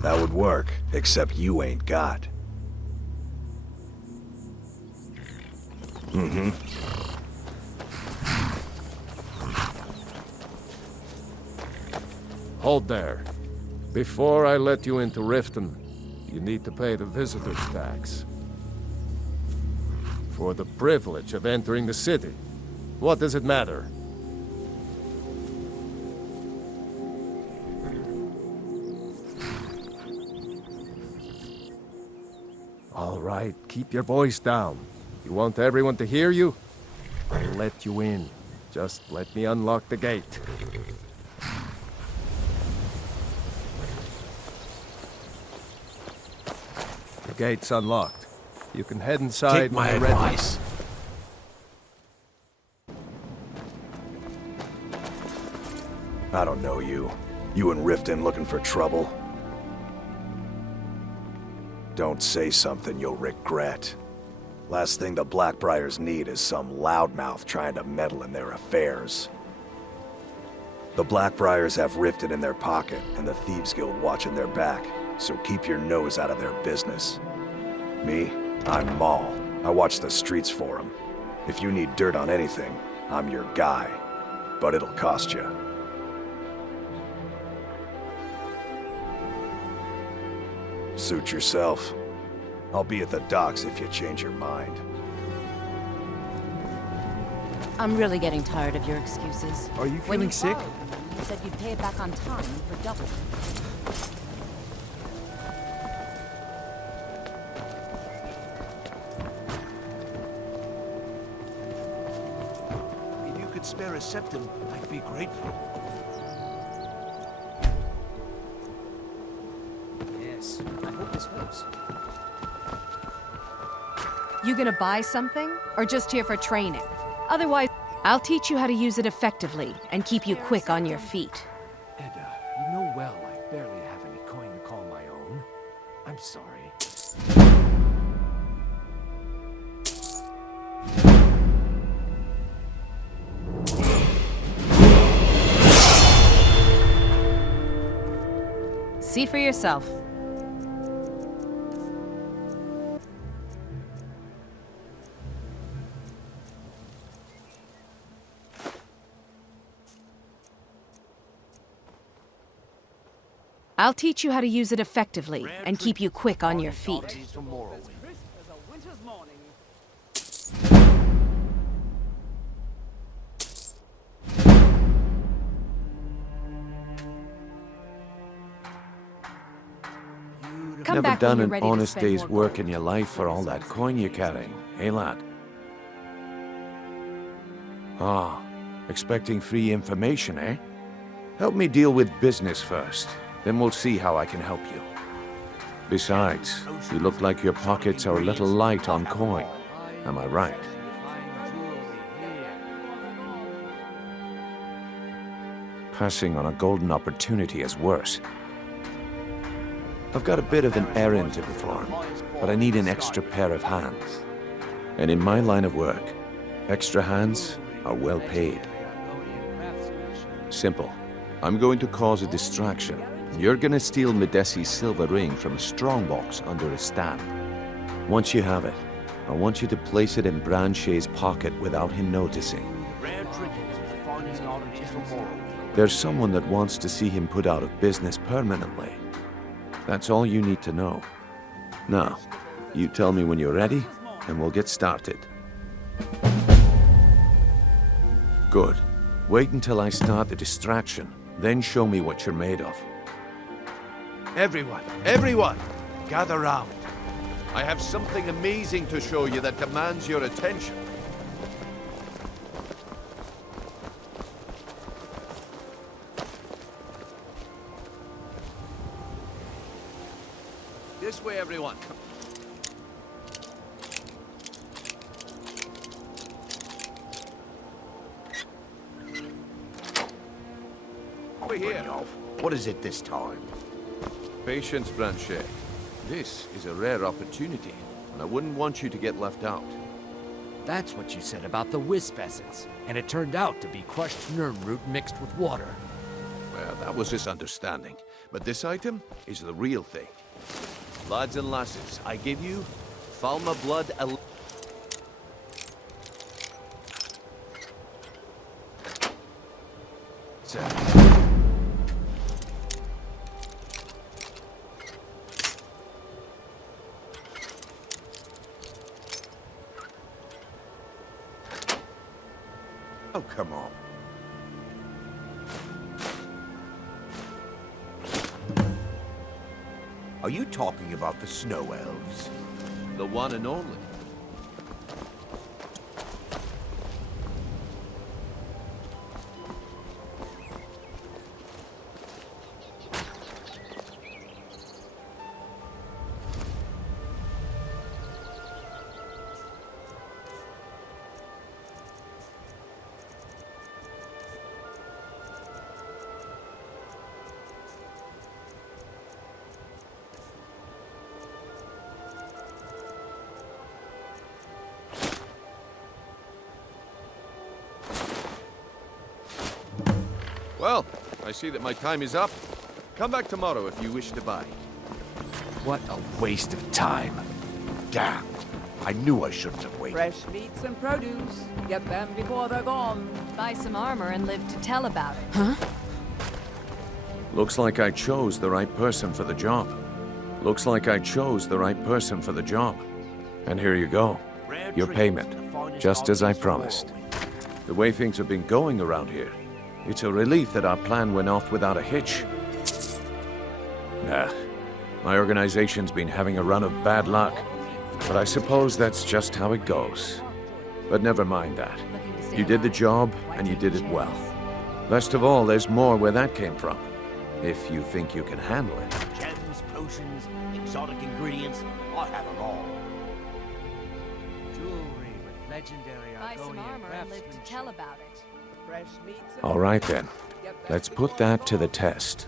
That would work, except you ain't got. Mm-hmm. Hold there. Before I let you into Riften, you need to pay the visitor's tax. For the privilege of entering the city. What does it matter? All right, keep your voice down. You want everyone to hear you? I'll let you in. Just let me unlock the gate. The gate's unlocked. You can head inside. Take my when you're advice. I don't know you. You and Riften looking for trouble? Don't say something you'll regret. Last thing the Blackbriars need is some loudmouth trying to meddle in their affairs. The Blackbriars have Riften in their pocket and the Thieves Guild watching their back, so keep your nose out of their business. Me? I'm Maul. I watch the streets for them. If you need dirt on anything, I'm your guy. But it'll cost you. Suit yourself. I'll be at the docks if you change your mind. I'm really getting tired of your excuses. Are you feeling sick? You said you'd pay it back on time for double. If you could spare a septim, I'd be grateful. Yes, I hope this helps. You gonna buy something? Or just here for training? Otherwise, I'll teach you how to use it effectively and keep you quick on your feet. Edda, you know well I barely have any coin to call my own. I'm sorry. See for yourself. I'll teach you how to use it effectively and keep you quick on your feet. Come Never back done when you're an ready to honest spend day's more work gold. in your life for all that coin you're carrying, eh, lad? Ah, expecting free information, eh? Help me deal with business first, then we'll see how I can help you. Besides, you look like your pockets are a little light on coin. Am I right? Passing on a golden opportunity is worse. I've got a bit of an errand to perform, but I need an extra pair of hands. And in my line of work, extra hands are well paid. Simple. I'm going to cause a distraction. You're gonna steal Medesi's silver ring from a strongbox under a stamp. Once you have it, I want you to place it in Branche's pocket without him noticing. There's someone that wants to see him put out of business permanently. That's all you need to know. Now, you tell me when you're ready, and we'll get started. Good. Wait until I start the distraction, then show me what you're made of. Everyone, gather round. I have something amazing to show you that demands your attention. This way, everyone. Over here. What is it this time? Patience, Branche. This is a rare opportunity, and I wouldn't want you to get left out. That's what you said about the wisp essence, and it turned out to be crushed nirnroot mixed with water. Well, that was misunderstanding. But this item is the real thing. Lads and lasses, I give you Thalmor blood. Oh, come on. Are you talking about the snow elves? The one and only. Well, I see that my time is up. Come back tomorrow if you wish to buy. What a waste of time. Damn. I knew I shouldn't have waited. Fresh meats and produce. Get them before they're gone. Buy some armor and live to tell about it. Huh? Looks like I chose the right person for the job. Looks like I chose the right person for the job. And here you go. Your payment. Just as I promised. The way things have been going around here, it's a relief that our plan went off without a hitch. Nah, my organization's been having a run of bad luck. But I suppose that's just how it goes. But never mind that. You did the job, and you did it well. Best of all, there's more where that came from. If you think you can handle it. Gems, potions, exotic ingredients, I have them all. Jewelry with legendary Buy some armor and live to tell about it. Fresh meats and All right then, let's put that to the test.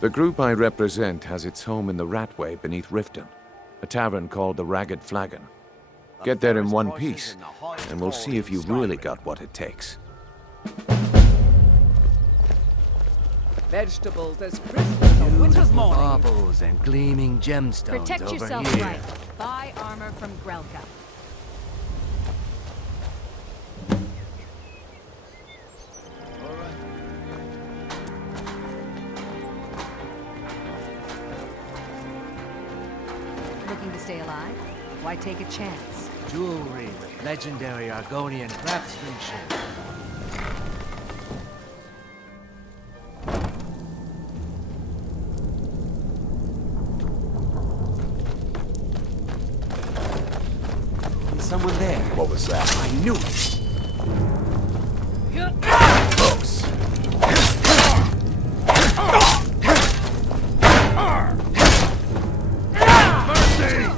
The group I represent has its home in the Ratway beneath Riften, a tavern called the Ragged Flagon. Get there in one piece, and we'll see if you really got what it takes. vegetables as crisp as a winter's morning. Baubles and gleaming gemstones Protect over yourself here. right. Buy armor from Grelka. Looking to stay alive? Why take a chance? Jewelry with legendary Argonian craftsmanship. Someone there. What was that? I knew it. Close. Mercy!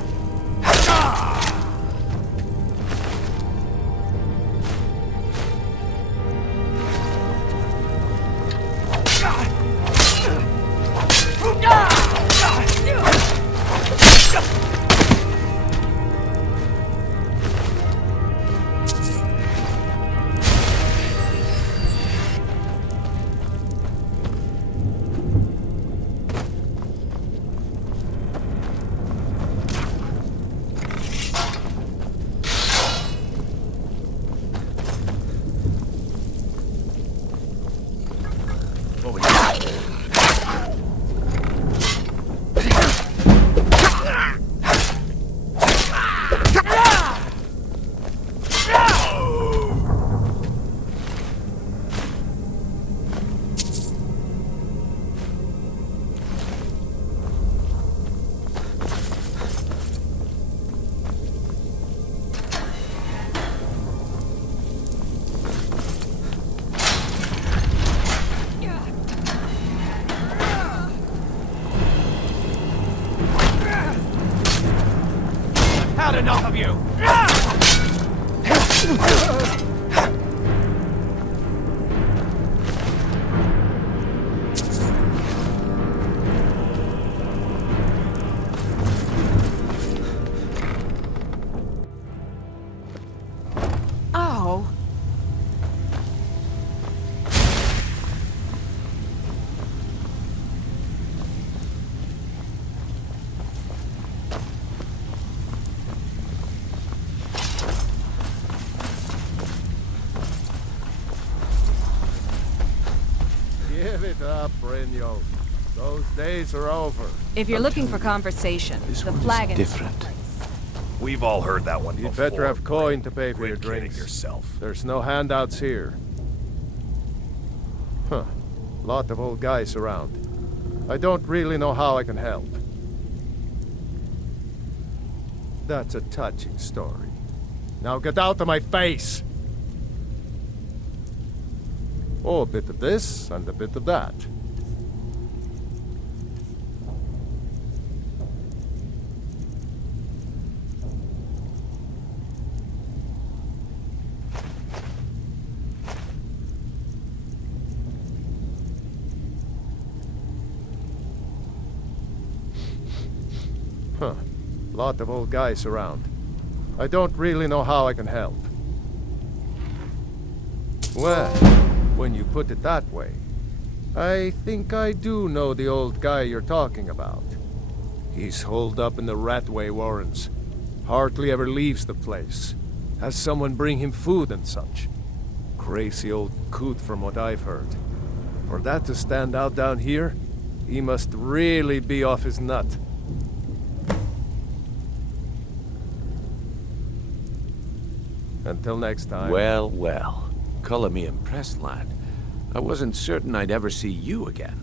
Had enough of you! up, Brynjolf. Those days are over. If you're looking for conversation, the flagon. Different. We've all heard that one You'd before. better have coin to pay for your Quit kidding drinks. yourself. There's no handouts here. Huh. Lot of old guys around. I don't really know how I can help. That's a touching story. Now get out of my face! Oh, a bit of this and a bit of that. Huh. Lot of old guys around. I don't really know how I can help. Well, when you put it that way, I think I do know the old guy you're talking about. He's holed up in the Ratway warrens. Hardly ever leaves the place. Has someone bring him food and such. Crazy old coot from what I've heard. For that to stand out down here, he must really be off his nut. Until next time. Well, well. Color me impressed, lad. I wasn't certain I'd ever see you again.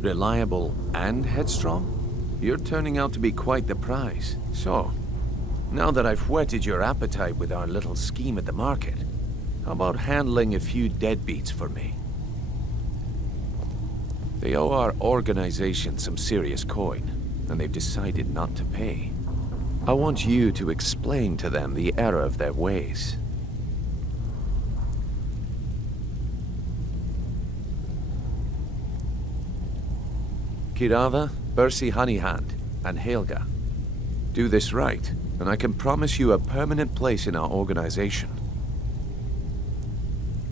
Reliable and headstrong? You're turning out to be quite the prize. So, now that I've whetted your appetite with our little scheme at the market, how about handling a few deadbeats for me? They owe our organization some serious coin, and they've decided not to pay. I want you to explain to them the error of their ways. Kirava, Bersi Honeyhand, and Helga. Do this right, and I can promise you a permanent place in our organization.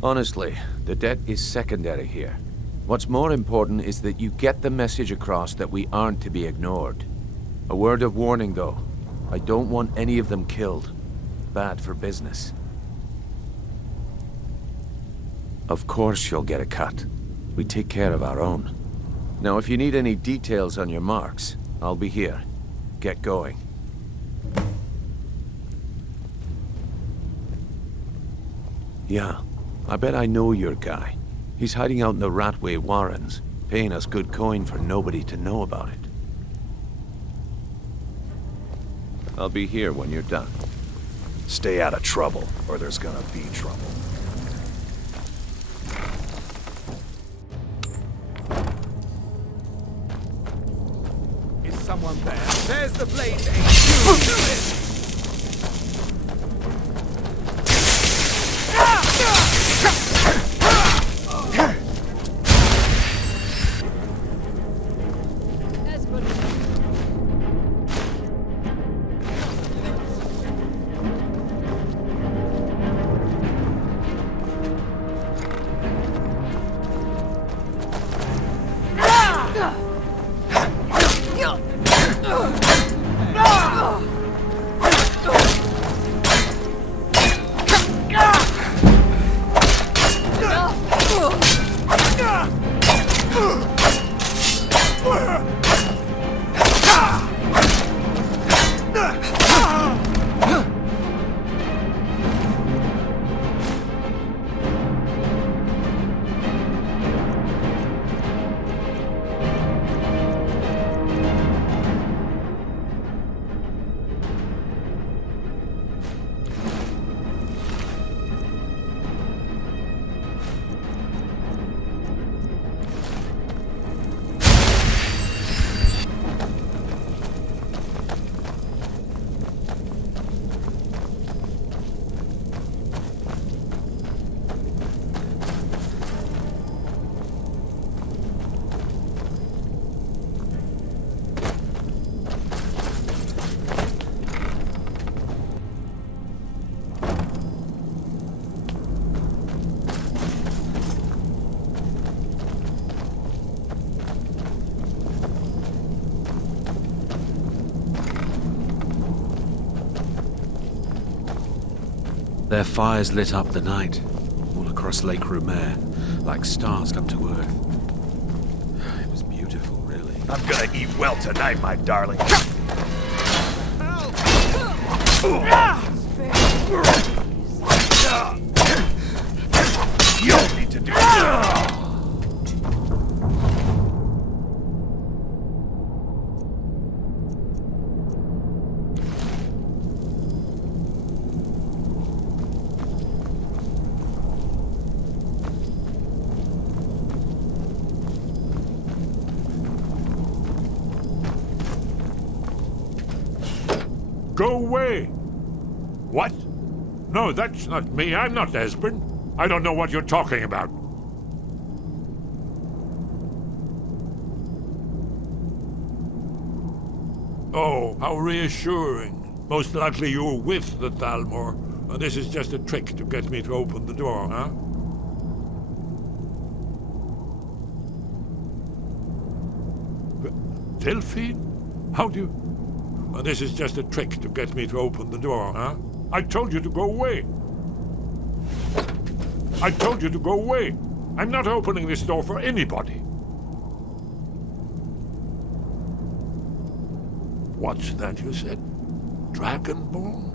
Honestly, the debt is secondary here. What's more important is that you get the message across that we aren't to be ignored. A word of warning, though. I don't want any of them killed. Bad for business. Of course you'll get a cut. We take care of our own. Now, if you need any details on your marks, I'll be here. Get going. Yeah, I bet I know your guy. He's hiding out in the Ratway warrens, paying us good coin for nobody to know about it. I'll be here when you're done. Stay out of trouble, or there's gonna be trouble. Is someone there? There's the blade aim. Their fires lit up the night, all across Lake Rumer, like stars come to Earth. It was beautiful, really. I'm gonna eat well tonight, my darling. You don't need to do that. Go away! What? No, that's not me. I'm not Esbern. I don't know what you're talking about. Oh, how reassuring. Most likely you're with the Thalmor, and this is just a trick to get me to open the door, huh? Delphine? How do you... And this is just a trick to get me to open the door, huh? I told you to go away. I told you to go away. I'm not opening this door for anybody. What's that you said? Dragonborn?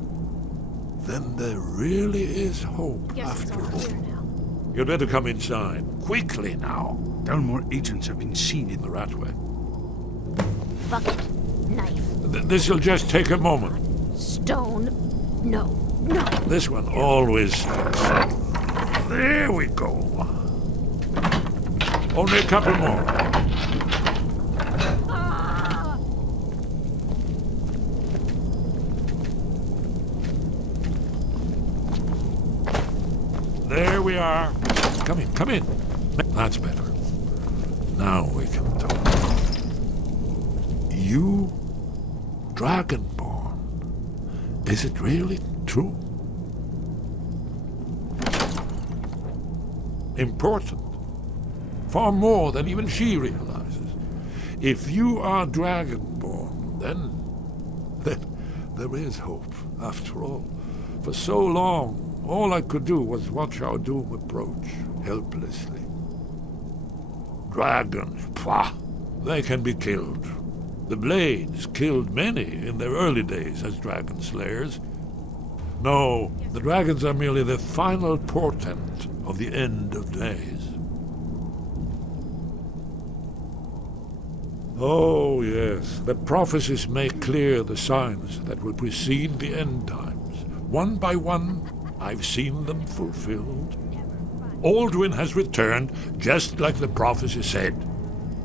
Then there really is hope after all. You'd better come inside. Quickly now. Thalmor agents have been seen in the Ratway. Bucket. Knife. This'll just take a moment. Stone. No. No. This one always starts. There we go. Only a couple more. There we are. Come in, come in. That's better. Now we can talk. You, Dragonborn. Is it really true? Important. Far more than even she realizes. If you are Dragonborn, then there is hope, after all. For so long, all I could do was watch our doom approach, helplessly. Dragons, pah, they can be killed. The Blades killed many in their early days as dragon slayers. No, the dragons are merely the final portent of the end of days. Oh, yes, the prophecies make clear the signs that will precede the end times. One by one, I've seen them fulfilled. Alduin has returned, just like the prophecy said.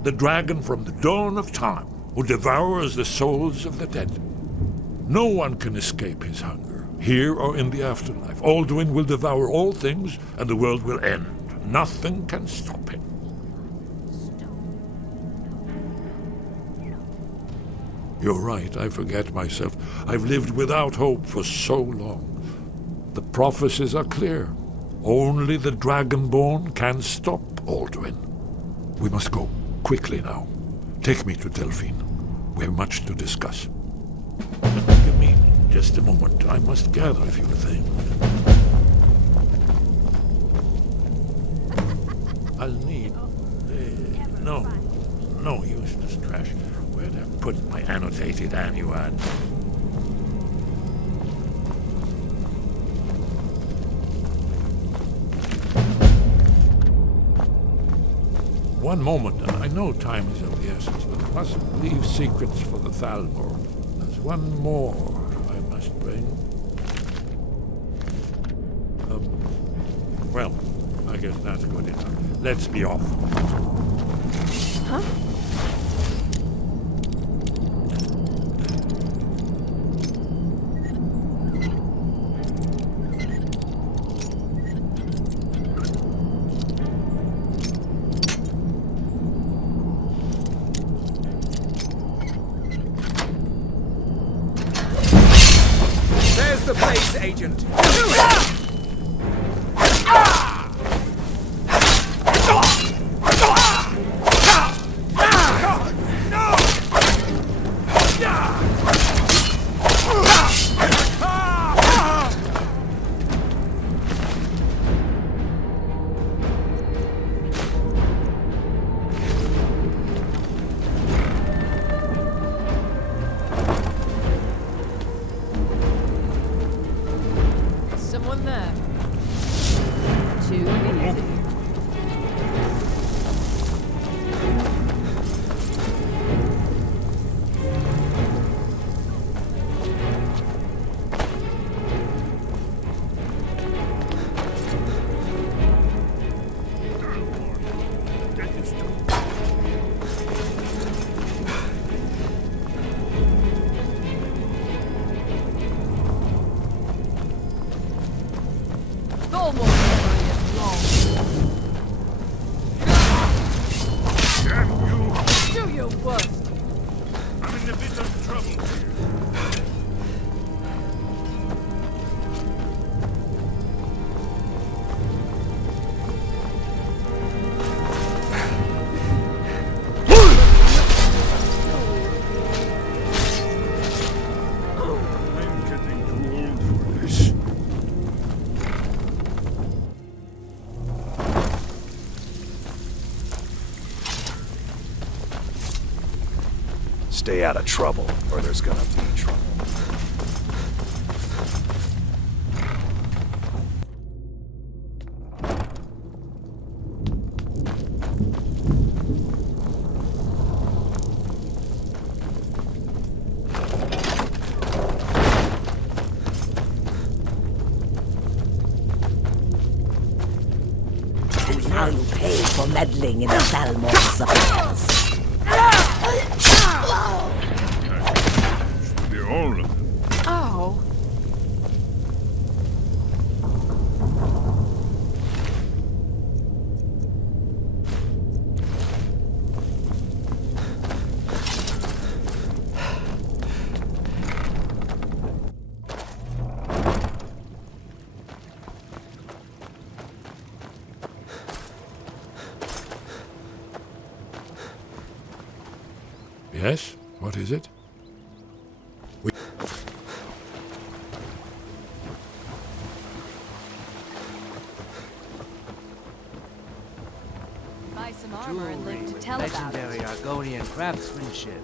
The dragon from the dawn of time, who devours the souls of the dead. No one can escape his hunger, here or in the afterlife. Alduin will devour all things, and the world will end. Nothing can stop him. You're right, I forget myself. I've lived without hope for so long. The prophecies are clear. Only the Dragonborn can stop Alduin. We must go, quickly now. Take me to Delphine. We have much to discuss. Give me just a moment. I must gather a few things. I'll need... no useless trash. Where'd I put my annotated annuad? One moment, I know time is of the essence, but I mustn't leave secrets for the Thalmor. There's one more I must bring. Well, I guess that's good enough. Let's be off. Huh? The Blades agent. Stay out of trouble, or there's gonna be trouble. Now you pay for meddling in the Thalmor's affairs. They're all of them. Oh. Yes? What is it? Buy some armor and live to tell about Legendary it. Argonian craftsmanship.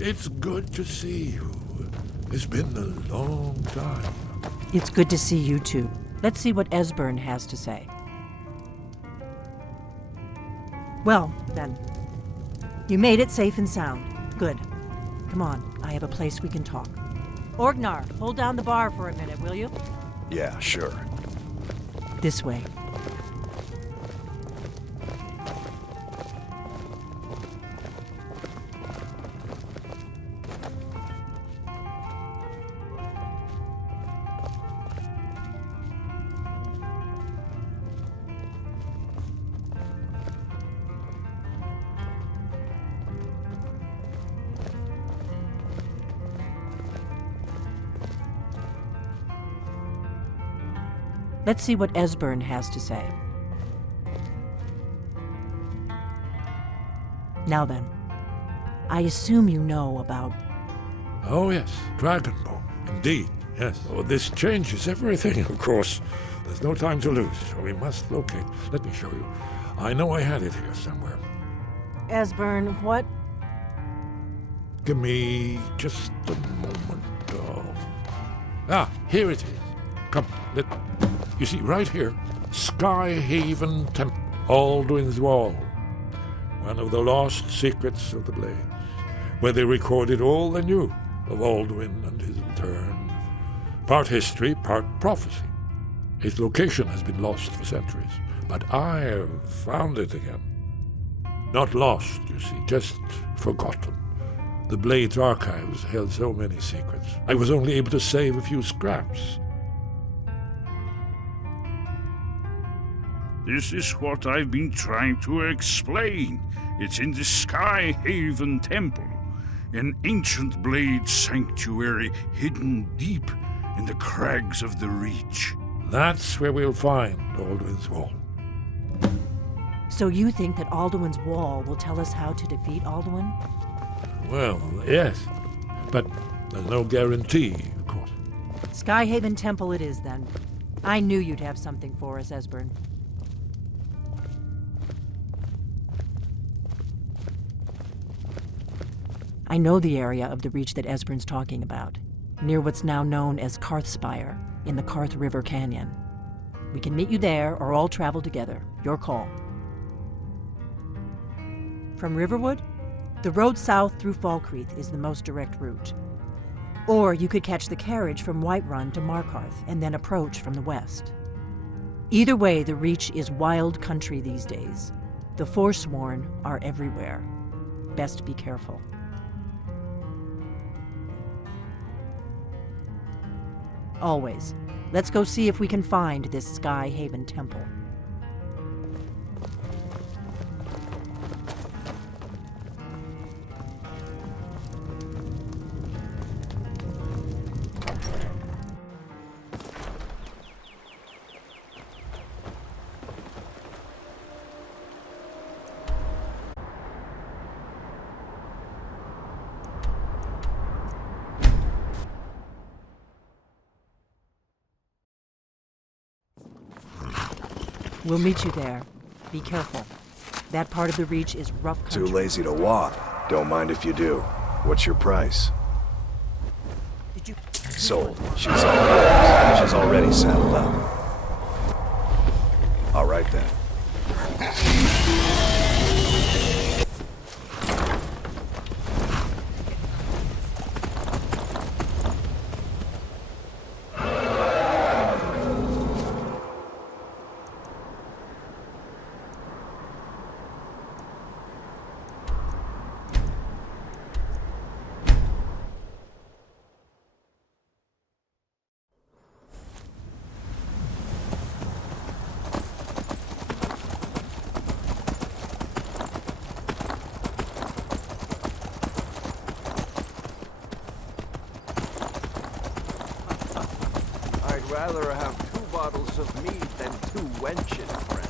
It's good to see you. It's been a long time. It's good to see you too. Let's see what Esbern has to say. Well, then. You made it safe and sound. Good. Come on, I have a place we can talk. Orgnar, hold down the bar for a minute, will you? Yeah, sure. This way. Let's see what Esbern has to say. Now then, I assume you know about... Oh yes, Dragonborn. Indeed, yes. Oh, this changes everything, of course. There's no time to lose, so we must locate. Let me show you. I know I had it here somewhere. Esbern, what? Give me just a moment. Ah, here it is. Come, you see, right here, Skyhaven Temple, Alduin's Wall. One of the lost secrets of the Blades, where they recorded all they knew of Alduin and his return. Part history, part prophecy. Its location has been lost for centuries, but I have found it again. Not lost, you see, just forgotten. The Blades archives held so many secrets. I was only able to save a few scraps. This is what I've been trying to explain. It's in the Skyhaven Temple, an ancient blade sanctuary hidden deep in the crags of the Reach. That's where we'll find Alduin's Wall. So you think that Alduin's Wall will tell us how to defeat Alduin? Well, yes, but there's no guarantee, of course. Skyhaven Temple it is, then. I knew you'd have something for us, Esbern. I know the area of the Reach that Esbern's talking about, near what's now known as Karthspire, in the Karth River Canyon. We can meet you there, or all travel together. Your call. From Riverwood? The road south through Falkreath is the most direct route. Or you could catch the carriage from Whiterun to Markarth, and then approach from the west. Either way, the Reach is wild country these days. The Forsworn are everywhere. Best be careful. Always. Let's go see if we can find this Sky Haven temple. We'll meet you there. Be careful. That part of the Reach is rough country. Too lazy to walk. Don't mind if you do. What's your price? Sold. She's all yours. She's already saddled up. All right then. Rather have 2 bottles of mead than 2 wenches, friend.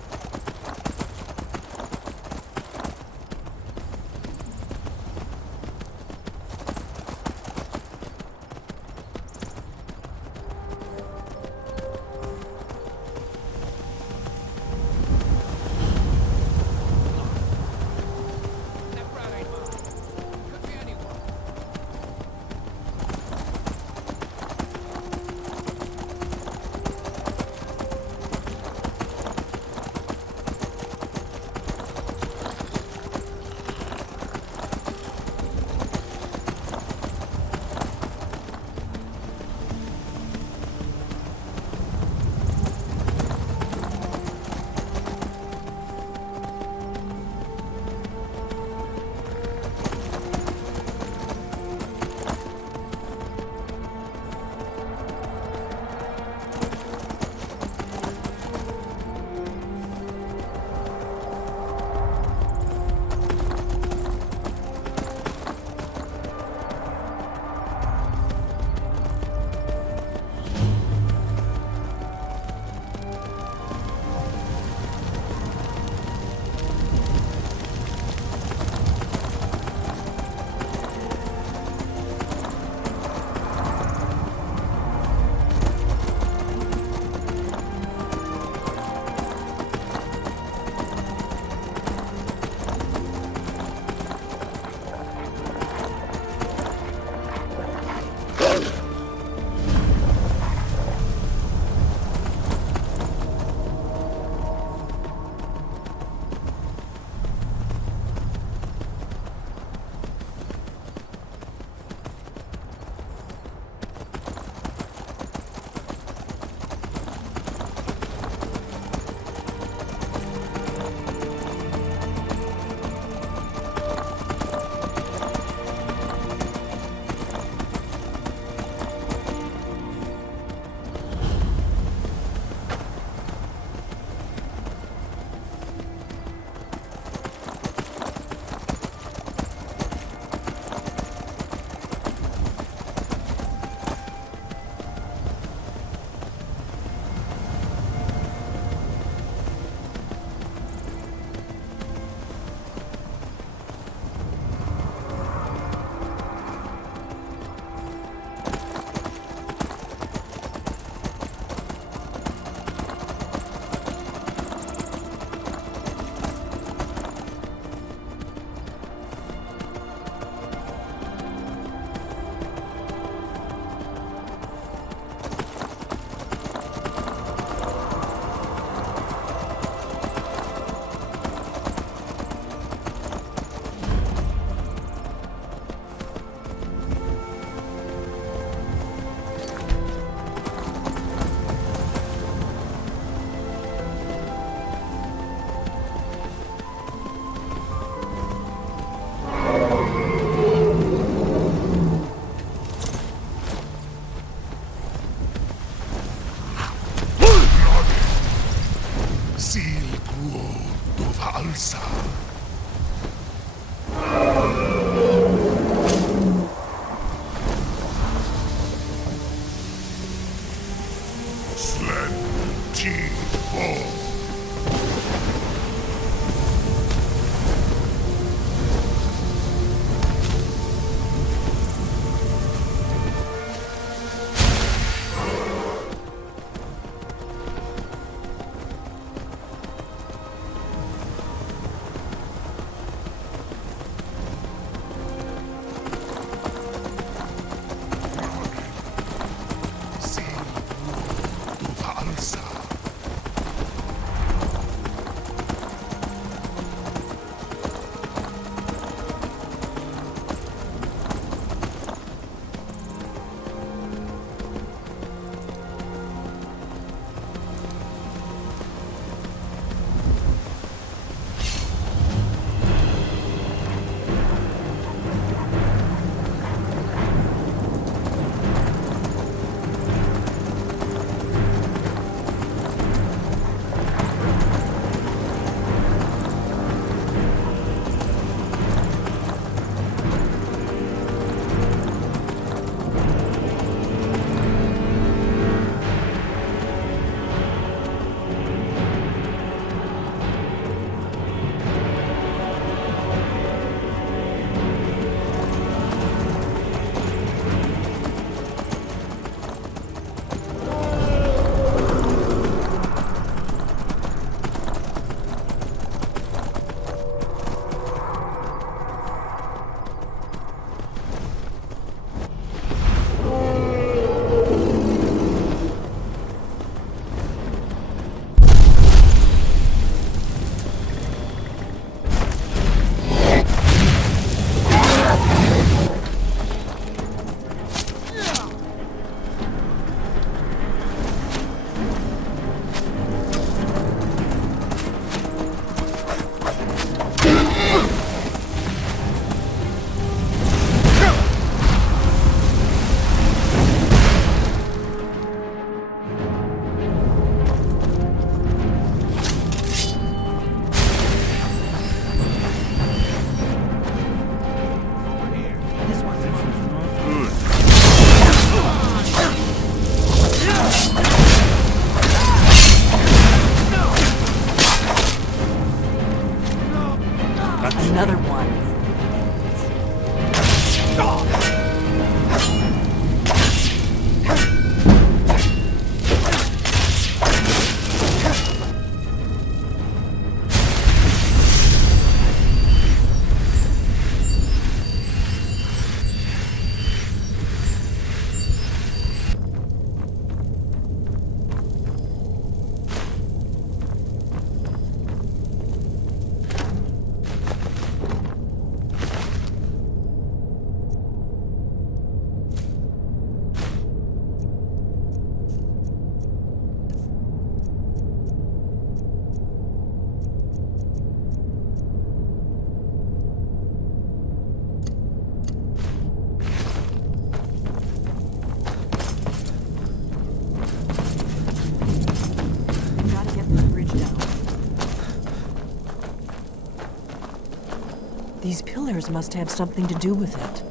These pillars must have something to do with it.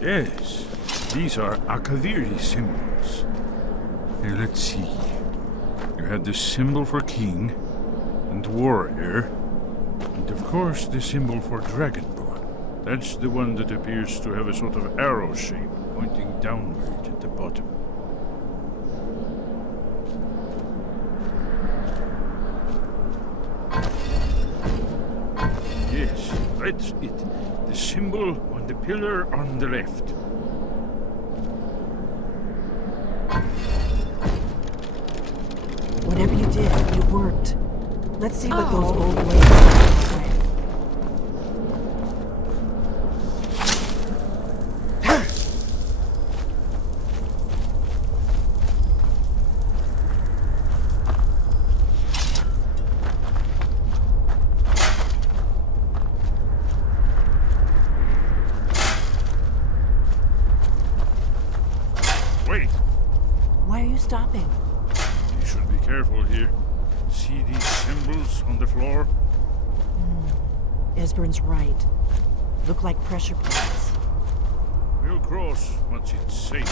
Yes, these are Akaviri symbols. Here, let's see. You had the symbol for king and warrior, and of course the symbol for Dragonborn. That's the one that appears to have a sort of arrow shape pointing downward at the bottom. Yes, that's it. The symbol on the pillar on the left. Whatever you did, it worked. Let's see what those old ways are. Wait! Why are you stopping? You should be careful here. See these symbols on the floor? Esbern's right. Look like pressure plates. We'll cross once it's safe.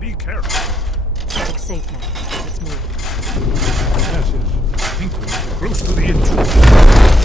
Be careful. Looks safe now. Let's move. Yes, yes. I think we're close to the entrance.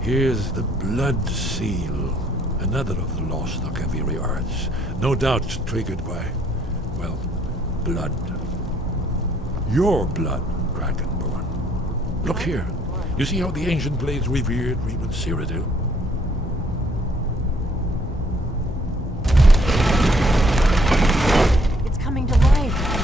Here's the Blood Seal, another of the lost Akaviri arts, no doubt triggered by, well, blood. Your blood, Dragonborn. Look here. You see how the ancient blades revered Reman Cyrodiil? It's coming to life.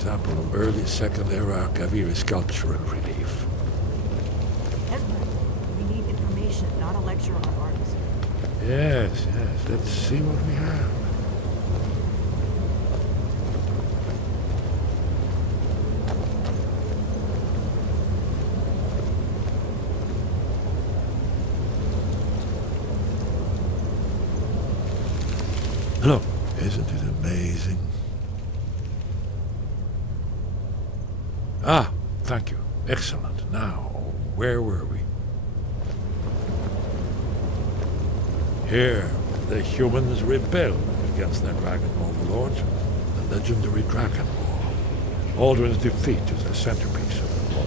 example of early Second Era Kaviri sculptural relief. Esbern, we need information, not a lecture on arts. Yes. Let's see what we have. Look, isn't it amazing? Ah, thank you. Excellent. Now, where were we? Here, the humans rebelled against their dragon overlords, the legendary Dragon War. Alduin's defeat is the centerpiece of the war.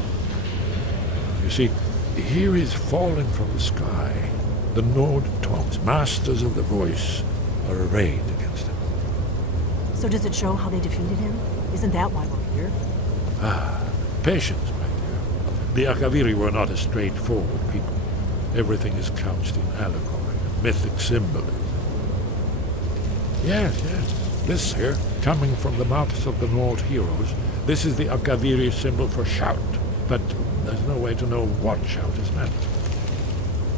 You see, here is falling from the sky. The Nord tongues, masters of the voice, are arrayed against him. So does it show how they defeated him? Isn't that why we're here? Ah, patience, my dear. The Akaviri were not a straightforward people. Everything is couched in allegory, mythic symbolism. Yes. This here, coming from the mouths of the Nord heroes, this is the Akaviri symbol for shout. But there's no way to know what shout is meant.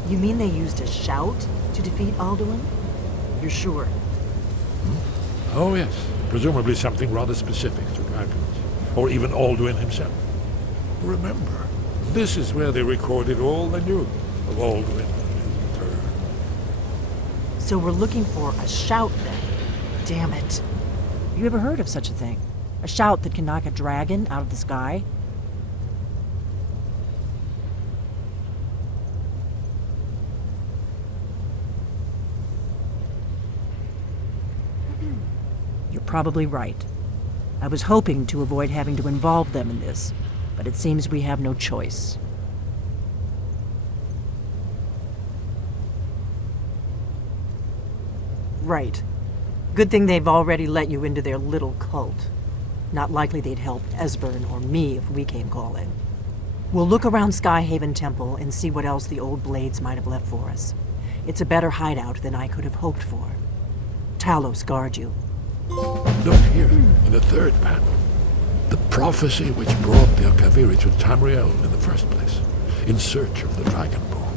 You mean they used a shout to defeat Alduin? You're sure? Oh, yes. Presumably something rather specific to dragons, or even Alduin himself. Remember, this is where they recorded all they knew of Alduin and his return. So we're looking for a shout then? Damn it. You ever heard of such a thing? A shout that can knock a dragon out of the sky? You're probably right. I was hoping to avoid having to involve them in this, but it seems we have no choice. Right. Good thing they've already let you into their little cult. Not likely they'd help Esbern or me if we came calling. We'll look around Skyhaven Temple and see what else the old blades might have left for us. It's a better hideout than I could have hoped for. Talos guard you. Look here, in the third panel. The prophecy which brought the Akaviri to Tamriel in the first place, in search of the Dragonborn.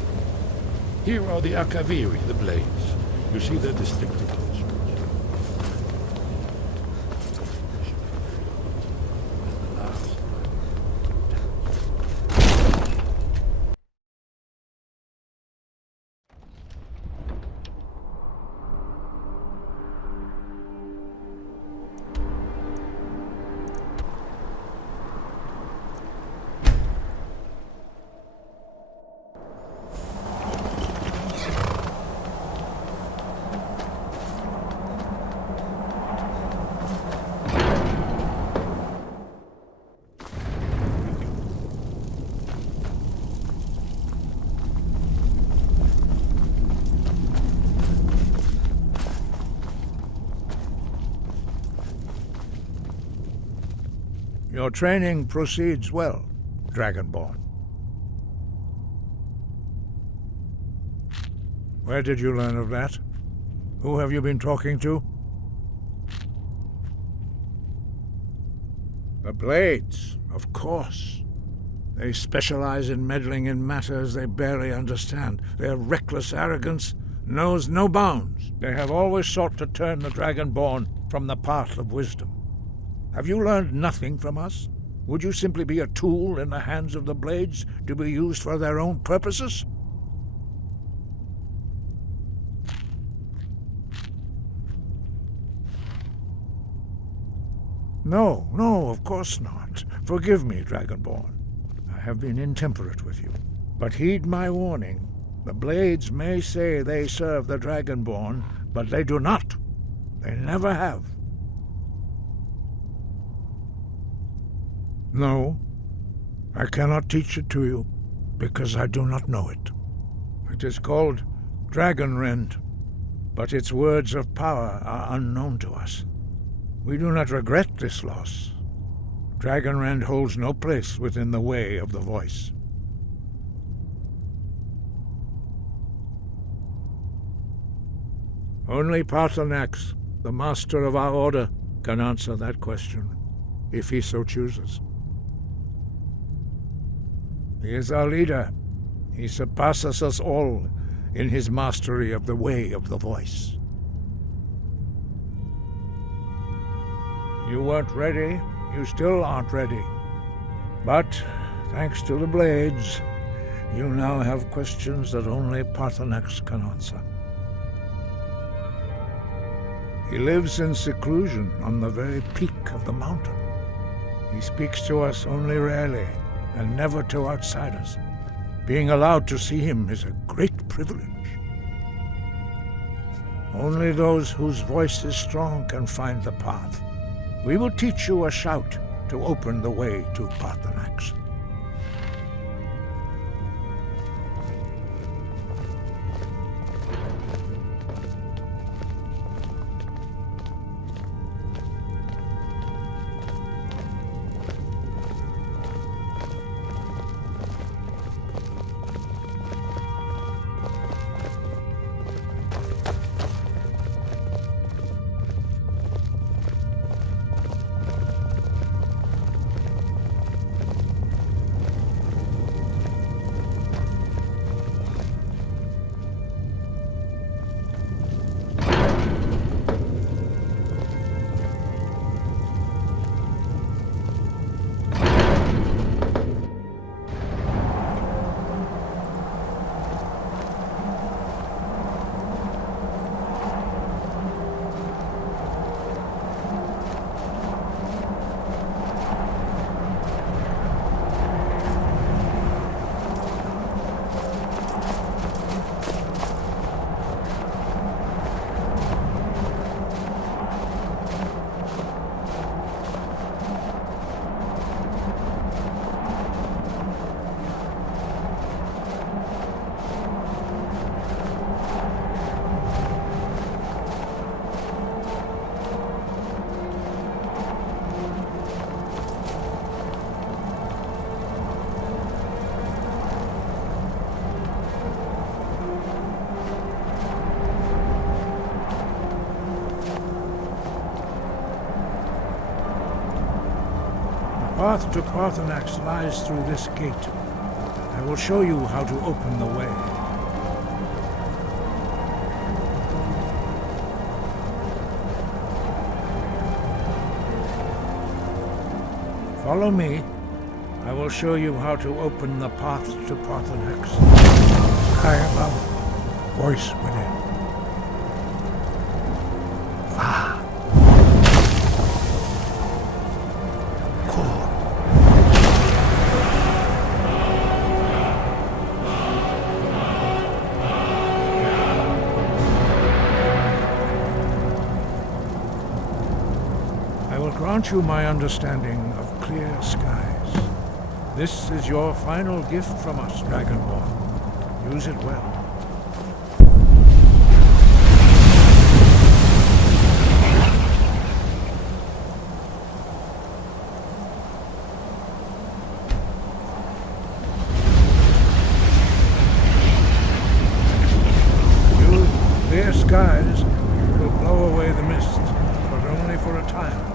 Here are the Akaviri, the blades. You see their distinctive toes. Your training proceeds well, Dragonborn. Where did you learn of that? Who have you been talking to? The Blades, of course. They specialize in meddling in matters they barely understand. Their reckless arrogance knows no bounds. They have always sought to turn the Dragonborn from the path of wisdom. Have you learned nothing from us? Would you simply be a tool in the hands of the Blades to be used for their own purposes? No, of course not. Forgive me, Dragonborn. I have been intemperate with you. But heed my warning. The Blades may say they serve the Dragonborn, but they do not. They never have. No, I cannot teach it to you, because I do not know it. It is called Dragonrend, but its words of power are unknown to us. We do not regret this loss. Dragonrend holds no place within the way of the voice. Only Paarthurnax, the master of our order, can answer that question. if he so chooses. He is our leader. He surpasses us all in his mastery of the way of the voice. You weren't ready. You still aren't ready. But, thanks to the blades, you now have questions that only Paarthurnax can answer. He lives in seclusion on the very peak of the mountain. He speaks to us only rarely, and never to outsiders. Being allowed to see him is a great privilege. Only those whose voice is strong can find the path. We will teach you a shout to open the way to Paarthurnax. The path to Paarthurnax lies through this gate. I will show you how to open the way. Follow me. I will show you how to open the path to Paarthurnax. Sky above, voice within. Grant you my understanding of clear skies. This is your final gift from us, Dragonborn. Use it well. Use clear skies will blow away the mist, but only for a time.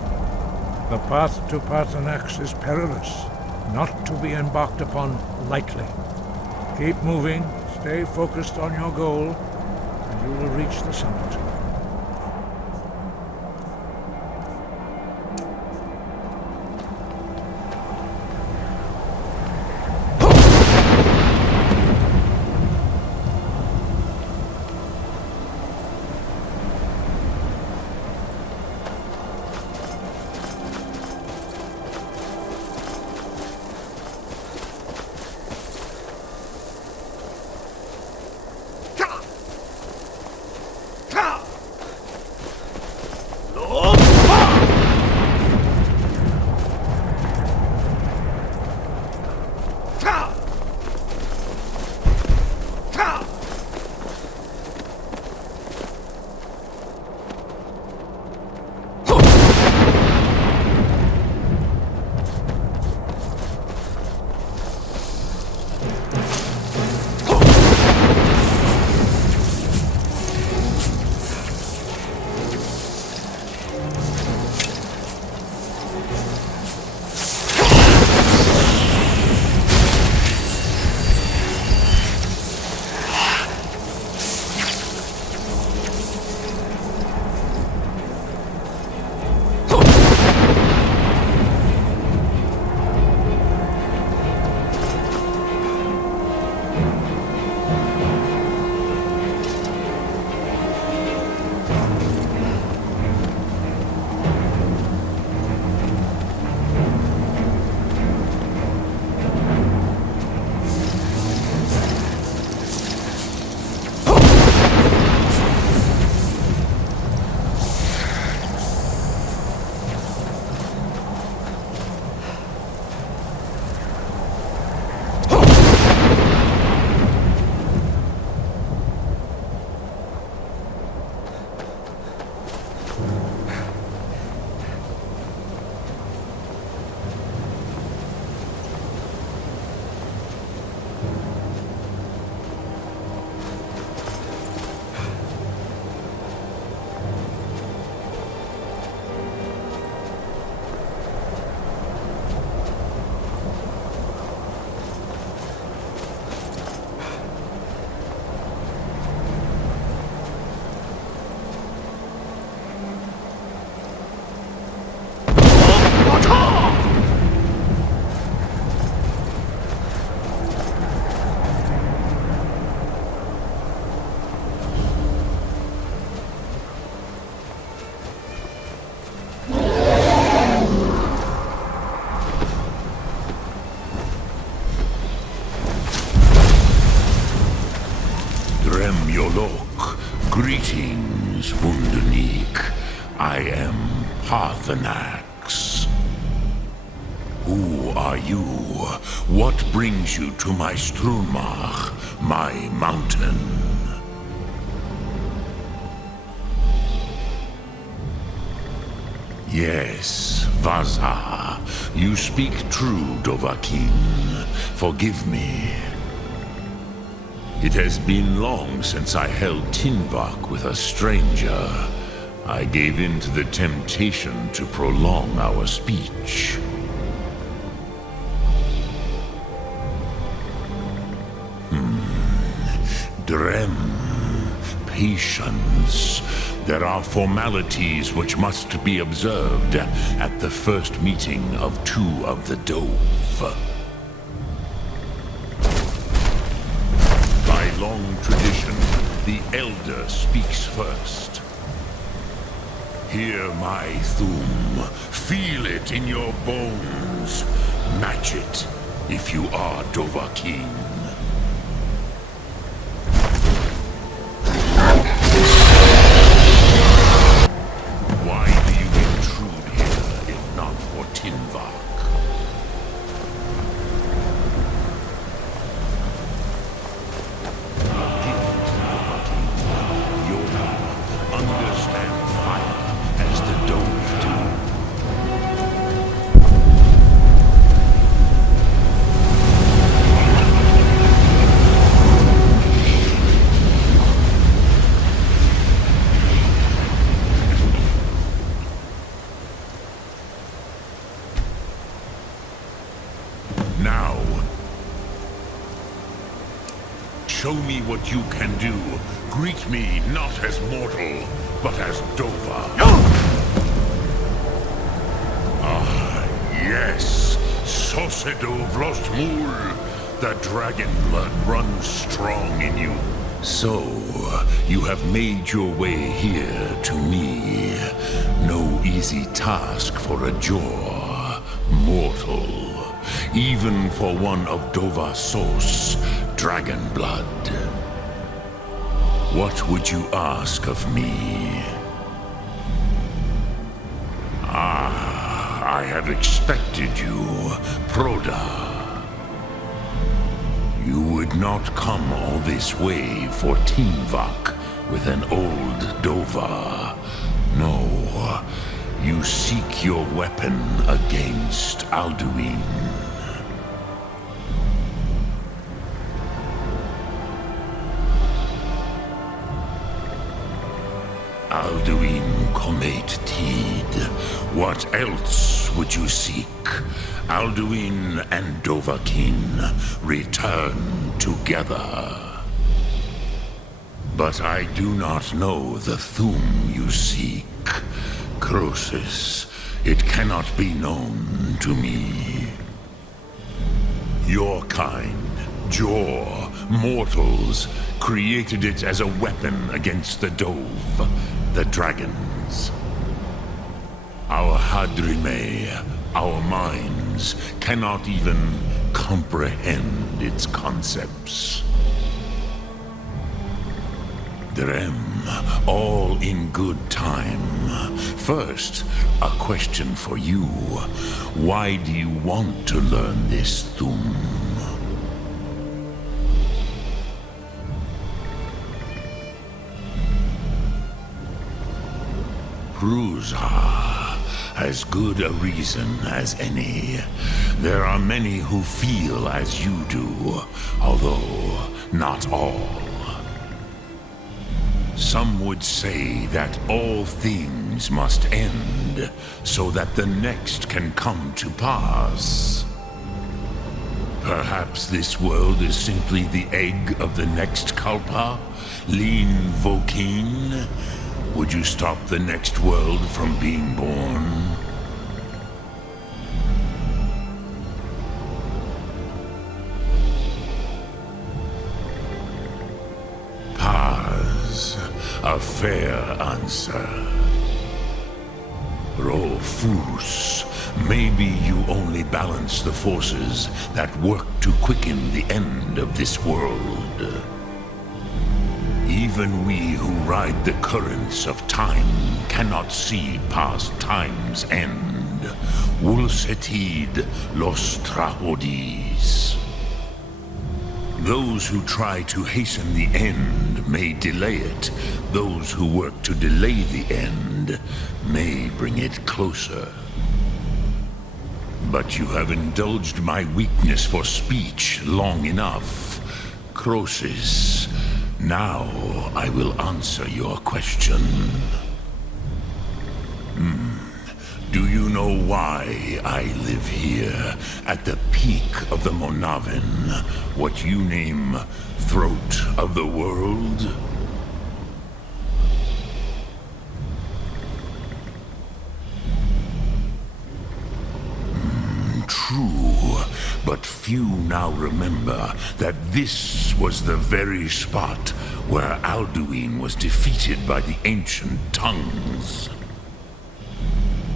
The path to Paarthurnax is perilous, not to be embarked upon lightly. Keep moving, stay focused on your goal, and you will reach the summit. Greetings, Wunderneek. I am Paarthurnax. Who are you? What brings you to my Strunmach, my mountain? Yes, Vaza. You speak true, Dovahkiin. Forgive me. It has been long since I held Tinvak with a stranger. I gave in to the temptation to prolong our speech. Drem. Patience. There are formalities which must be observed at the first meeting of two of the Dove. By long tradition, the Elder speaks first. Hear my Thum. Feel it in your bones. Match it if you are Dovahkiin. Why do you intrude here if not for Tinvak? Show me what you can do. Greet me not as mortal, but as Dova. Ah, yes. Sosedo Vrostmul. The dragon blood runs strong in you. So, you have made your way here to me. No easy task for a jaw. Mortal. Even for one of Dova Sos, dragon blood. What would you ask of me? Ah, I have expected you, Proda. You would not come all this way for Tinvak with an old Dova. No, you seek your weapon against Alduin. Alduin Comet Tid. What else would you seek? Alduin and Dovahkiin return together. But I do not know the Thum you seek. Croesus, it cannot be known to me. Your kind, Jor, mortals, created it as a weapon against the Dove, the dragons. Our Hadrime, our minds, cannot even comprehend its concepts. Drem, all in good time. First, a question for you. Why do you want to learn this Thum? Ruza, as good a reason as any. There are many who feel as you do, although not all. Some would say that all things must end, so that the next can come to pass. Perhaps this world is simply the egg of the next Kalpa, Lean Vokeen. Would you stop the next world from being born? Paz, a fair answer. Rofus, maybe you only balance the forces that work to quicken the end of this world. Even we who ride the currents of time cannot see past time's end. Wulsetid los trahodis. Those who try to hasten the end may delay it. Those who work to delay the end may bring it closer. But you have indulged my weakness for speech long enough. Croesus, now I will answer your question. Do you know why I live here, at the peak of the Monavin, what you name Throat of the World? True, but few now remember that this was the very spot where Alduin was defeated by the ancient tongues.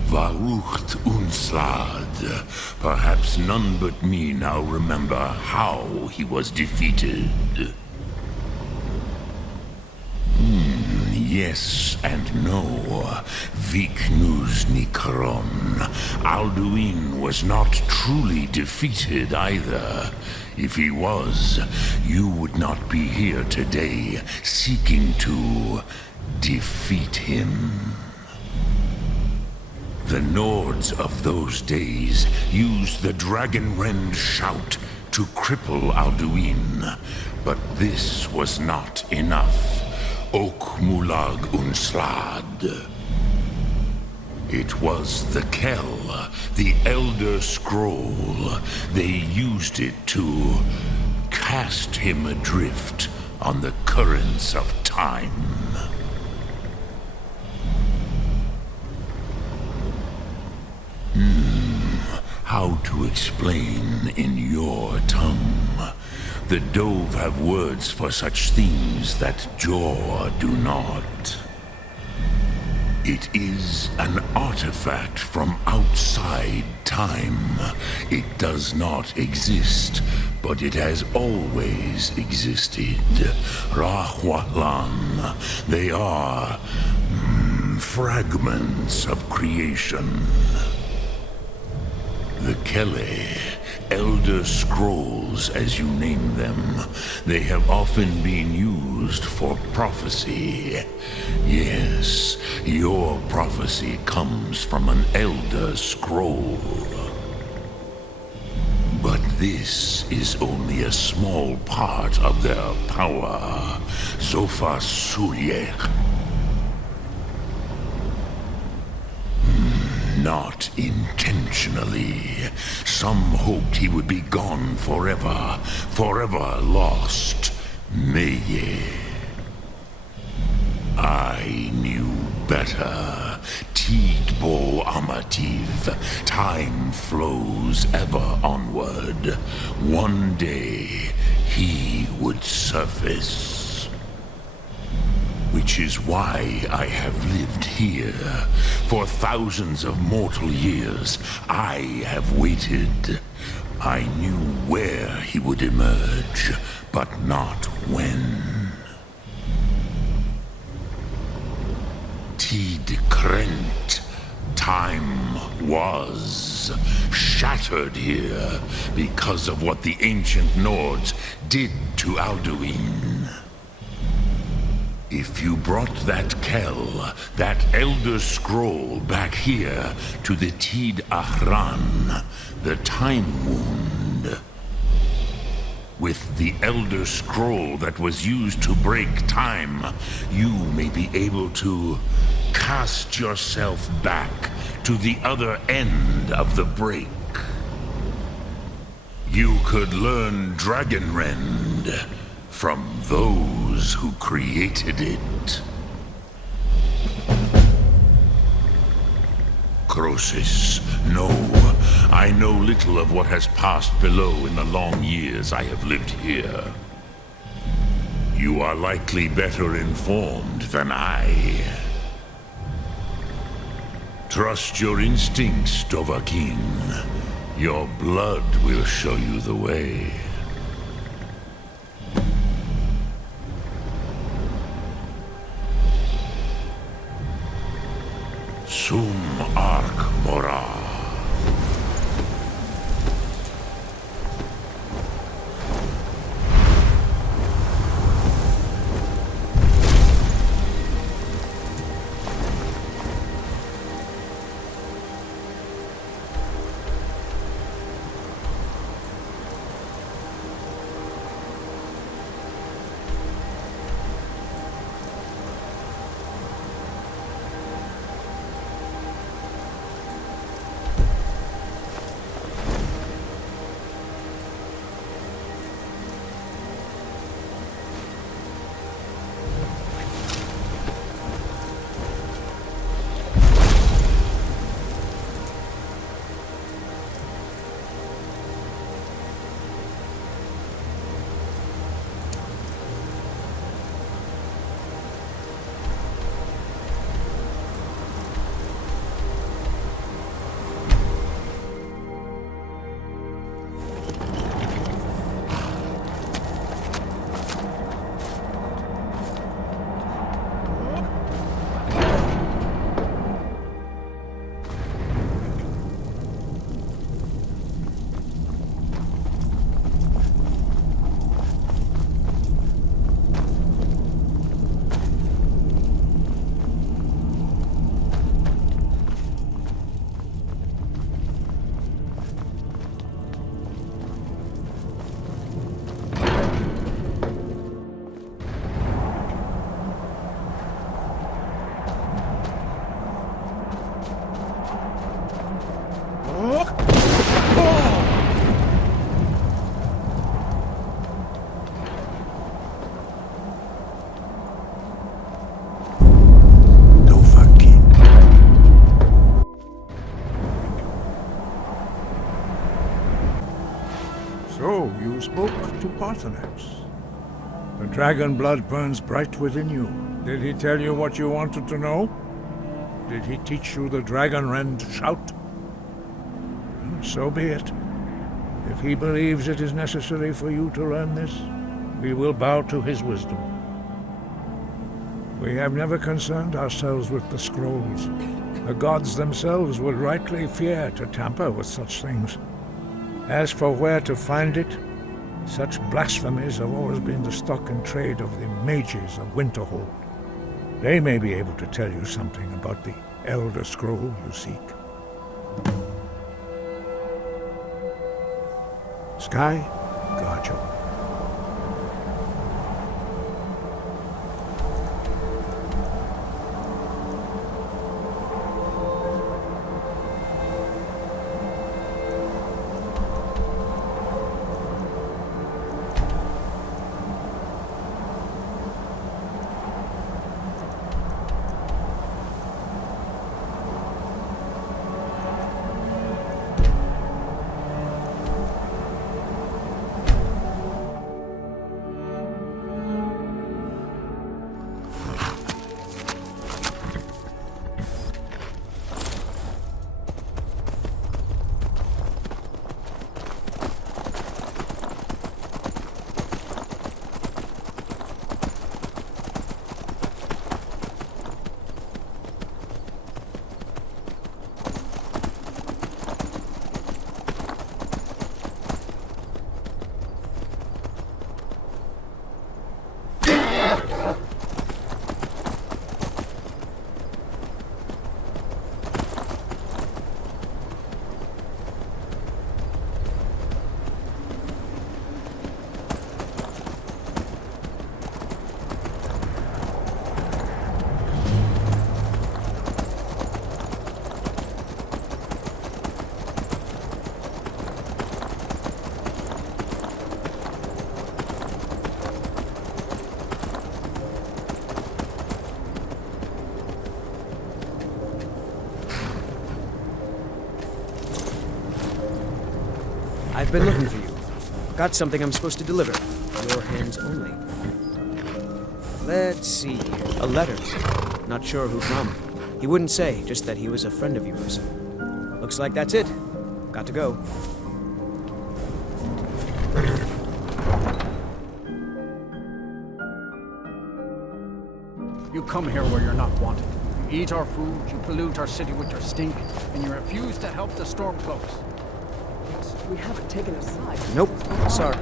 Varucht Unslad. Perhaps none but me now remember how he was defeated. Yes and no. Viknus Nikaron. Alduin was not truly defeated either. If he was, you would not be here today seeking to defeat him. The Nords of those days used the Dragonrend shout to cripple Alduin, but this was not enough. Ok Mulag Unslad. It was the Kell, the Elder Scroll. They used it to cast him adrift on the currents of time. How to explain in your tongue? The Dove have words for such things that Jaw do not. It is an artifact from outside time. It does not exist, but it has always existed. Rahwalan. They are fragments of creation. The Kele, Elder Scrolls as you name them, they have often been used for prophecy. Yes, your prophecy comes from an Elder Scroll. But this is only a small part of their power. Zofa Suryek. Not intentionally. Some hoped he would be gone forever, forever lost. Meye. I knew better. Tidbo Amativ. Time flows ever onward. One day, he would surface. Which is why I have lived here. For thousands of mortal years, I have waited. I knew where he would emerge, but not when. Tid Krent. Time was shattered here because of what the ancient Nords did to Alduin. If you brought that Kell, that Elder Scroll back here to the Tid Ahran, the Time Wound, with the Elder Scroll that was used to break time, you may be able to cast yourself back to the other end of the break. You could learn Dragonrend from those who created it. Croesus, no. I know little of what has passed below in the long years I have lived here. You are likely better informed than I. Trust your instincts, Dovahkiin. Your blood will show you the way. You spoke to Paarthurnax. The dragon blood burns bright within you. Did he tell you what you wanted to know? Did he teach you the dragon rend shout? Well, so be it. If he believes it is necessary for you to learn this, we will bow to his wisdom. We have never concerned ourselves with the scrolls. The gods themselves would rightly fear to tamper with such things. As for where to find it, such blasphemies have always been the stock and trade of the mages of Winterhold. They may be able to tell you something about the Elder Scroll you seek. Sky, guard you. I've been looking for you. Got something I'm supposed to deliver. Your hands only. Let's see here. A letter. Not sure who from. He wouldn't say, just that he was a friend of yours. Looks like that's it. Got to go. You come here where you're not wanted. You eat our food, you pollute our city with your stink, and you refuse to help the Stormcloaks. We haven't taken a side. Nope. Sorry.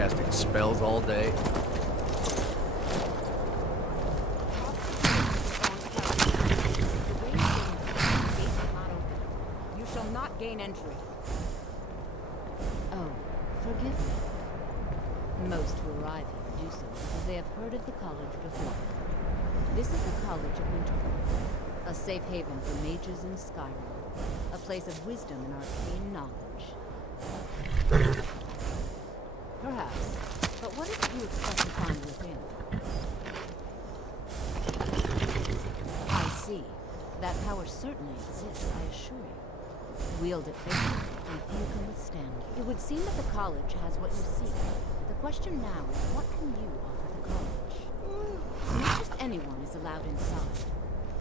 casting spells all day? You shall not gain entry. Oh, forgive me. Most who arrive here do so because they have heard of the college before. This is the College of Winterhold, a safe haven for mages in Skyrim, a place of wisdom and arcane knowledge. Perhaps, but what is it you expect to find within? I see. That power certainly exists, I assure you. Wield it faithfully, and few can withstand. It would seem that the college has what you seek. The question now is, what can you offer the college? Not just anyone is allowed inside.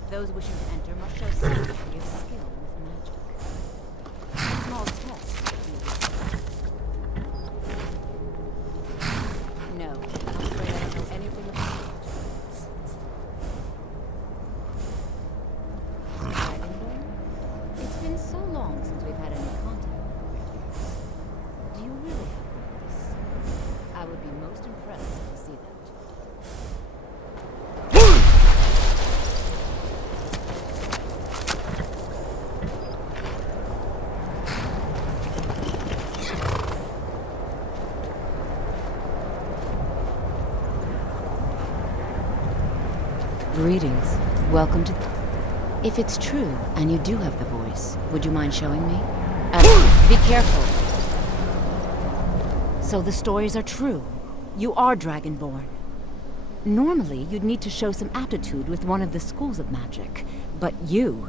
Those wishing to enter must show some degree of skill with magic. A small test, if you will. No, I'm afraid I don't know anything about it. Dragonborn? It's been so long since we've had any contact with the Greybeards. Do you really have a voice? I would be most impressed to see that. Greetings. Welcome to... If it's true, and you do have the voice, would you mind showing me? Be careful. So the stories are true. You are Dragonborn. Normally, you'd need to show some aptitude with one of the schools of magic. But you...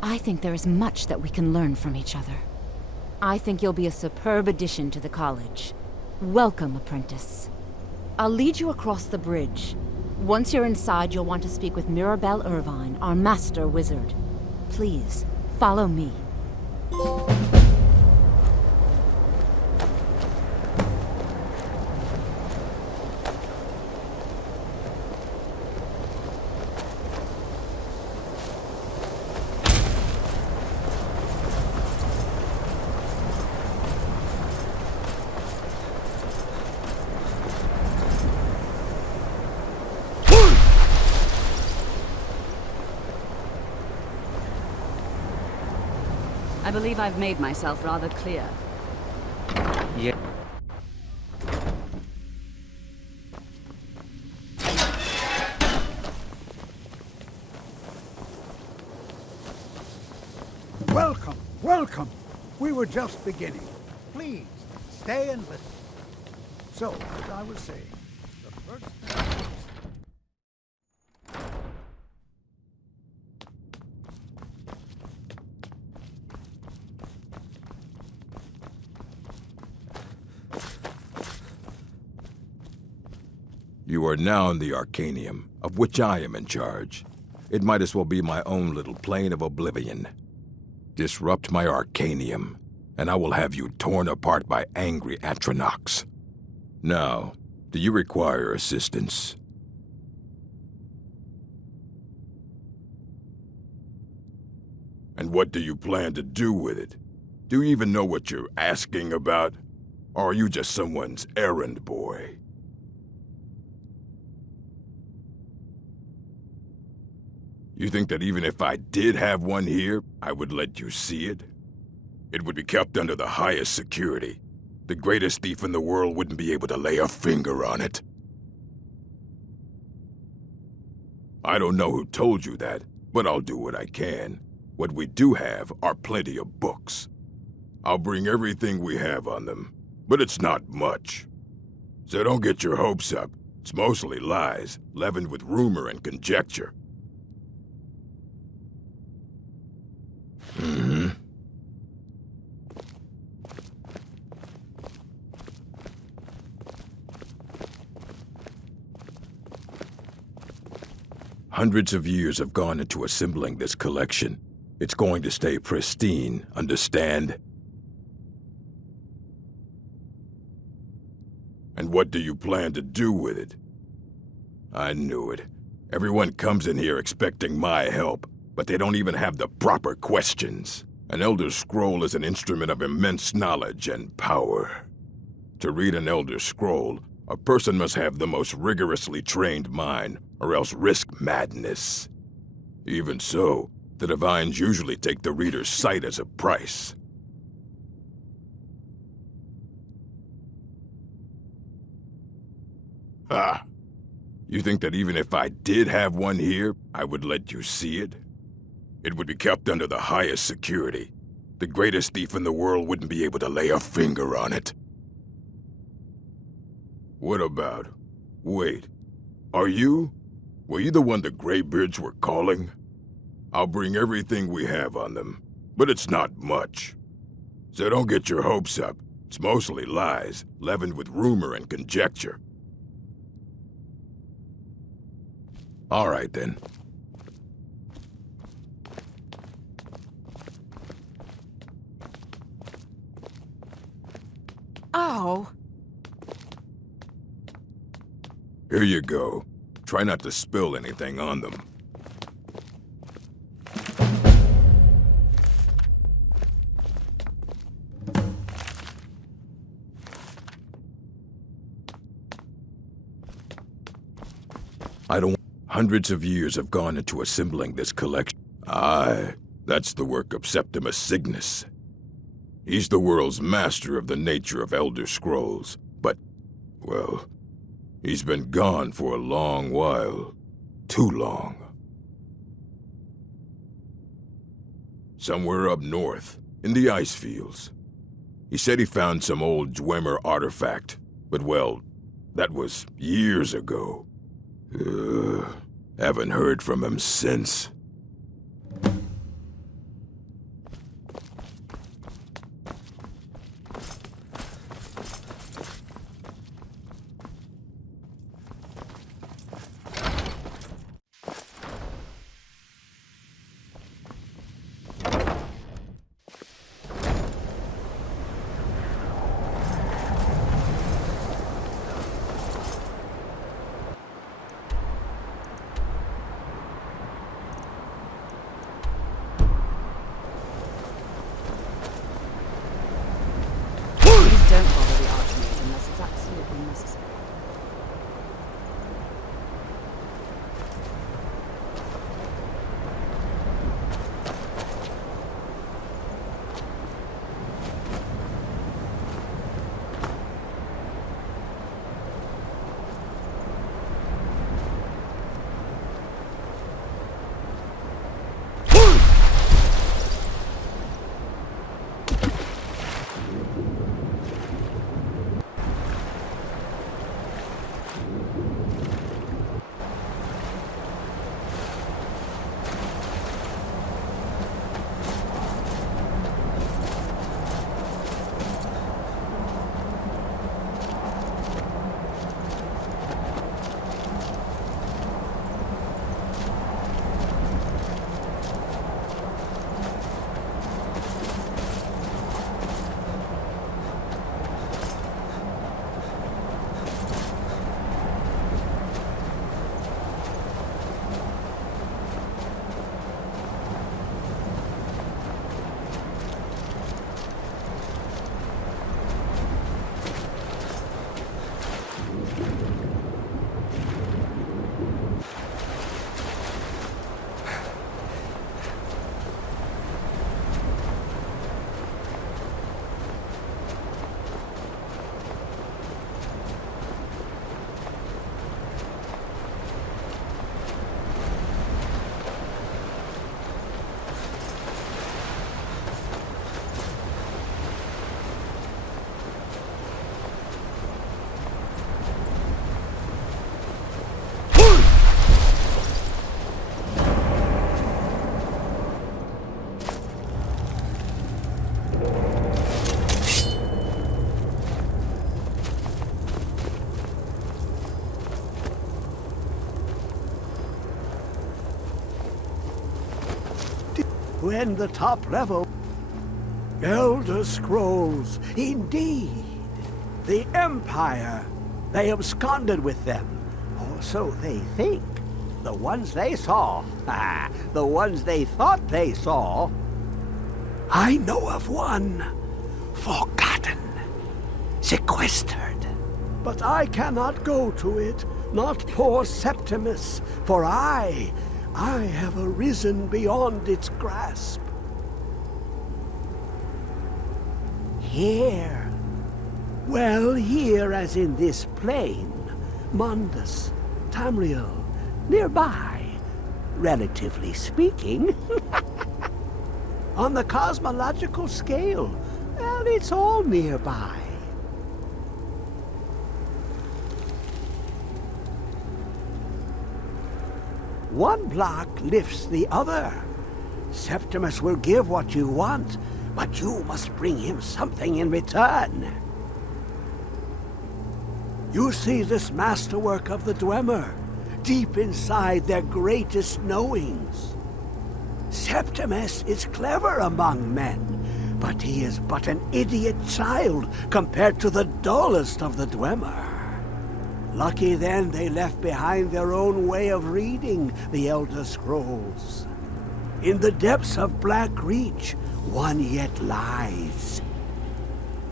I think there is much that we can learn from each other. I think you'll be a superb addition to the college. Welcome, apprentice. I'll lead you across the bridge. Once you're inside, you'll want to speak with Mirabelle Irvine, our master wizard. Please, follow me. I believe I've made myself rather clear. Yeah. Welcome, welcome. We were just beginning. Please, stay and listen. So, as I was saying, the first thing... You are now in the Arcanium, of which I am in charge. It might as well be my own little plane of oblivion. Disrupt my Arcanium, and I will have you torn apart by angry Atronachs. Now, do you require assistance? And what do you plan to do with it? Do you even know what you're asking about? Or are you just someone's errand boy? You think that even if I did have one here, I would let you see it? It would be kept under the highest security. The greatest thief in the world wouldn't be able to lay a finger on it. I don't know who told you that, but I'll do what I can. What we do have are plenty of books. I'll bring everything we have on them, but it's not much. So don't get your hopes up. It's mostly lies, leavened with rumor and conjecture. Mm-hmm. Hundreds of years have gone into assembling this collection. It's going to stay pristine, understand? And what do you plan to do with it? I knew it. Everyone comes in here expecting my help, but they don't even have the proper questions. An Elder Scroll is an instrument of immense knowledge and power. To read an Elder Scroll, a person must have the most rigorously trained mind, or else risk madness. Even so, the Divines usually take the reader's sight as a price. Ah, you think that even if I did have one here, I would let you see it? It would be kept under the highest security. The greatest thief in the world wouldn't be able to lay a finger on it. What about... Wait. Were you the one the Greybeards were calling? I'll bring everything we have on them, but it's not much. So don't get your hopes up. It's mostly lies, leavened with rumor and conjecture. All right, then. Oh. Here you go. Try not to spill anything on them. Hundreds of years have gone into assembling this collection. Aye, that's the work of Septimus Signus. He's the world's master of the nature of Elder Scrolls, but, well, he's been gone for a long while. Too long. Somewhere up north, in the ice fields. He said he found some old Dwemer artifact, but well, that was years ago. Haven't heard from him since. Don't bother the Archmage unless it's absolutely necessary. When the top level... Elder Scrolls, indeed. The Empire. They absconded with them. Or so they think. The ones they saw. The ones they thought they saw. I know of one. Forgotten. sequestered. But I cannot go to it, not poor Septimus, for I have arisen beyond its grasp. Here, well, here as in this plain, Mundus, Tamriel, nearby, relatively speaking. On the cosmological scale, well, it's all nearby. One block lifts the other. Septimus will give what you want, but you must bring him something in return. You see this masterwork of the Dwemer, deep inside their greatest knowings. Septimus is clever among men, but he is but an idiot child compared to the dullest of the Dwemer. Lucky then they left behind their own way of reading the Elder Scrolls. In the depths of Blackreach, one yet lies.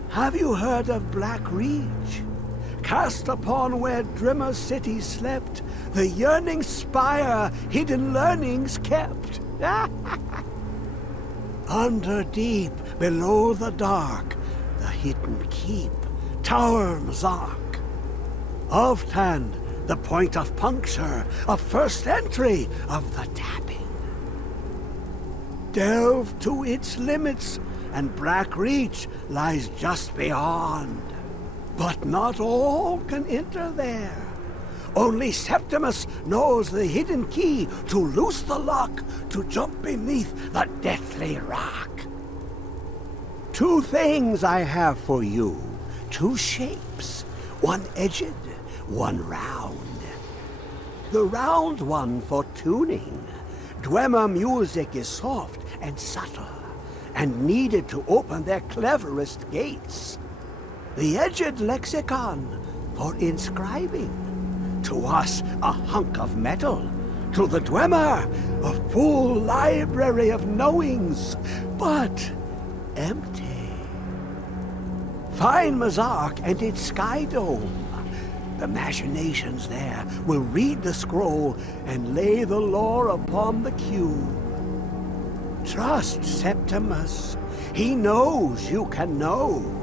Have you heard of Blackreach? Cast upon where Drimmer city slept, the yearning spire hidden learnings kept. Under deep, below the dark, the hidden keep, Tower Mzark. Oftand, the point of puncture, of first entry of the tapping. Delve to its limits, and Blackreach lies just beyond. But not all can enter there. Only Septimus knows the hidden key to loose the lock, to jump beneath the deathly rock. Two things I have for you, two shapes, one edged, one round. The round one for tuning. Dwemer music is soft and subtle, and needed to open their cleverest gates. The edged lexicon for inscribing. To us, a hunk of metal. To the Dwemer, a full library of knowings, but empty. Find Mzark and its sky dome. The machinations there will read the scroll and lay the lore upon the cube. Trust Septimus. He knows you can know.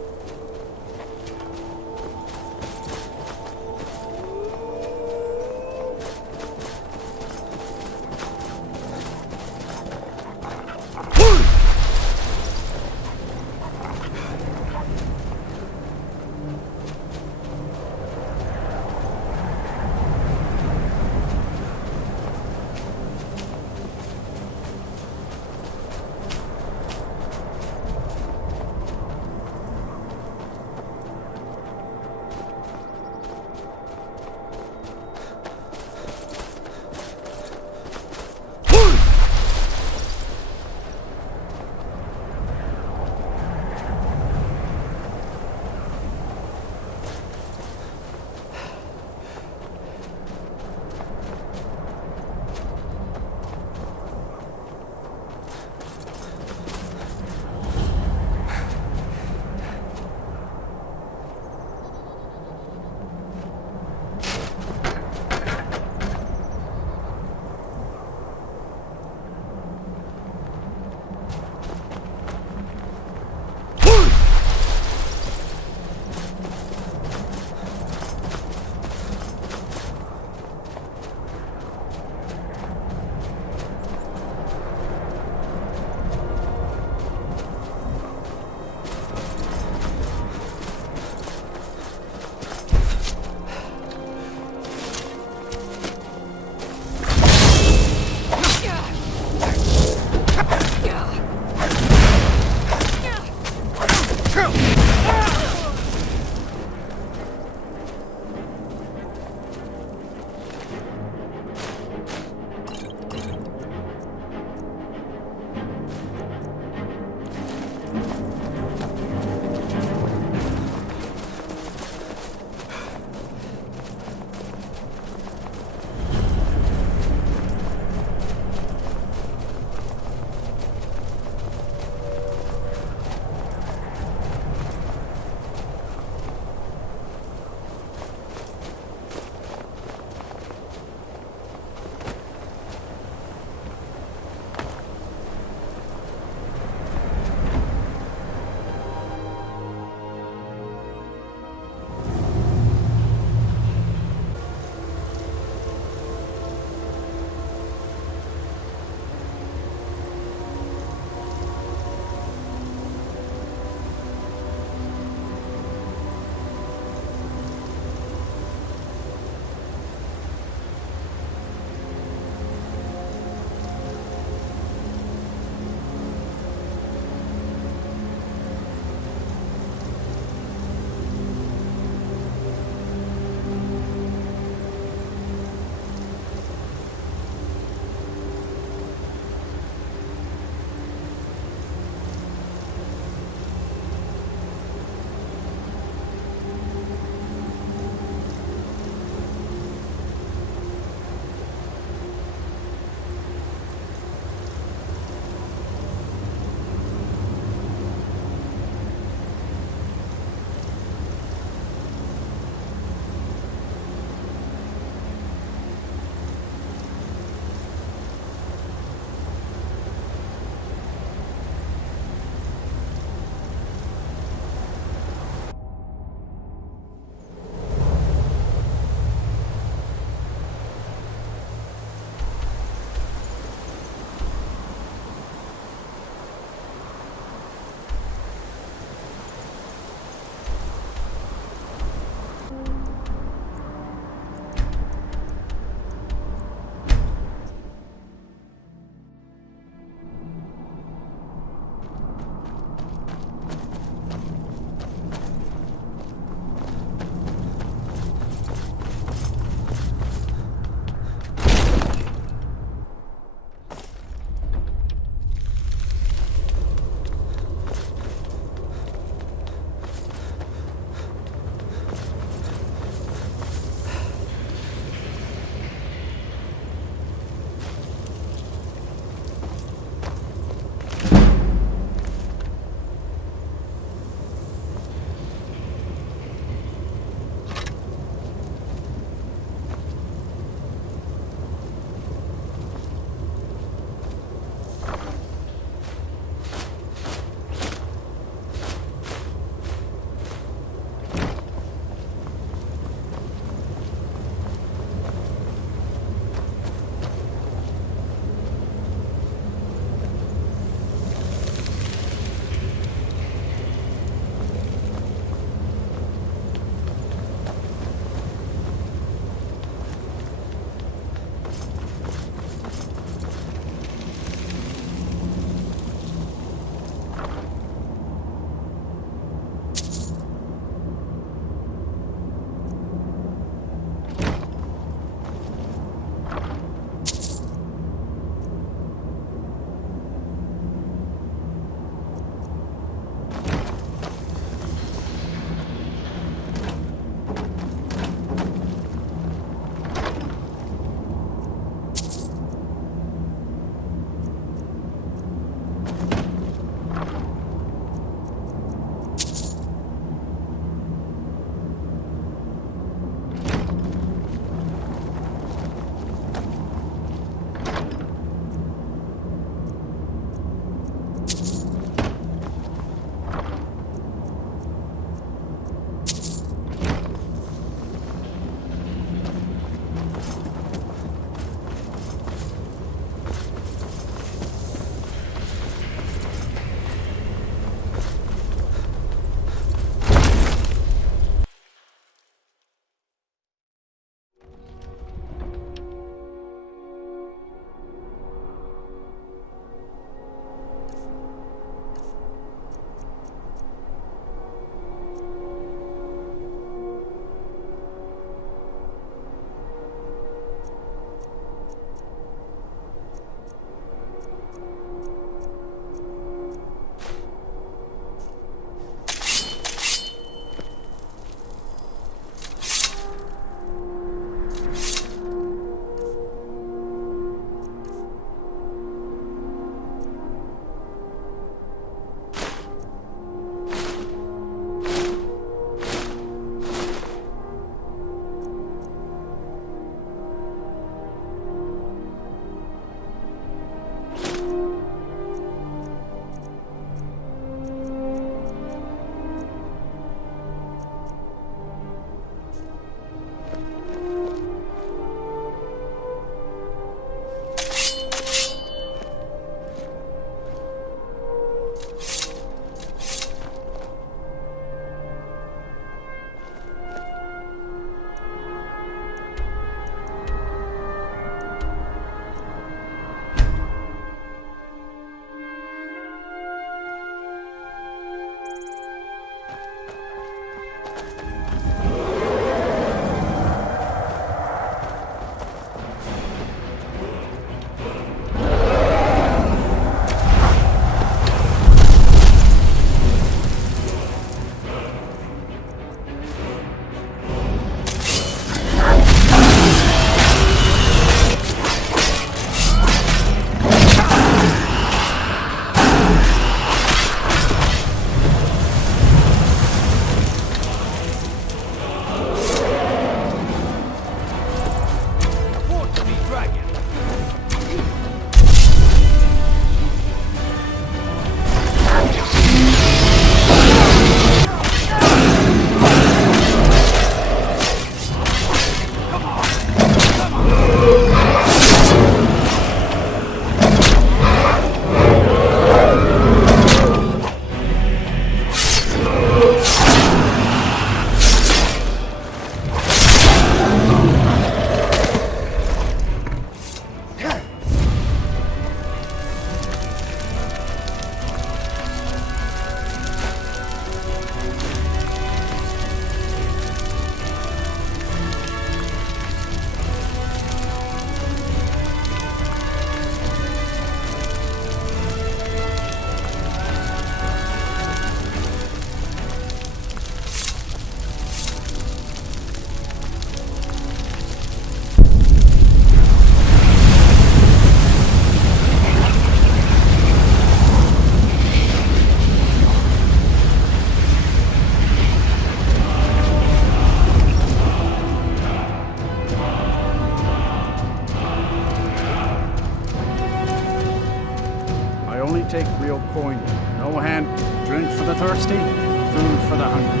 Drink for the thirsty, food for the hungry.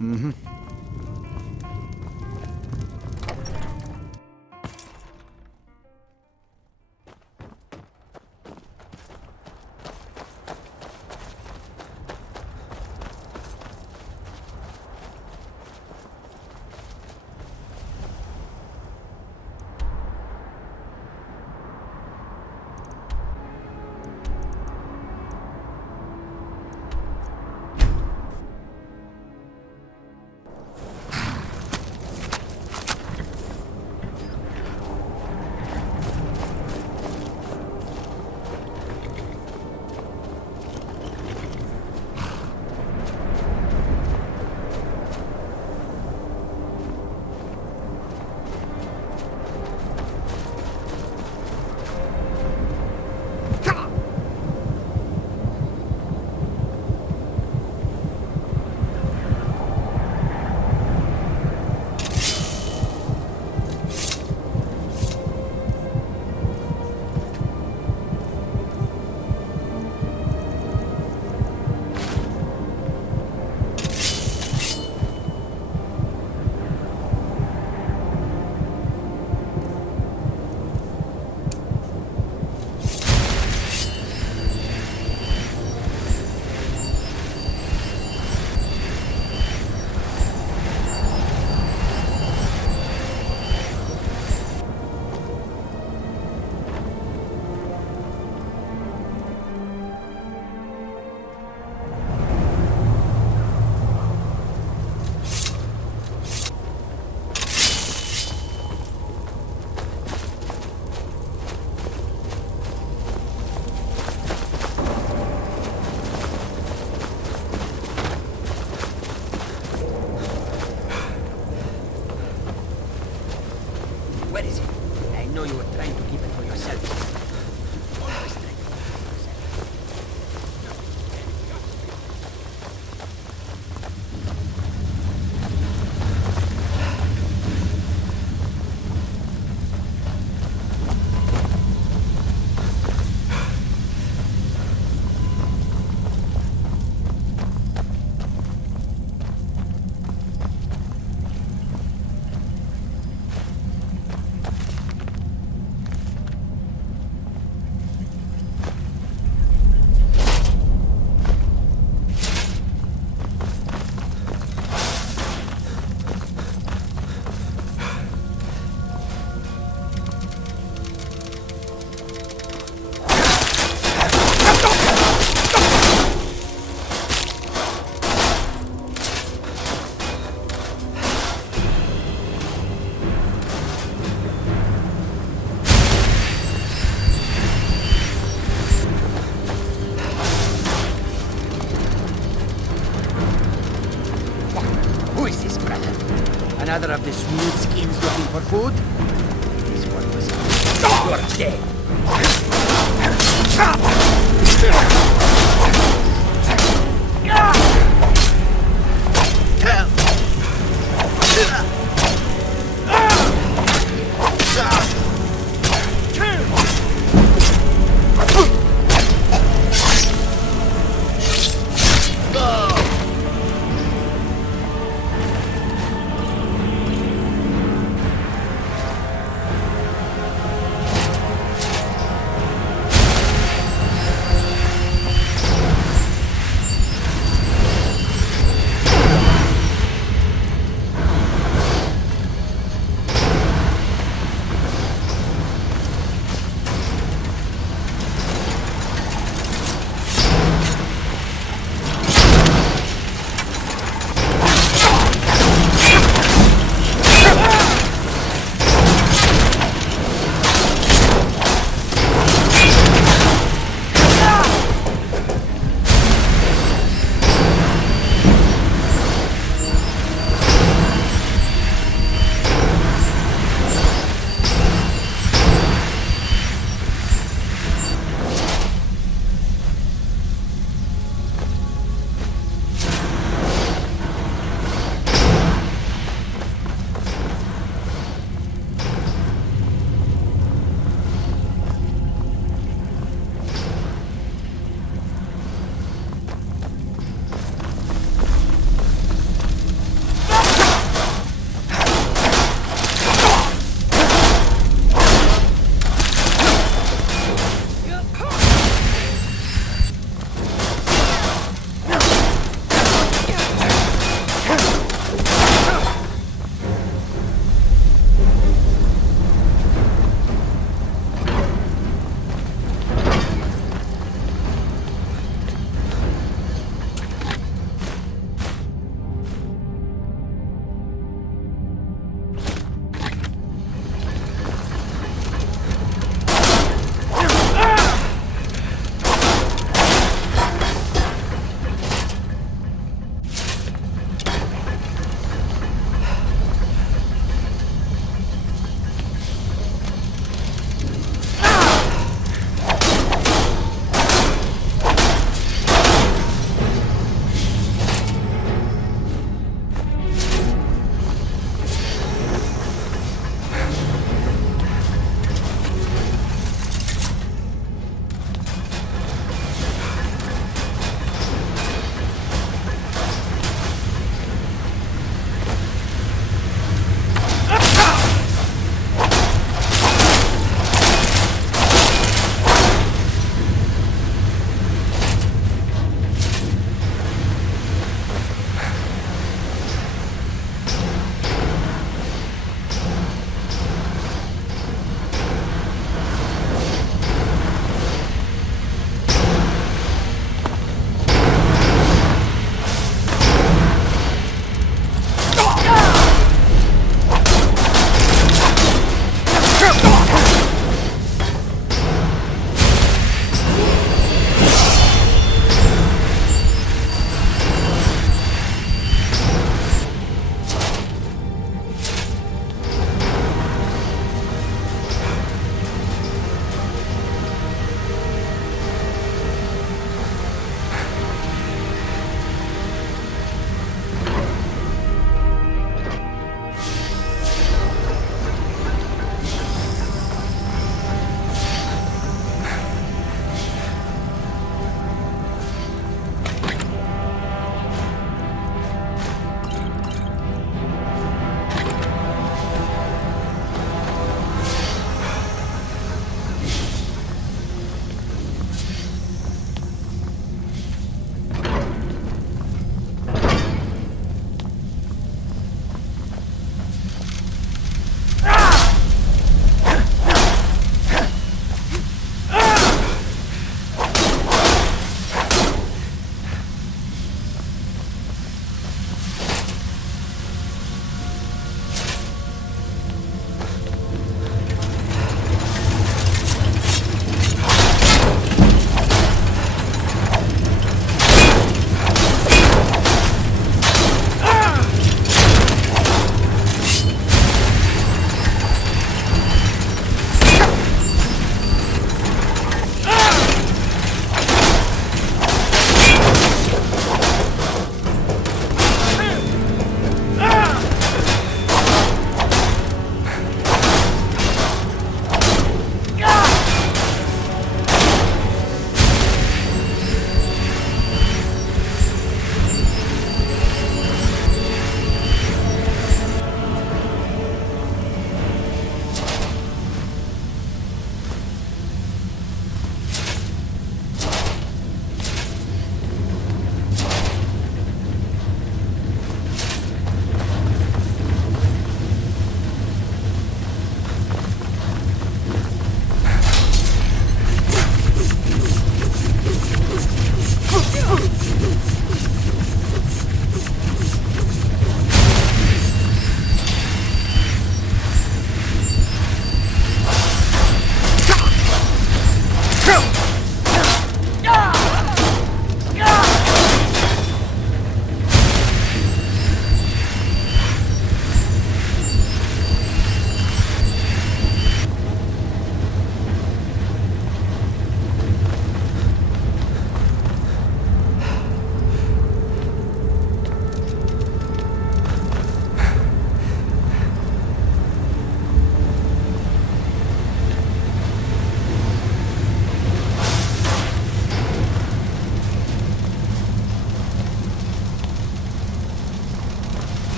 Mm-hmm. Where is it? I know you were trying to keep it for yourself. Another of the smooth skins looking for food? This one was you're dead.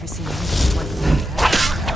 Never seen anything quite like that.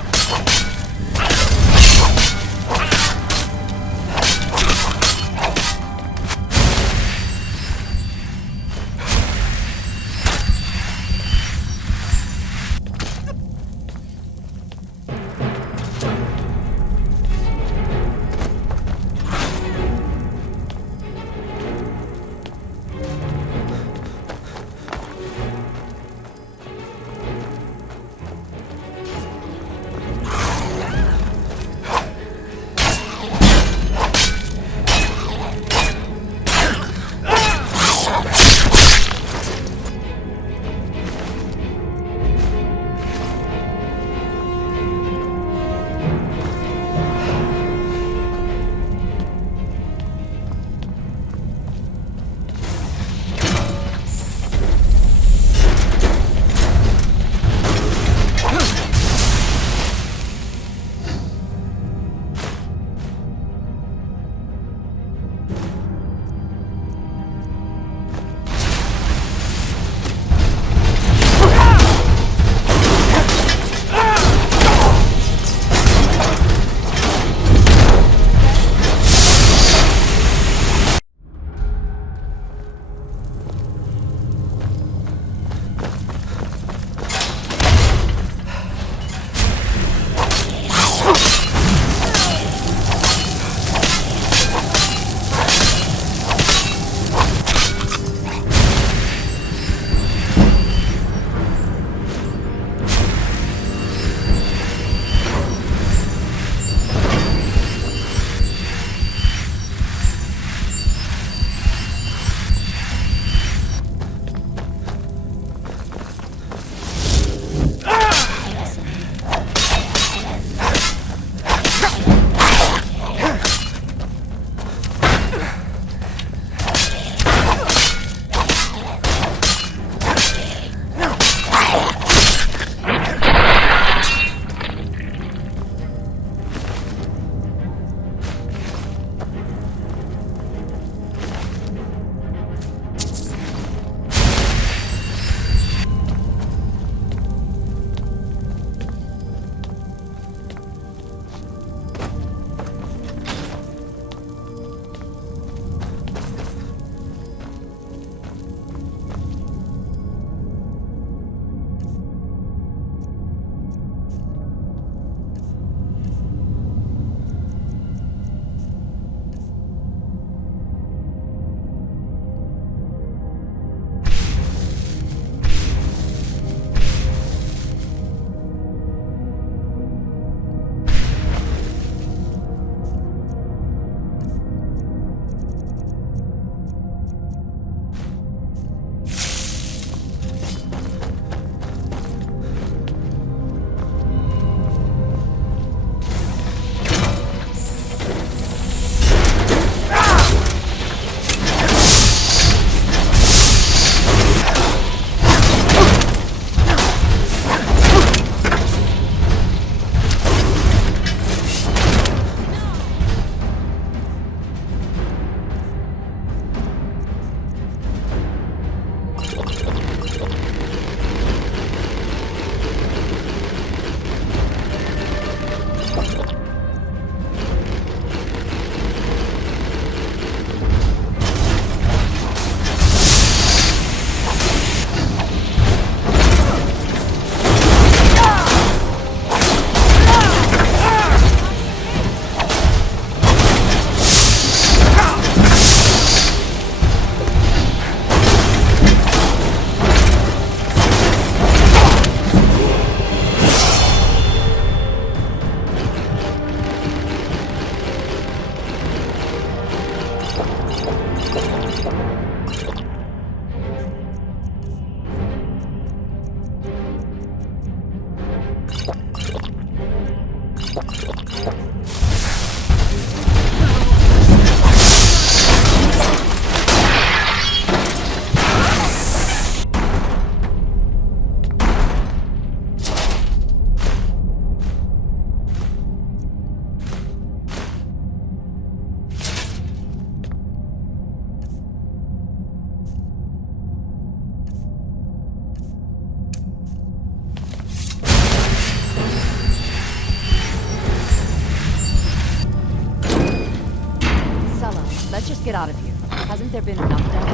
get out of here. Hasn't there been enough done?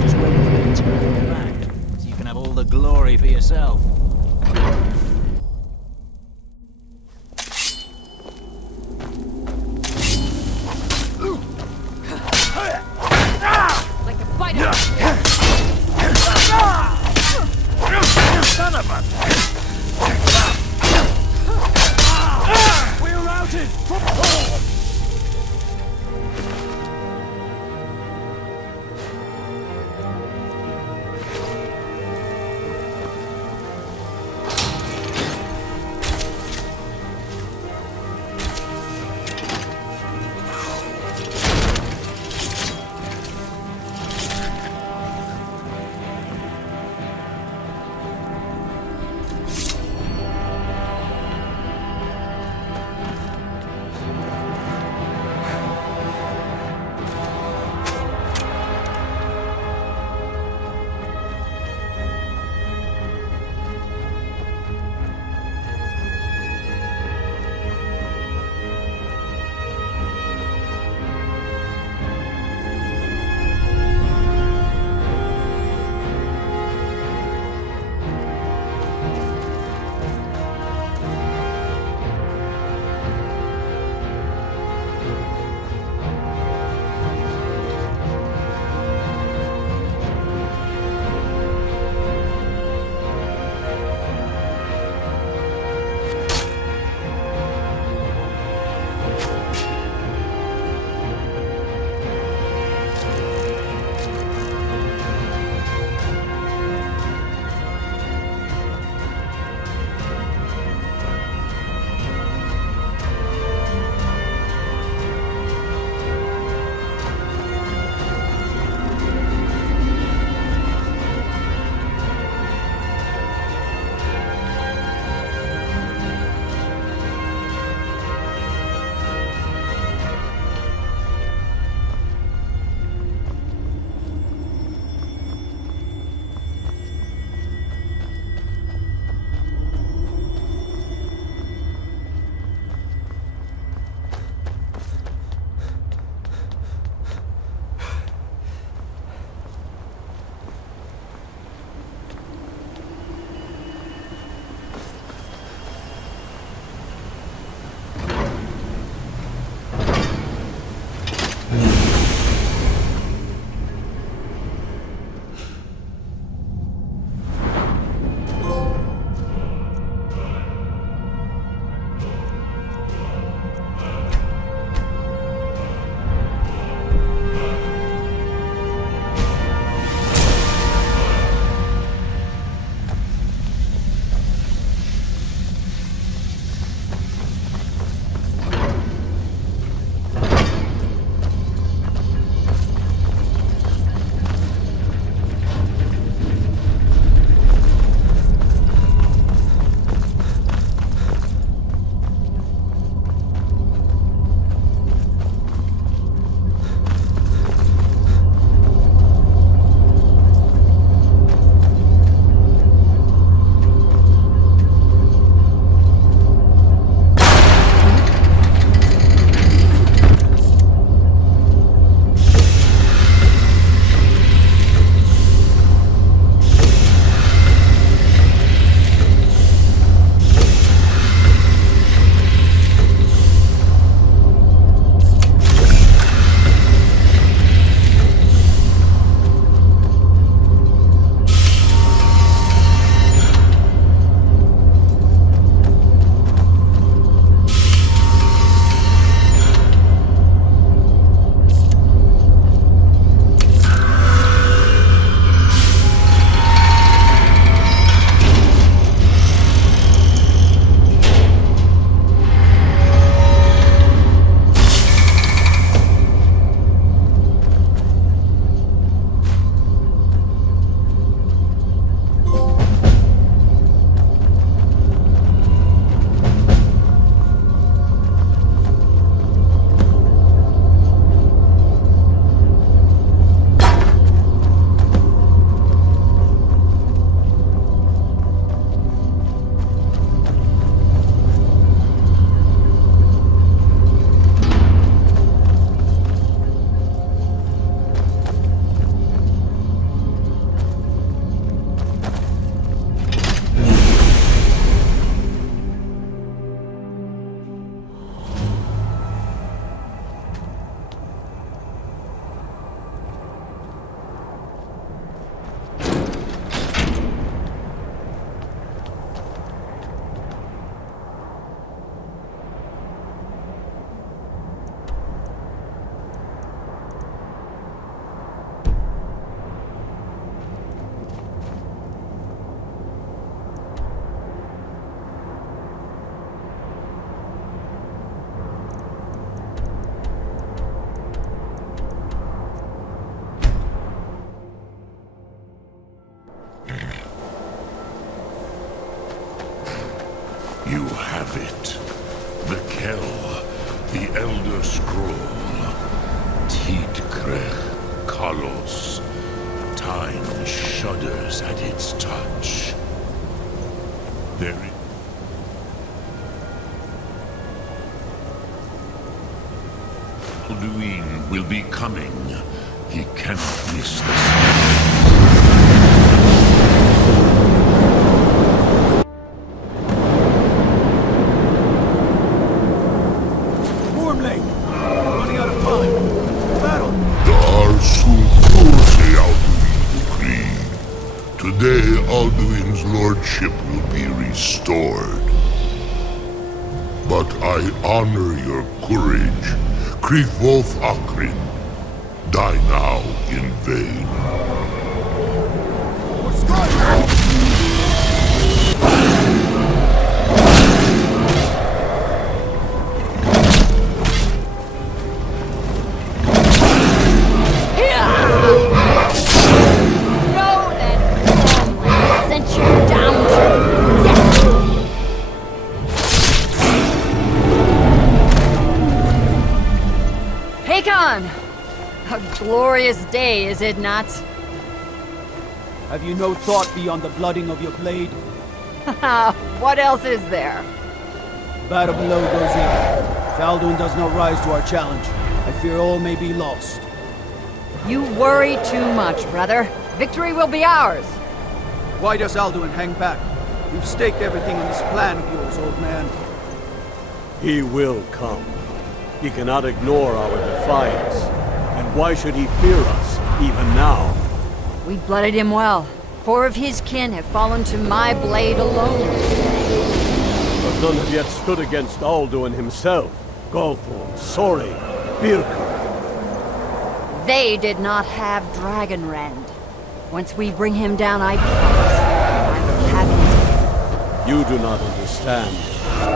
Just wait for me to turn back, so you can have all the glory for yourself. Like a fighter! Son of a... We're routed! You have it. The Kell, the Elder Scroll. Tidkrech Kalos. Time shudders at its touch. Alduin will be coming. He cannot miss this. Running out of time. Battle! Today, Alduin's lordship will be restored. But I honor your courage. Krivvolf Akrin. Die now in vain. What's going on? A glorious day, is it not? Have you no thought beyond the blooding of your blade? What else is there? Battle below goes in. If Alduin does not rise to our challenge, I fear all may be lost. You worry too much, brother. Victory will be ours. Why does Alduin hang back? We've staked everything on this plan of yours, old man. He will come. He cannot ignore our defiance. And why should he fear us, even now? We blooded him well. 4 of his kin have fallen to my blade alone. But none have yet stood against Alduin himself. Galthorn, Sori, Birka. They did not have Dragonrend. Once we bring him down, I promise I will have it. You do not understand.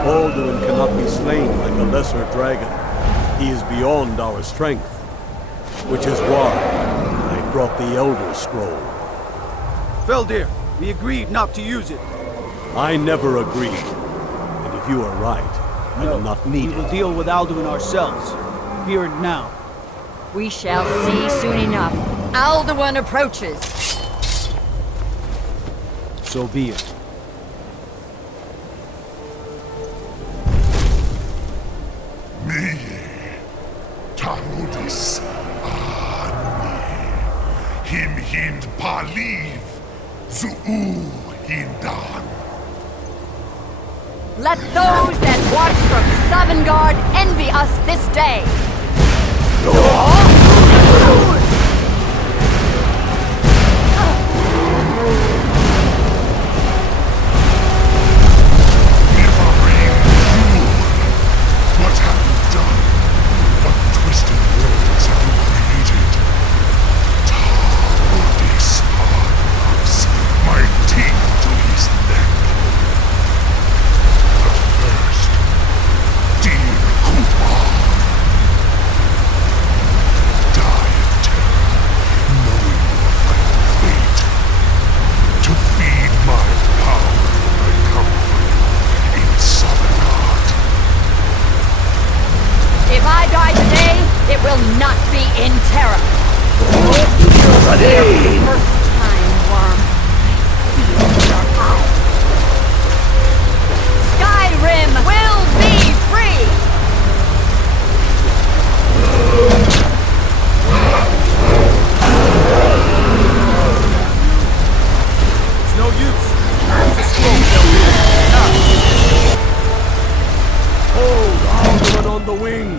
Alduin cannot be slain like a lesser dragon. He is beyond our strength. Which is why I brought the Elder Scroll. Feldir, we agreed not to use it. I never agreed. And if you are right, I will not need it. We will deal with Alduin ourselves. Here and now. We shall see soon enough. Alduin approaches. So be it. Tarudis Him hind Paliv Zuu hindan. Let those that watch from Sovngarde envy us this day. What have you done? What twisted worlds have you created? Tarudis Paarthurnax, my teeth to his neck. But first, dear Kumar, die of terror, knowing your final fate. To feed my power when I come for you in Sovngarde. If I die today, it will not be in terror. For the first time, worm, I see it in your eyes. Skyrim will be free! It's no use. It's a scroll, Hold Alduin on the wing!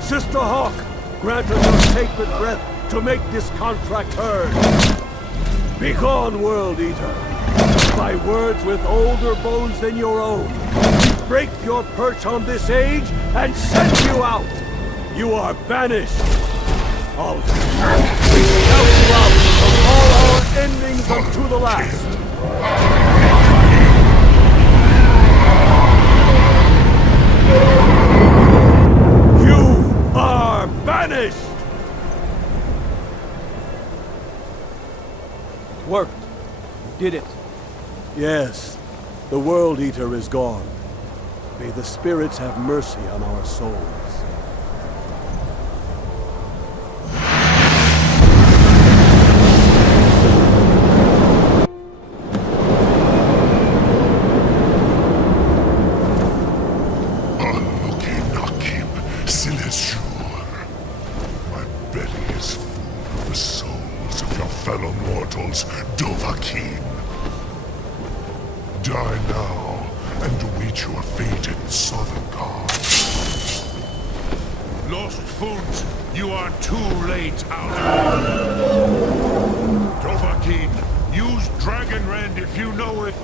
Sister Hawk, grant us your sacred breath to make this contract heard. Begone, World Eater! By words with older bones than your own, we break your perch on this age and send you out! You are banished! Alduin, we scout you out from all our endings unto the last! You are banished! It worked. You did it. Yes, the World Eater is gone. May the spirits have mercy on our souls. Die now, and await your fate in Sovngarde. Lost Fund, you are too late, Alduin. Dovahkiin, use Dragon Rend if you know it.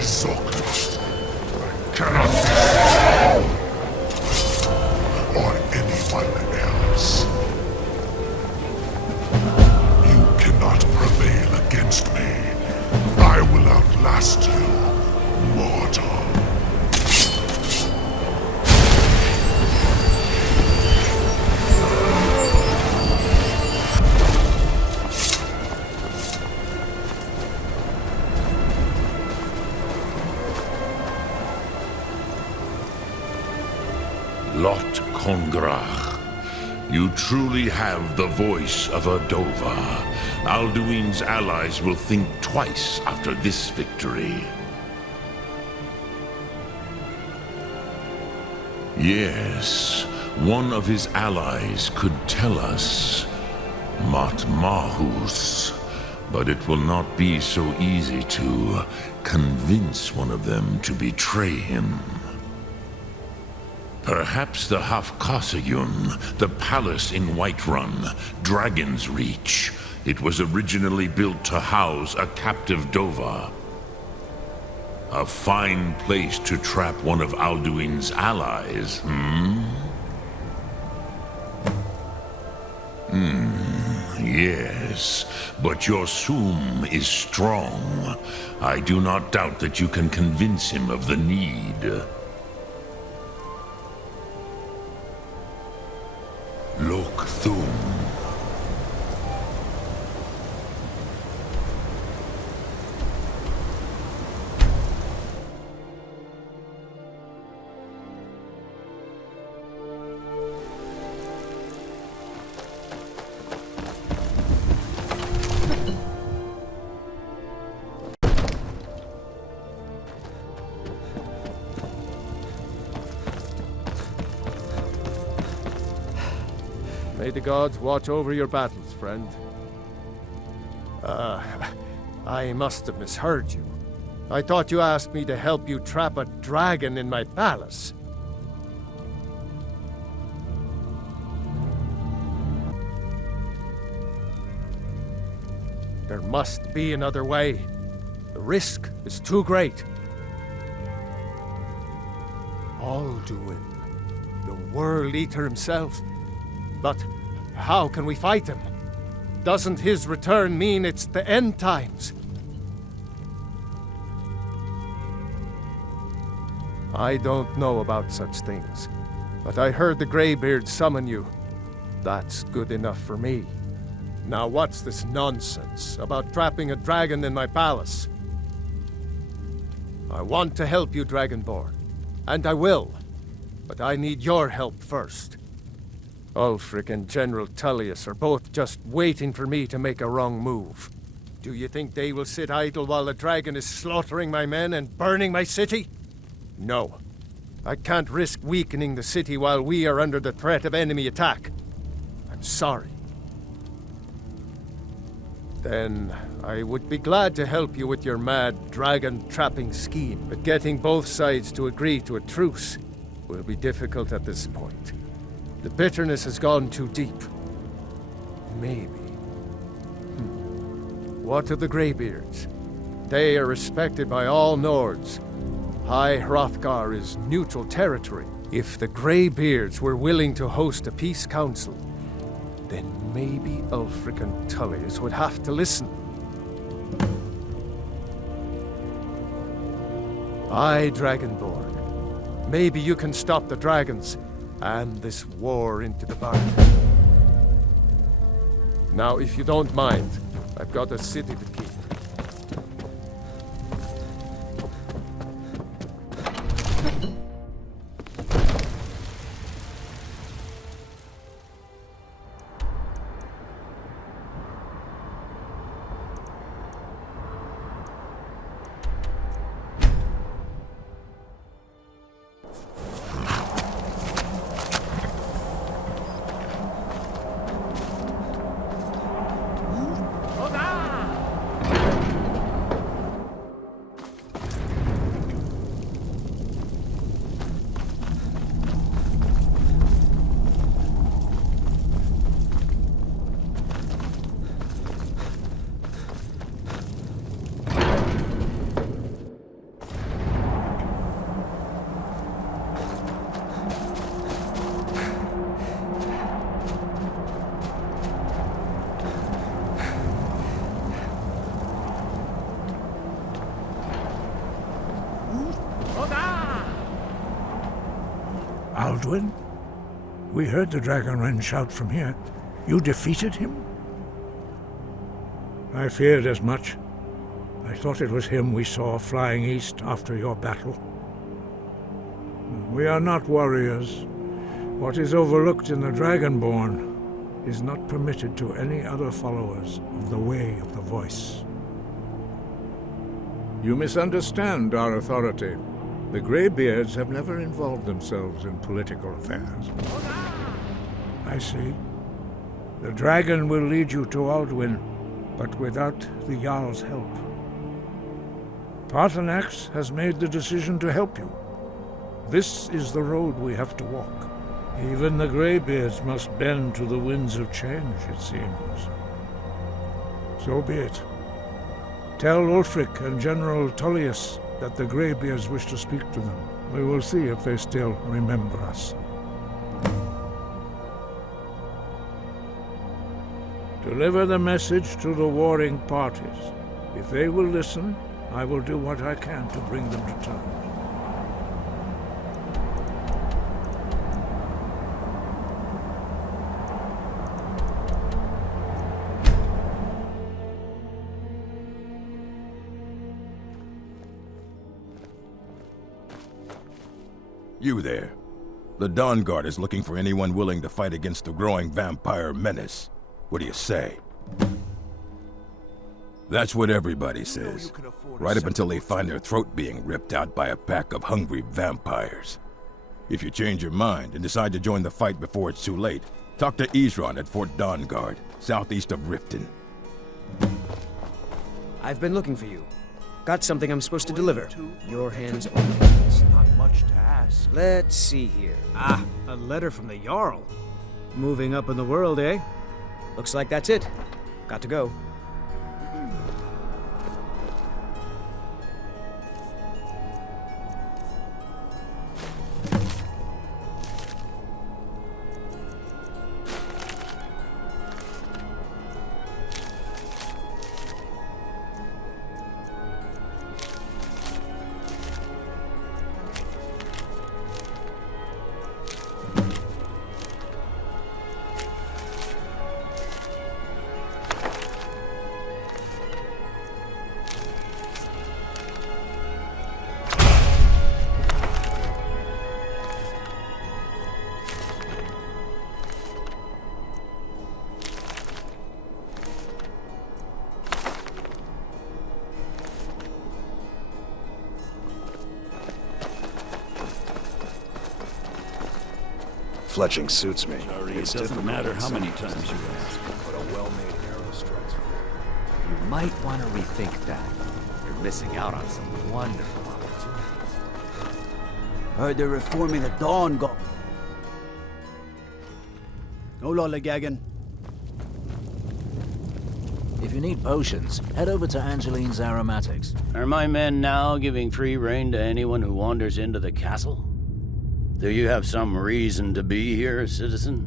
Sovngarde. I cannot be or anyone else. You cannot prevail against me. I will outlast you, mortal. Lot Congrach, you truly have the voice of a Dova. Alduin's allies will think twice after this victory. Yes, one of his allies could tell us Matmahus, but it will not be so easy to convince one of them to betray him. Perhaps the Hafkasayun, the palace in Whiterun, Dragon's Reach. It was originally built to house a captive Dova. A fine place to trap one of Alduin's allies, Yes, but your Sum is strong. I do not doubt that you can convince him of the need. Look Thum. May the gods watch over your battles, friend. I must have misheard you. I thought you asked me to help you trap a dragon in my palace. There must be another way. The risk is too great. Alduin, the World Eater himself. But how can we fight him? Doesn't his return mean it's the end times? I don't know about such things, but I heard the Greybeards summon you. That's good enough for me. Now what's this nonsense about trapping a dragon in my palace? I want to help you, Dragonborn, and I will, but I need your help first. Ulfric and General Tullius are both just waiting for me to make a wrong move. Do you think they will sit idle while the dragon is slaughtering my men and burning my city? No. I can't risk weakening the city while we are under the threat of enemy attack. I'm sorry. Then I would be glad to help you with your mad dragon-trapping scheme, but getting both sides to agree to a truce will be difficult at this point. The bitterness has gone too deep. Maybe. What of the Greybeards? They are respected by all Nords. High Hrothgar is neutral territory. If the Greybeards were willing to host a peace council, then maybe Ulfric and Tullius would have to listen. Aye, Dragonborn. Maybe you can stop the dragons and this war into the bargain. Now, if you don't mind, I've got a city to keep. Alduin? We heard the Dragonren shout from here. You defeated him? I feared as much. I thought it was him we saw flying east after your battle. We are not warriors. What is overlooked in the Dragonborn is not permitted to any other followers of the Way of the Voice. You misunderstand our authority. The Greybeards have never involved themselves in political affairs. I see. The dragon will lead you to Alduin, but without the Jarl's help. Paarthurnax has made the decision to help you. This is the road we have to walk. Even the Greybeards must bend to the winds of change, it seems. So be it. Tell Ulfric and General Tullius that the Greybeards wish to speak to them. We will see if they still remember us. Deliver the message to the warring parties. If they will listen, I will do what I can to bring them to terms. You there. The Dawnguard is looking for anyone willing to fight against the growing vampire menace. What do you say? That's what everybody says. Right up until they find their throat being ripped out by a pack of hungry vampires. If you change your mind and decide to join the fight before it's too late, talk to Isran at Fort Dawnguard, southeast of Riften. I've been looking for you. Got something I'm supposed to deliver. Your hands only. It's not much to ask. Let's see here. Ah, a letter from the Jarl. Moving up in the world, eh? Looks like that's it. Got to go. Fletching suits me. Sorry, it doesn't matter how many times you ask. But a well-made arrow strikes first. You might want to rethink that. You're missing out on some wonderful opportunities. Heard they're reforming the Dawnguard. No lollygagging. If you need potions, head over to Angeline's Aromatics. Are my men now giving free rein to anyone who wanders into the castle? Do you have some reason to be here, citizen?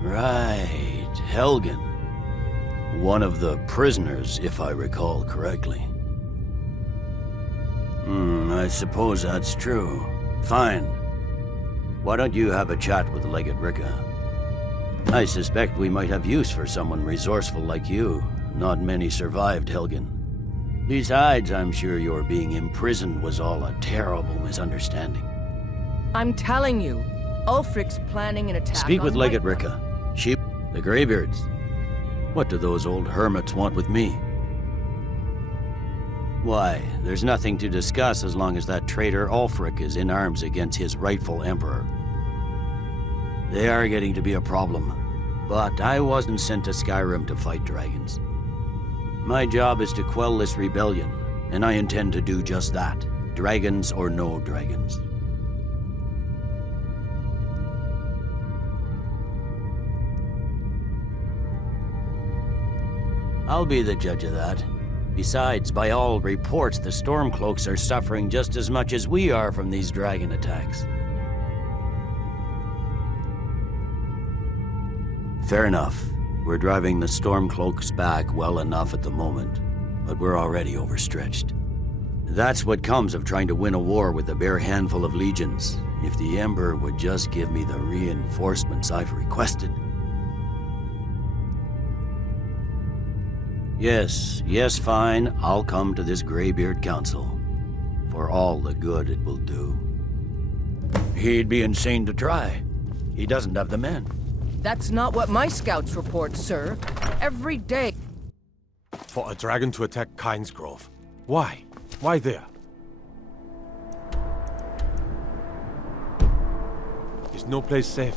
Right, Helgen. One of the prisoners, if I recall correctly. I suppose that's true. Fine. Why don't you have a chat with Legate Ricka? I suspect we might have use for someone resourceful like you. Not many survived Helgen. Besides, I'm sure your being imprisoned was all a terrible misunderstanding. I'm telling you, Ulfric's planning an attack. Speak with on Legate Whiterun. Ricka. She... the Greybeards. What do those old hermits want with me? Why, there's nothing to discuss as long as that traitor Ulfric is in arms against his rightful emperor. They are getting to be a problem, but I wasn't sent to Skyrim to fight dragons. My job is to quell this rebellion, and I intend to do just that, dragons or no dragons. I'll be the judge of that. Besides, by all reports, the Stormcloaks are suffering just as much as we are from these dragon attacks. Fair enough. We're driving the Stormcloaks back well enough at the moment, but we're already overstretched. That's what comes of trying to win a war with a bare handful of legions. If the Emperor would just give me the reinforcements I've requested. Yes, fine. I'll come to this Greybeard Council. For all the good it will do. He'd be insane to try. He doesn't have the men. That's not what my scouts report, sir. Every day. For a dragon to attack Kynesgrove. Why? Why there? Is no place safe?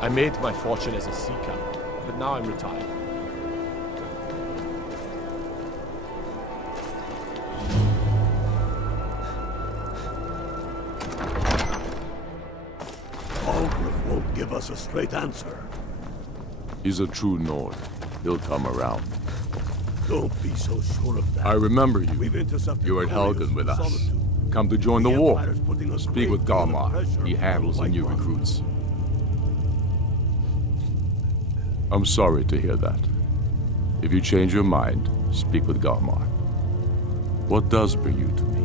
I made my fortune as a seeker, but now I'm retired. Algriff won't give us a straight answer. He's a true Nord. He'll come around. Don't be so sure of that. I remember you. We've intercepted You were at Helgen with us. Come to join the war. Speak with Garmar. He handles the new recruits. I'm sorry to hear that. If you change your mind, speak with Garmar. What does bring you to me?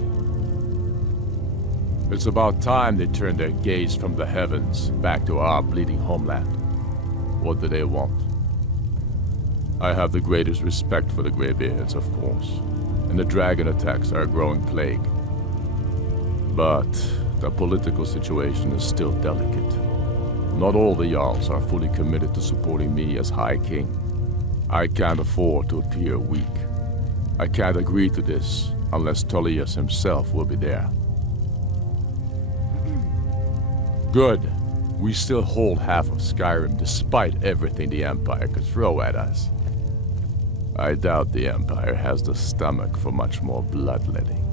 It's about time they turned their gaze from the heavens back to our bleeding homeland. What do they want? I have the greatest respect for the Greybeards, of course, and the dragon attacks are a growing plague. But the political situation is still delicate. Not all the Jarls are fully committed to supporting me as High King. I can't afford to appear weak. I can't agree to this unless Tullius himself will be there. Good. We still hold half of Skyrim despite everything the Empire could throw at us. I doubt the Empire has the stomach for much more bloodletting.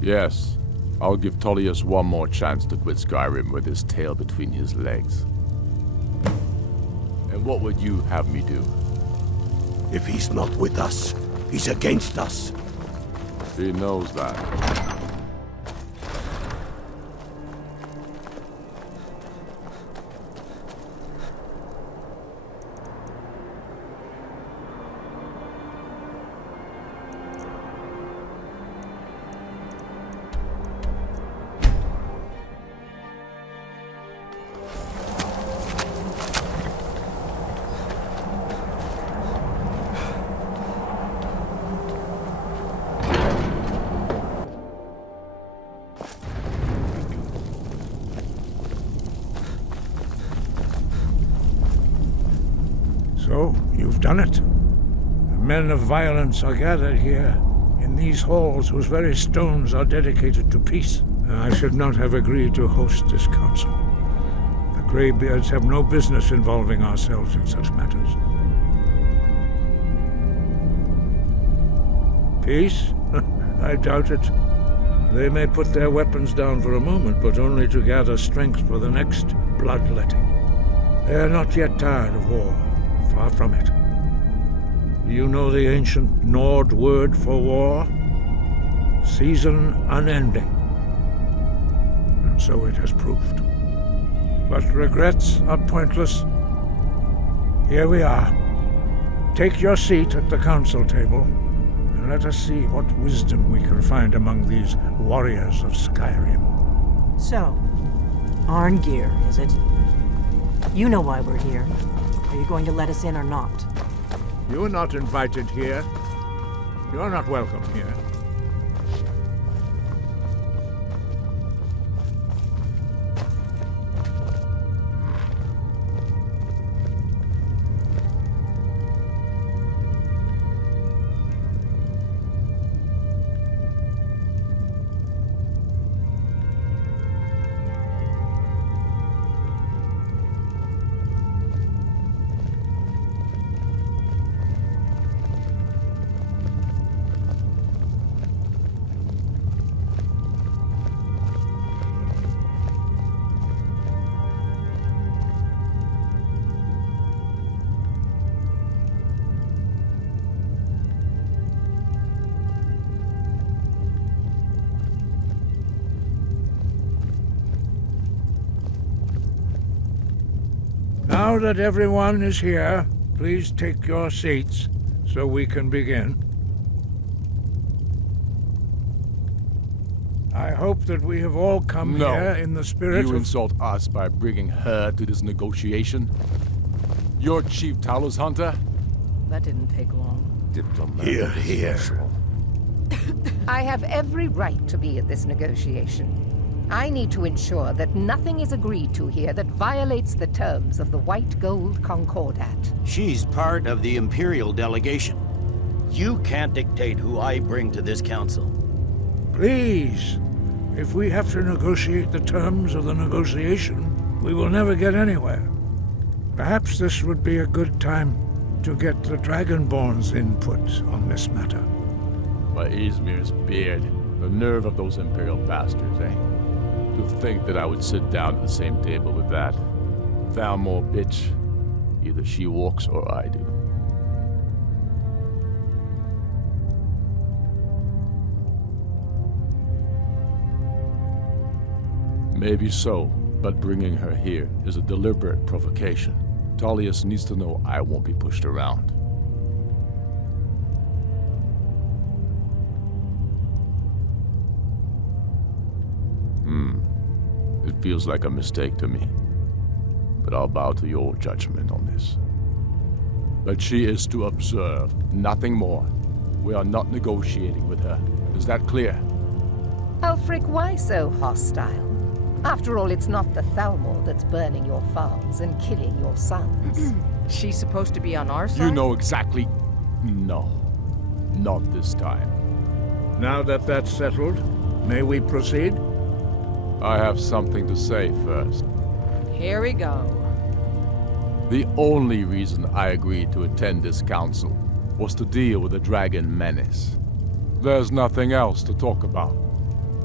Yes, I'll give Tullius one more chance to quit Skyrim with his tail between his legs. And what would you have me do? If he's not with us, he's against us. He knows that. So, you've done it. The men of violence are gathered here, in these halls whose very stones are dedicated to peace. I should not have agreed to host this council. The Greybeards have no business involving ourselves in such matters. Peace? I doubt it. They may put their weapons down for a moment, but only to gather strength for the next bloodletting. They are not yet tired of war. Far from it. Do you know the ancient Nord word for war? Season unending. And so it has proved. But regrets are pointless. Here we are. Take your seat at the council table, and let us see what wisdom we can find among these warriors of Skyrim. So, Arngir, is it? You know why we're here. Are you going to let us in or not? You're not invited here. You're not welcome here. Now that everyone is here, please take your seats so we can begin. I hope that we have all come here in the spirit You of... insult us by bringing her to this negotiation? You're Chief Talos Hunter? That didn't take long. Here, here. I have every right to be at this negotiation. I need to ensure that nothing is agreed to here that violates the terms of the White Gold Concordat. She's part of the Imperial delegation. You can't dictate who I bring to this council. Please, if we have to negotiate the terms of the negotiation, we will never get anywhere. Perhaps this would be a good time to get the Dragonborn's input on this matter. By Izmir's beard, the nerve of those Imperial bastards, eh? To think that I would sit down at the same table with that Thalmor bitch. Either she walks or I do. Maybe so, but bringing her here is a deliberate provocation. Tullius needs to know I won't be pushed around. It feels like a mistake to me, but I'll bow to your judgment on this. But she is to observe, nothing more. We are not negotiating with her. Is that clear? Ulfric, why so hostile? After all, it's not the Thalmor that's burning your farms and killing your sons. She's supposed to be on our side? You know exactly... No. Not this time. Now that that's settled, may we proceed? I have something to say first. Here we go. The only reason I agreed to attend this council was to deal with the dragon menace. There's nothing else to talk about.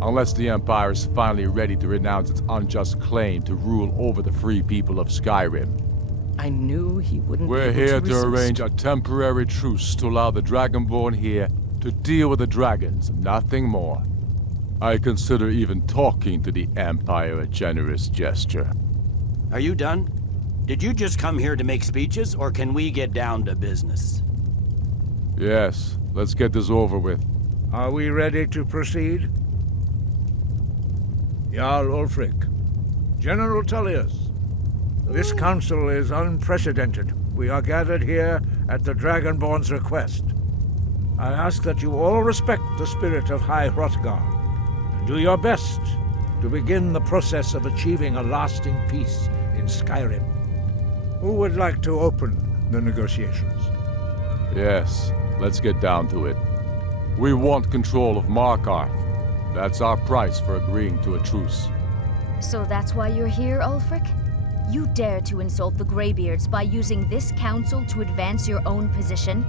Unless the Empire is finally ready to renounce its unjust claim to rule over the free people of Skyrim. I knew he wouldn't We're be able here to to resist. arrange a temporary truce to allow the Dragonborn here to deal with the dragons, nothing more. I consider even talking to the Empire a generous gesture. Are you done? Did you just come here to make speeches, or can we get down to business? Yes, let's get this over with. Are we ready to proceed? Jarl Ulfric, General Tullius, this council is unprecedented. We are gathered here at the Dragonborn's request. I ask that you all respect the spirit of High Hrothgar, and do your best to begin the process of achieving a lasting peace in Skyrim. Who would like to open the negotiations? Yes, let's get down to it. We want control of Markarth. That's our price for agreeing to a truce. So that's why you're here, Ulfric? You dare to insult the Greybeards by using this council to advance your own position?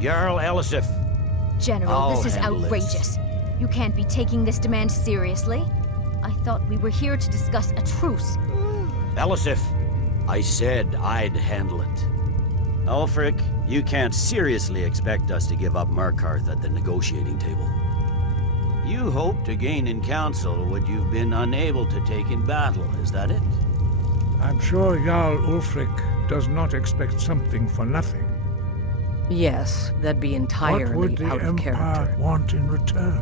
Jarl Elisif. General, this is outrageous. You can't be taking this demand seriously. I thought we were here to discuss a truce. Elisif, I said I'd handle it. Ulfric, you can't seriously expect us to give up Markarth at the negotiating table. You hope to gain in council what you've been unable to take in battle, is that it? I'm sure Jarl Ulfric does not expect something for nothing. Yes, that'd be entirely What would the out of Empire character. want in return?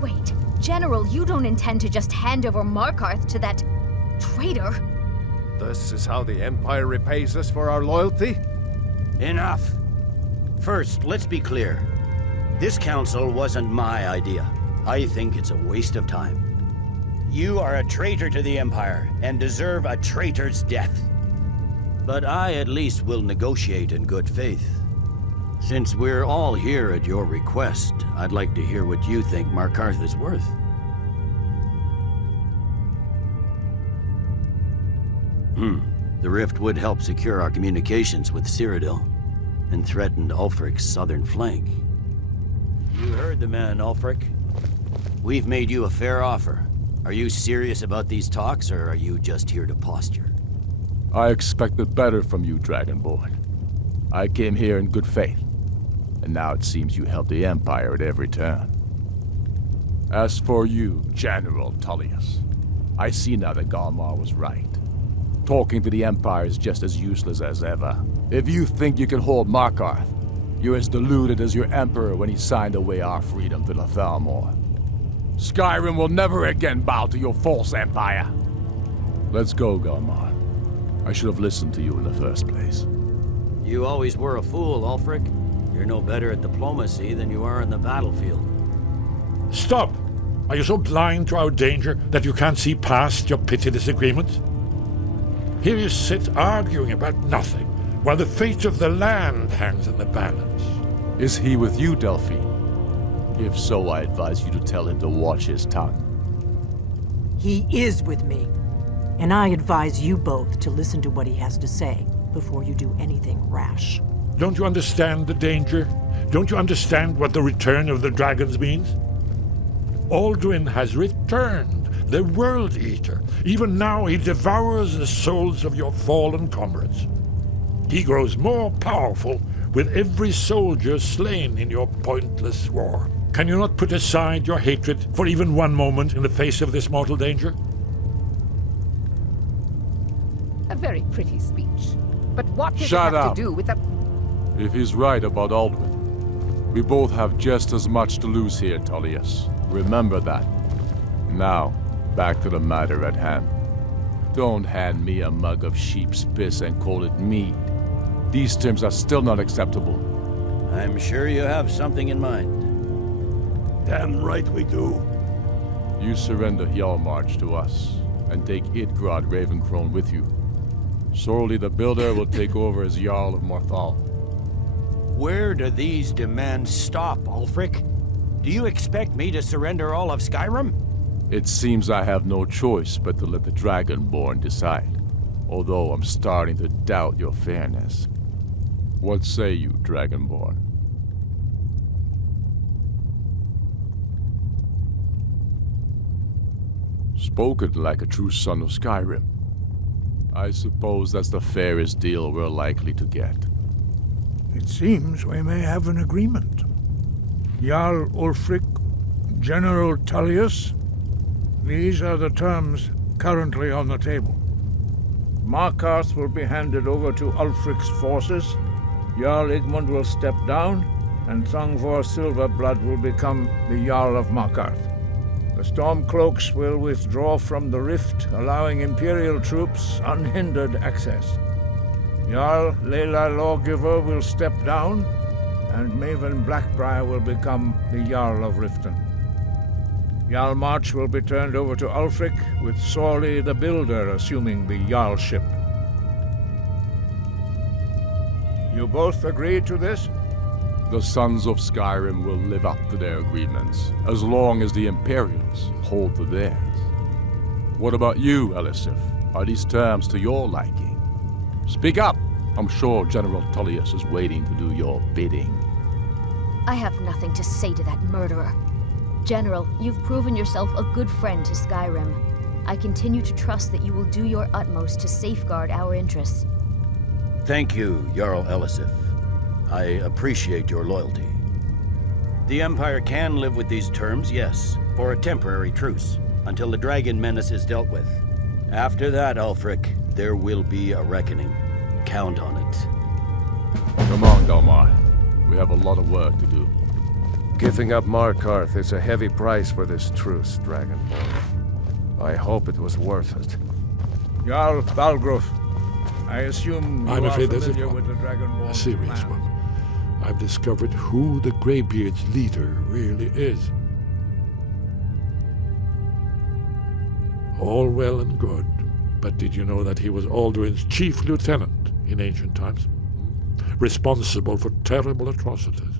Wait, General, you don't intend to just hand over Markarth to that traitor? This is how the Empire repays us for our loyalty? Enough. First, let's be clear. This council wasn't my idea. I think it's a waste of time. You are a traitor to the Empire and deserve a traitor's death. But I at least will negotiate in good faith. Since we're all here at your request, I'd like to hear what you think Markarth is worth. The rift would help secure our communications with Cyrodiil and threatened Ulfric's southern flank. You heard the man, Ulfric. We've made you a fair offer. Are you serious about these talks, or are you just here to posture? I expected better from you, Dragonborn. I came here in good faith, and now it seems you help the Empire at every turn. As for you, General Tullius, I see now that Galmar was right. Talking to the Empire is just as useless as ever. If you think you can hold Markarth, you're as deluded as your Emperor when he signed away our freedom to the Thalmor. Skyrim will never again bow to your false empire. Let's go, Galmar. I should have listened to you in the first place. You always were a fool, Ulfric. You're no better at diplomacy than you are in the battlefield. Stop! Are you so blind to our danger that you can't see past your petty disagreements? Here you sit arguing about nothing, while the fate of the land hangs in the balance. Is he with you, Delphine? If so, I advise you to tell him to watch his tongue. He is with me. And I advise you both to listen to what he has to say before you do anything rash. Don't you understand the danger? Don't you understand what the return of the dragons means? Alduin has returned, the World Eater. Even now he devours the souls of your fallen comrades. He grows more powerful with every soldier slain in your pointless war. Can you not put aside your hatred for even one moment in the face of this mortal danger? A very pretty speech. But what does Shut it have up. to do with the... If he's right about Alduin, we both have just as much to lose here, Tullius. Remember that. Now, back to the matter at hand. Don't hand me a mug of sheep's piss and call it mead. These terms are still not acceptable. I'm sure you have something in mind. Damn right we do. You surrender Hjalmarch to us, and take Idgrod Ravencrone with you. Sorli the Builder will take over as Jarl of Morthal. Where do these demands stop, Ulfric? Do you expect me to surrender all of Skyrim? It seems I have no choice but to let the Dragonborn decide, although I'm starting to doubt your fairness. What say you, Dragonborn? Spoken like a true son of Skyrim. I suppose that's the fairest deal we're likely to get. It seems we may have an agreement. Jarl Ulfric, General Tullius, these are the terms currently on the table. Markarth will be handed over to Ulfric's forces, Jarl Igmund will step down, and Thongvor Silverblood will become the Jarl of Markarth. The Stormcloaks will withdraw from the rift, allowing Imperial troops unhindered access. Jarl Leila Lawgiver will step down, and Maven Blackbriar will become the Jarl of Riften. Hjalmarch will be turned over to Ulfric, with Sorli the Builder assuming the Jarlship. You both agree to this? The Sons of Skyrim will live up to their agreements, as long as the Imperials hold to theirs. What about you, Elisif? Are these terms to your liking? Speak up! I'm sure General Tullius is waiting to do your bidding. I have nothing to say to that murderer. General, you've proven yourself a good friend to Skyrim. I continue to trust that you will do your utmost to safeguard our interests. Thank you, Jarl Elisif. I appreciate your loyalty. The Empire can live with these terms, yes, for a temporary truce, until the dragon menace is dealt with. After that, Ulfric, there will be a reckoning. Count on it. Come on, Galmar. We have a lot of work to do. Giving up Markarth is a heavy price for this truce, Dragonborn. I hope it was worth it. Jarl Balgrove, I assume you I'm are afraid there's familiar with the Dragonborn a serious plan. one. I've discovered who the Greybeards' leader really is. All well and good, but did you know that he was Alduin's chief lieutenant in ancient times? Responsible for terrible atrocities.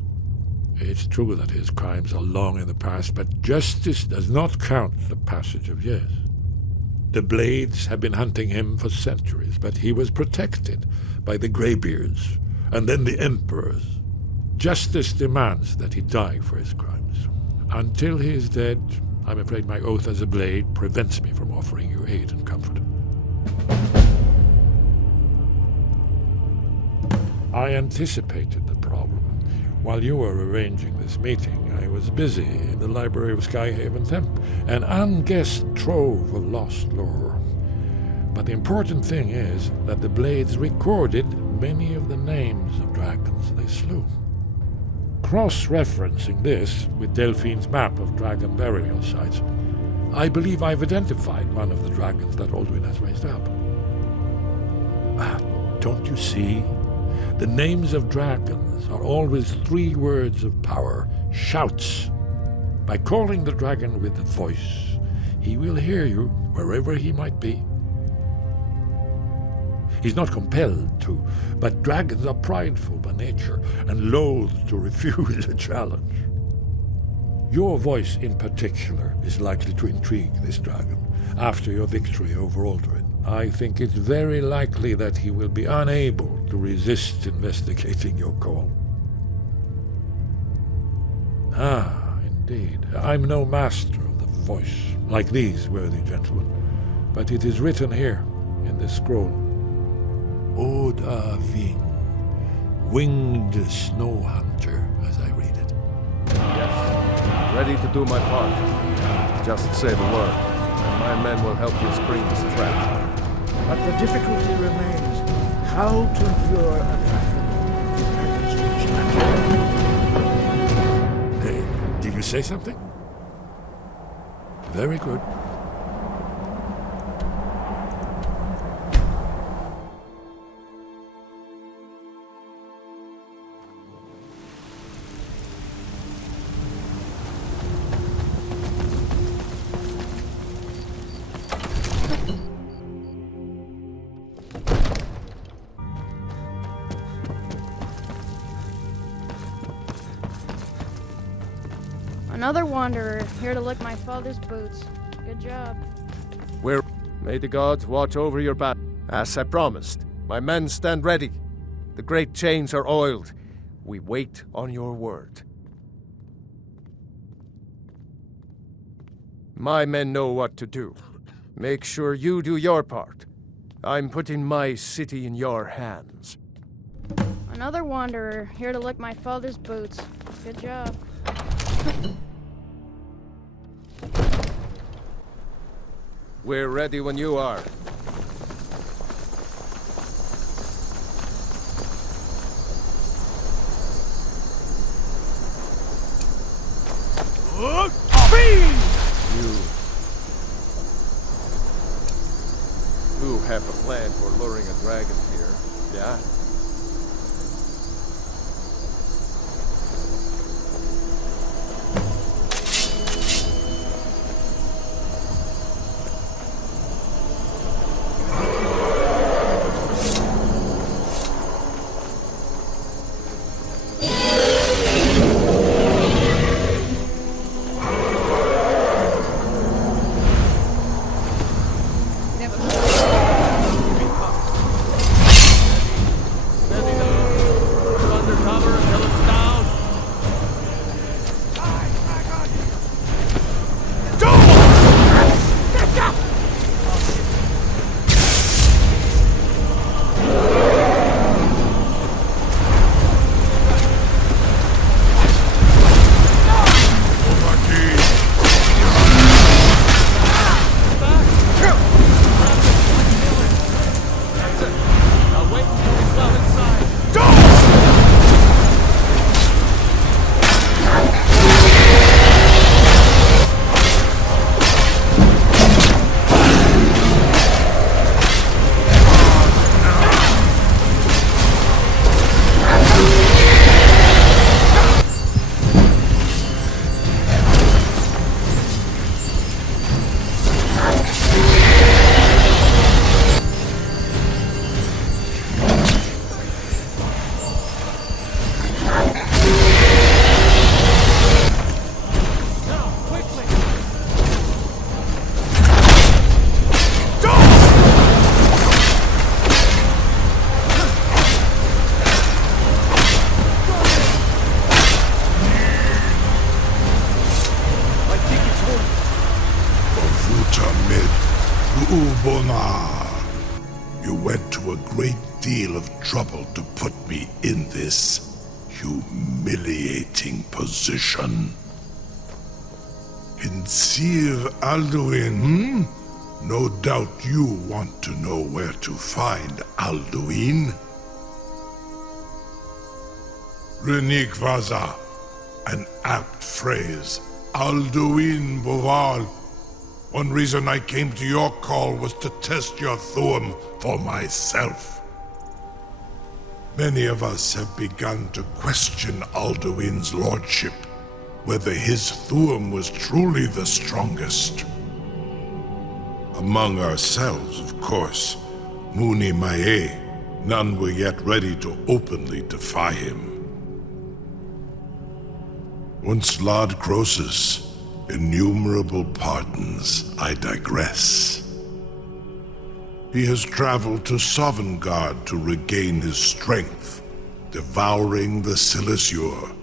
It's true that his crimes are long in the past, but justice does not count the passage of years. The Blades have been hunting him for centuries, but he was protected by the Greybeards, and then the Emperors. Justice demands that he die for his crimes. Until he is dead, I'm afraid my oath as a Blade prevents me from offering you aid and comfort. I anticipated the problem. While you were arranging this meeting, I was busy in the library of Skyhaven Temple, an unguessed trove of lost lore. But the important thing is that the blades recorded many of the names of dragons they slew. Cross-referencing this with Delphine's map of dragon burial sites, I believe I've identified one of the dragons that Alduin has raised up. Don't you see? The names of dragons are always 3 words of power, shouts. By calling the dragon with the voice, he will hear you wherever he might be. He's not compelled to, but dragons are prideful by nature and loath to refuse a challenge. Your voice in particular is likely to intrigue this dragon after your victory over Alduin. I think it's very likely that he will be unable to resist investigating your call. Indeed. I'm no master of the voice, like these worthy gentlemen, but it is written here in this scroll. Odahviing, winged snow hunter, as I read it. Yes, ready to do my part. Just say the word, and my men will help you spring this trap. But the difficulty remains how to lure a dragon to its Hey, did you say something? Very good. Another wanderer, here to lick my father's boots. Good job. May the gods watch over your back. As I promised, my men stand ready. The great chains are oiled. We wait on your word. My men know what to do. Make sure you do your part. I'm putting my city in your hands. Another wanderer, here to lick my father's boots. Good job. We're ready when you are. You have a plan for luring a dragon here, yeah? You went to a great deal of trouble to put me in this humiliating position. In Sir Alduin, No doubt you want to know where to find Alduin? Renikvaza, an apt phrase. Alduin Boval. One reason I came to your call was to test your Thuum for myself. Many of us have begun to question Alduin's lordship, whether his Thuum was truly the strongest. Among ourselves, of course, Muni Mae, none were yet ready to openly defy him. Once Lord Croesus, innumerable pardons, I digress. He has traveled to Sovngarde to regain his strength, devouring the Silesure,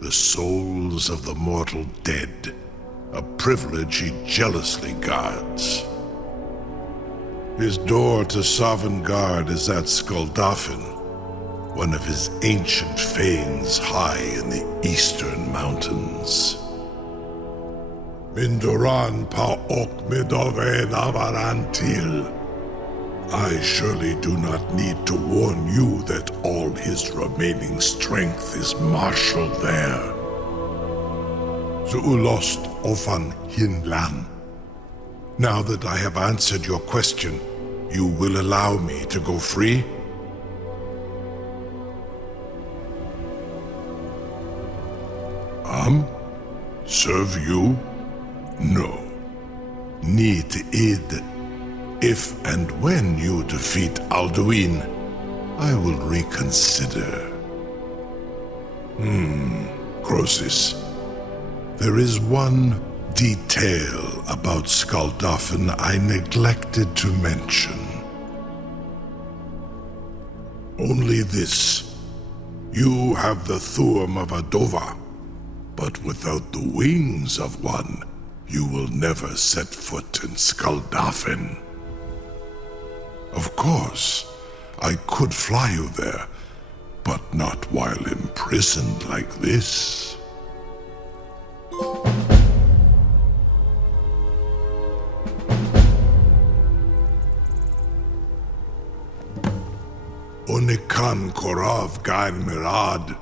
the souls of the mortal dead, a privilege he jealously guards. His door to Sovngarde is at Skuldafn, one of his ancient fanes high in the eastern mountains. Mindoran pa ok midove navarantil. I surely do not need to warn you that all his remaining strength is marshaled there. Zuulost ofan hinlan. Now that I have answered your question, you will allow me to go free? Serve you? No. Need id. If and when you defeat Alduin, I will reconsider. Croesus. There is one detail about Skuldafn I neglected to mention. Only this. You have the Thuum of a Dova, but without the wings of one, you will never set foot in Skuldafn. Of course, I could fly you there, but not while imprisoned like this. Onikan Korav Gain Mirad.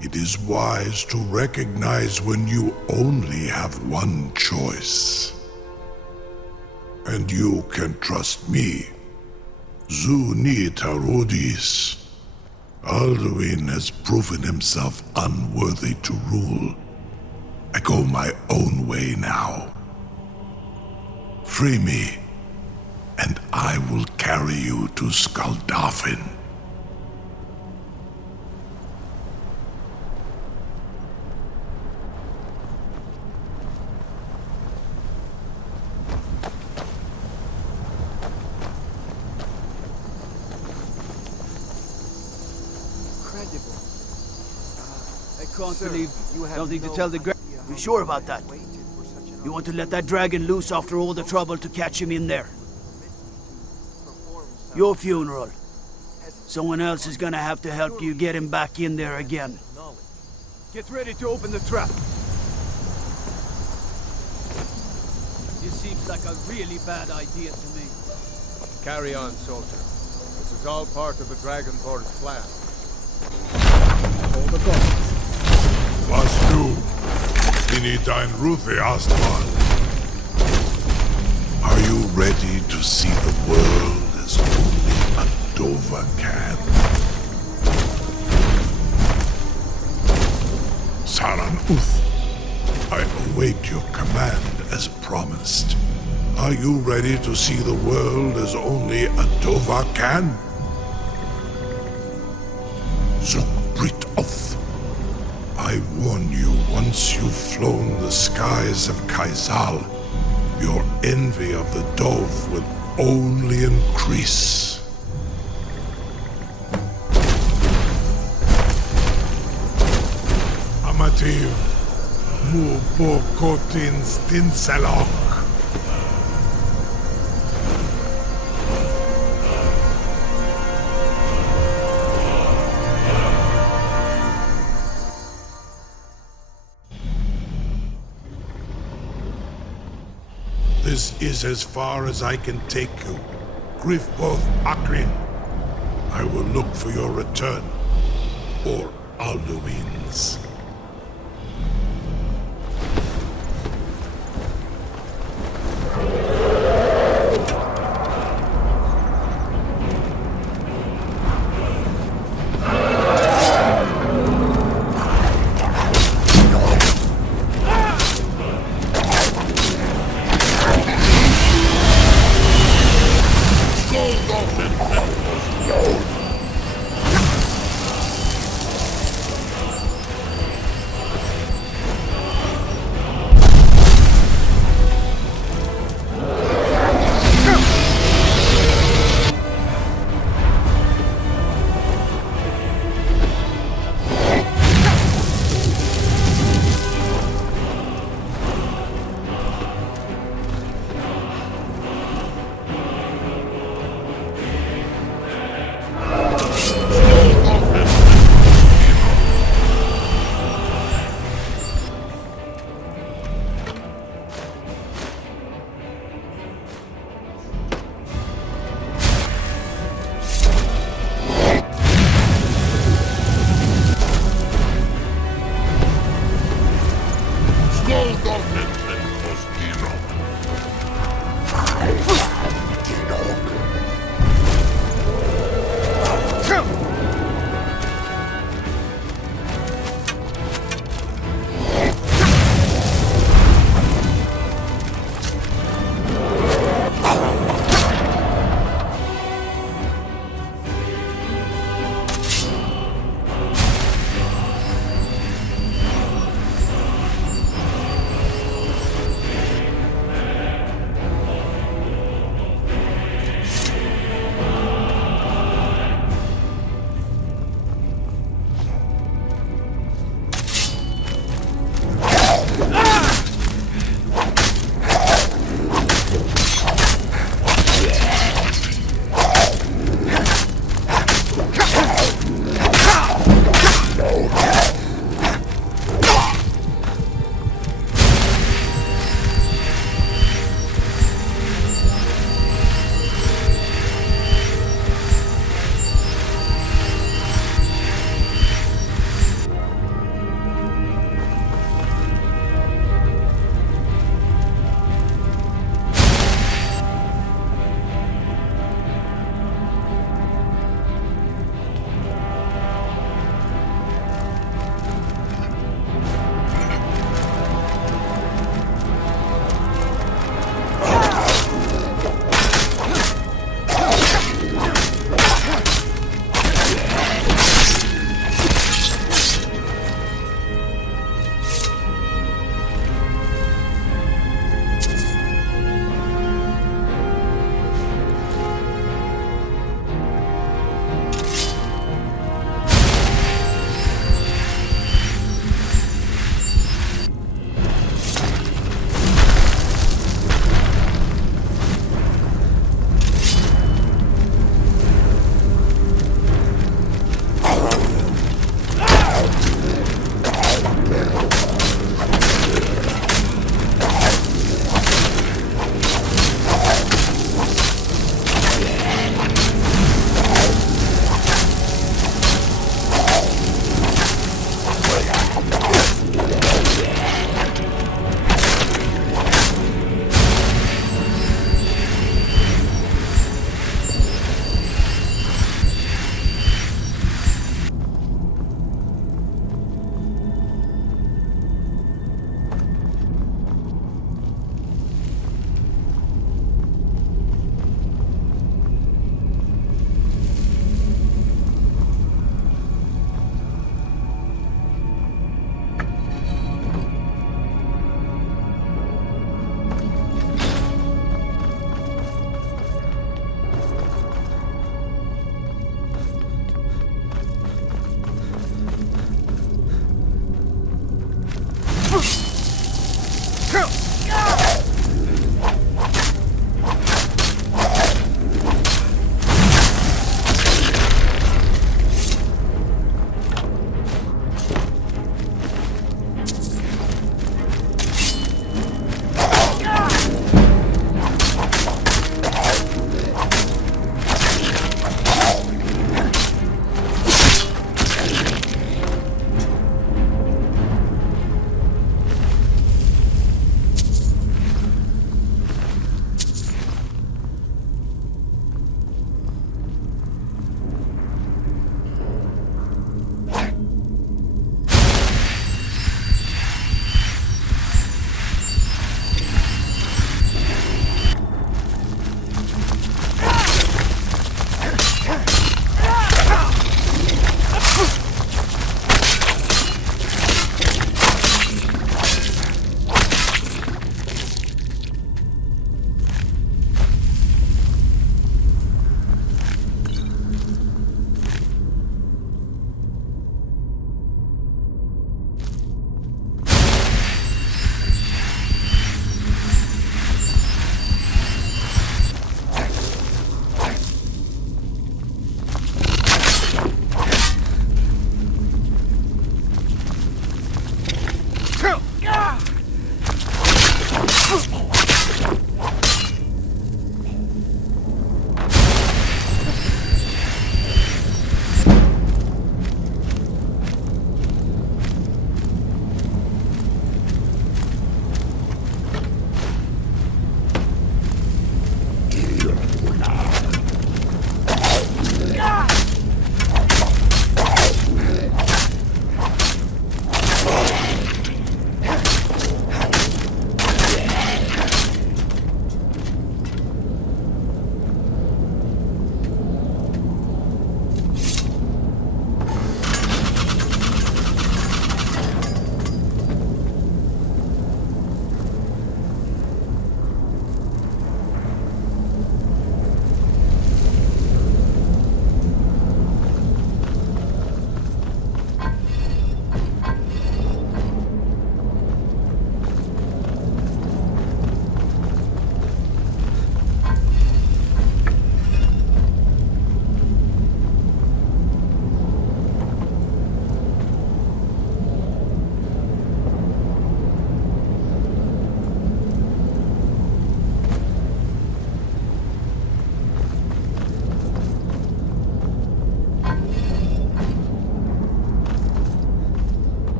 It is wise to recognize when you only have one choice. And you can trust me. Zuni Tarudis. Alduin has proven himself unworthy to rule. I go my own way now. Free me, and I will carry you to Skuldafn. Can't believe something to tell the You sure about that? You want to let that dragon loose after all the trouble to catch him in there? Your funeral. Someone else is gonna have to help you get him back in there again. Get ready to open the trap. This seems like a really bad idea to me. Carry on, soldier. This is all part of the Dragonborn's plan. Hold the guns. Was du? Ini dein Rufe Astman. Are you ready to see the world as only a Dova can? Saran Uth, I await your command as promised. Are you ready to see the world as only a Dova can? Zukbrit Oth. I warn you, once you've flown the skies of Kaisal, your envy of the Dove will only increase. Amativ, mu bokotin stinselok. This is as far as I can take you. Griffboth Akrin. I will look for your return. Or Alduin's.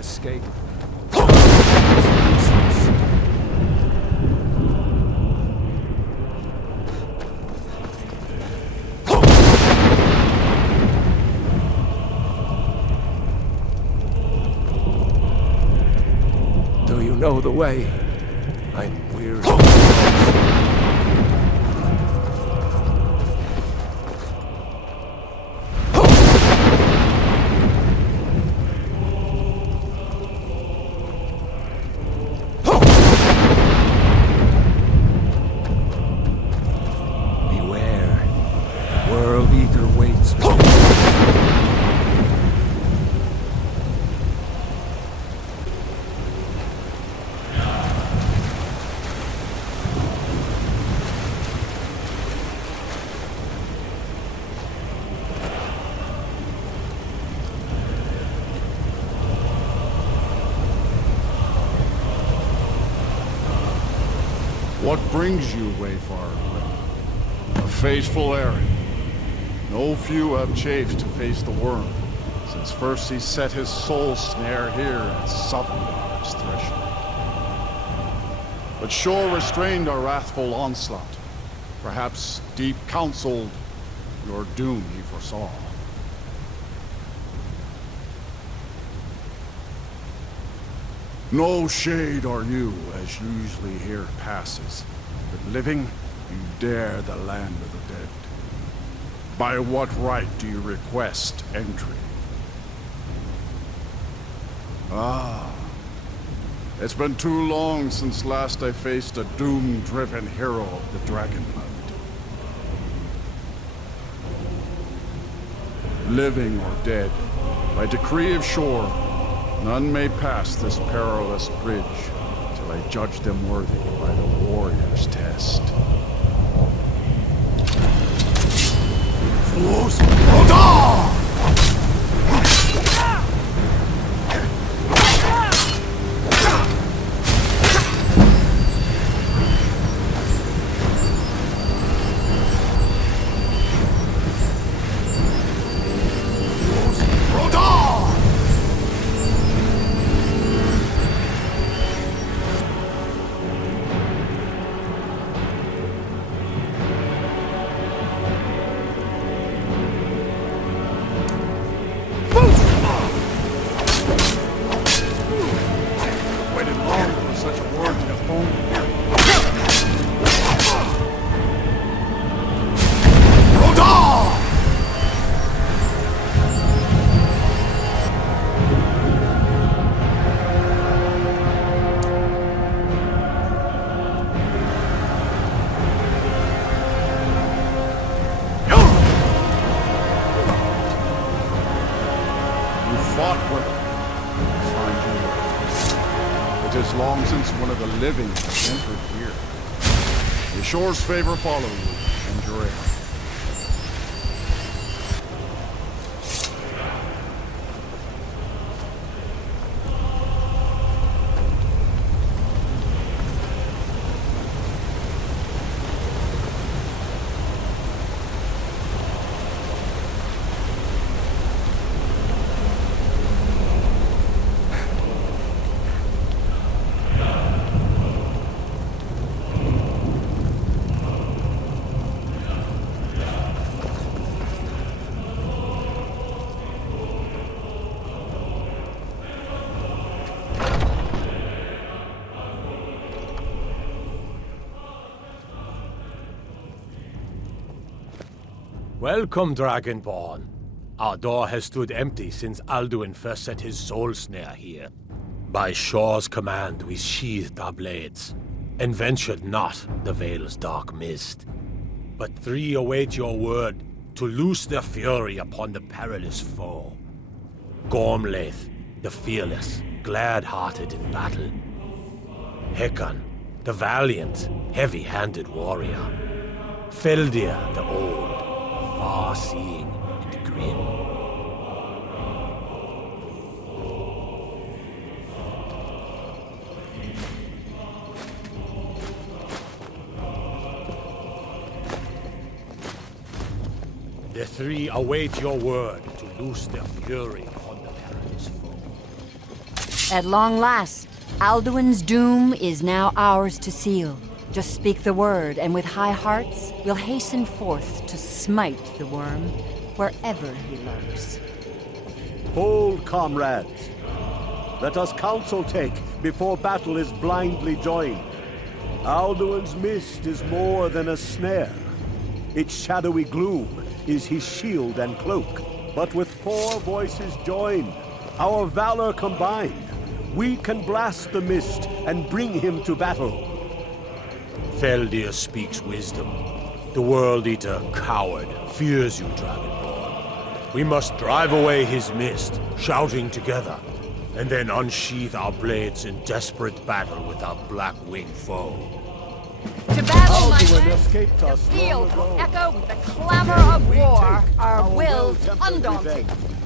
escape. know the way. I'm weary. Beware. World Eater waits. What brings you, Wayfarer? A faithful errand. No few have chafed to face the worm, since first he set his soul snare here at Sovngarde's threshold. But sure restrained our wrathful onslaught. Perhaps deep counseled your doom he foresaw. No shade are you, as usually here passes, but living, you dare the land of the dead. By what right do you request entry? Ah, it's been too long since last I faced a doom-driven hero of the Dragonblood. Living or dead, by decree of shore, none may pass this perilous bridge till I judge them worthy by the warrior's test. Fools! Odahviing! Living has entered here. The shore's favor follow you, and your aid. Welcome, Dragonborn. Our door has stood empty since Alduin first set his soul snare here. By Shore's command, we sheathed our blades, and ventured not the Vale's dark mist. But three await your word to loose their fury upon the perilous foe. Gormlaith, the fearless, glad-hearted in battle. Helgen, the valiant, heavy-handed warrior. Feldir, the old, far-seeing and grim. The three await your word to loose their fury upon the perilous foe. At long last, Alduin's doom is now ours to seal. Just speak the word, and with high hearts, we'll hasten forth to smite the worm wherever he lurks. Hold, comrades. Let us counsel take before battle is blindly joined. Alduin's mist is more than a snare. Its shadowy gloom is his shield and cloak. But with 4 voices joined, our valor combined, we can blast the mist and bring him to battle. Feldir speaks wisdom. The World Eater, coward, fears you, Dragonborn. We must drive away his mist, shouting together, and then unsheath our blades in desperate battle with our black-winged foe. To battle, my Alduin men! escaped The us field long will ago. echo with the clamor of war, our our wills well-tempered undaunted. revenge.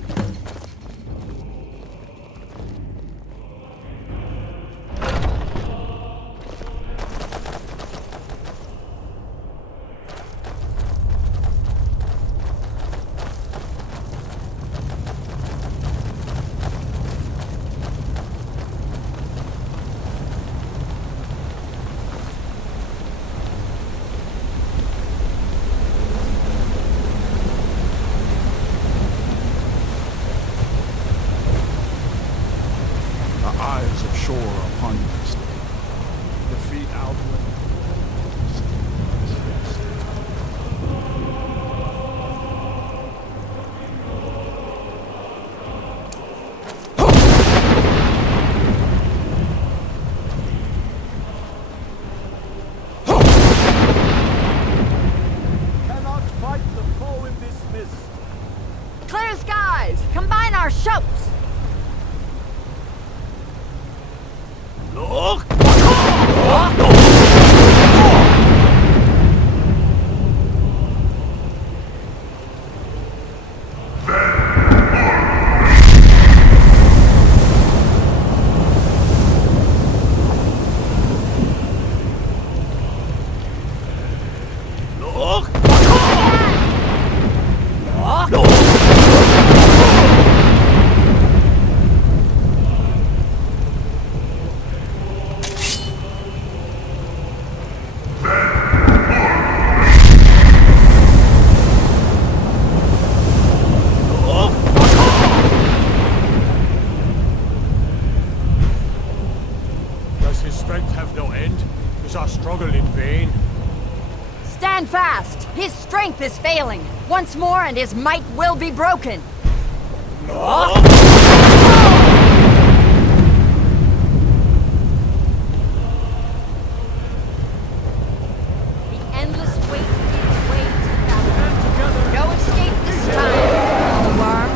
Clear skies! Combine our shouts! Look! Stand fast! His strength is failing! Once more and his might will be broken! The endless wait gives way to battle. No escape this time, worm.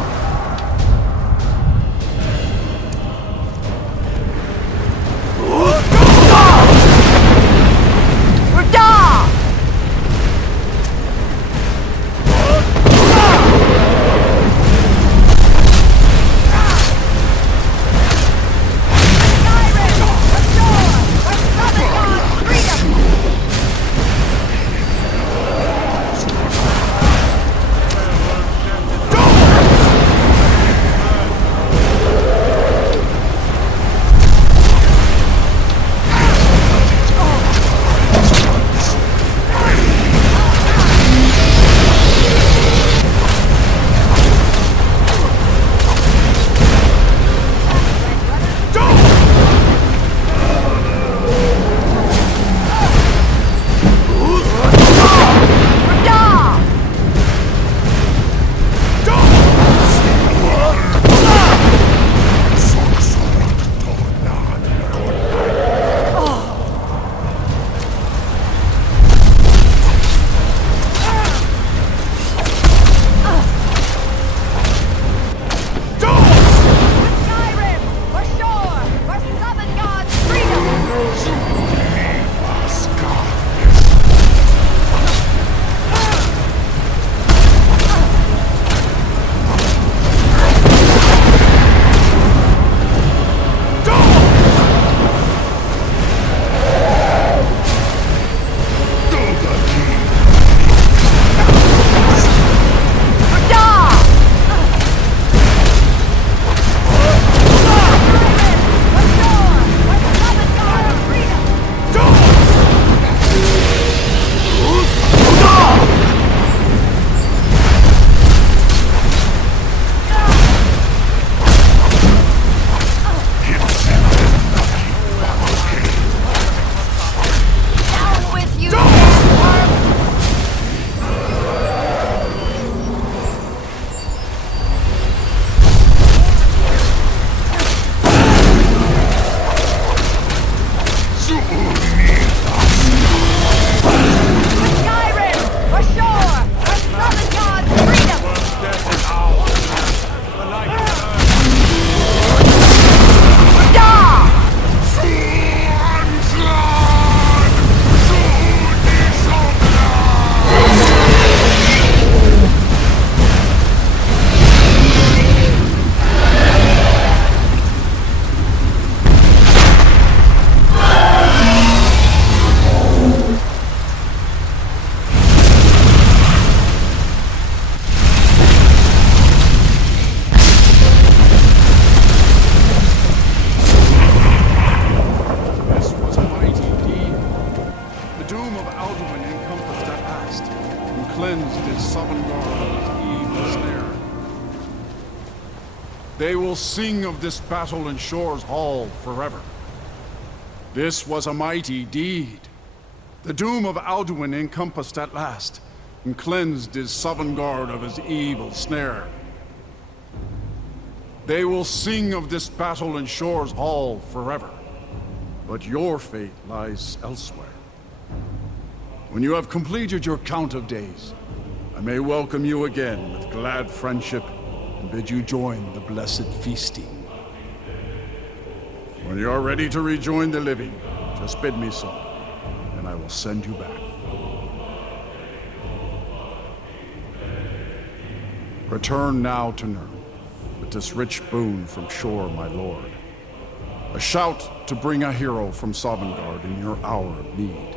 They will sing of this battle in Shore's Hall forever. This was a mighty deed. The doom of Alduin encompassed at last, and cleansed his Sovngarde of his evil snare. They will sing of this battle in Shore's Hall forever. But your fate lies elsewhere. When you have completed your count of days, I may welcome you again with glad friendship and bid you join the blessed feasting. When you are ready to rejoin the living, just bid me so, and I will send you back. Return now to Nurn, with this rich boon from Shore, my lord. A shout to bring a hero from Sovngarde in your hour of need.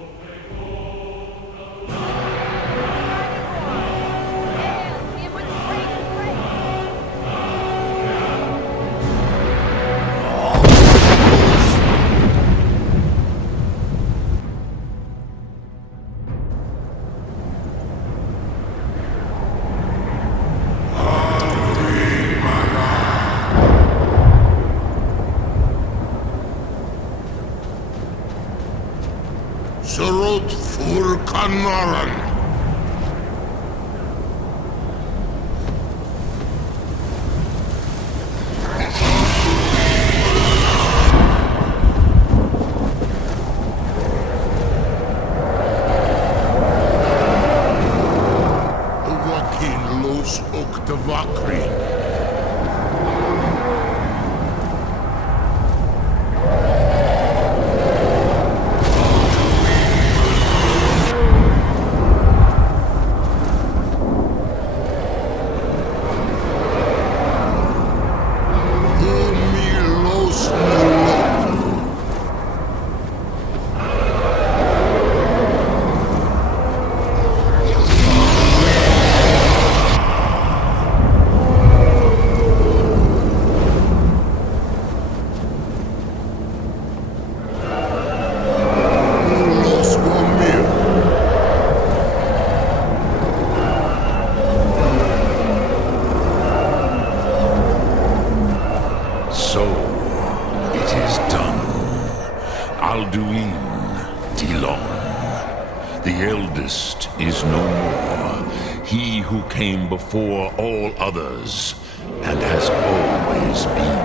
Before all others, and has always been.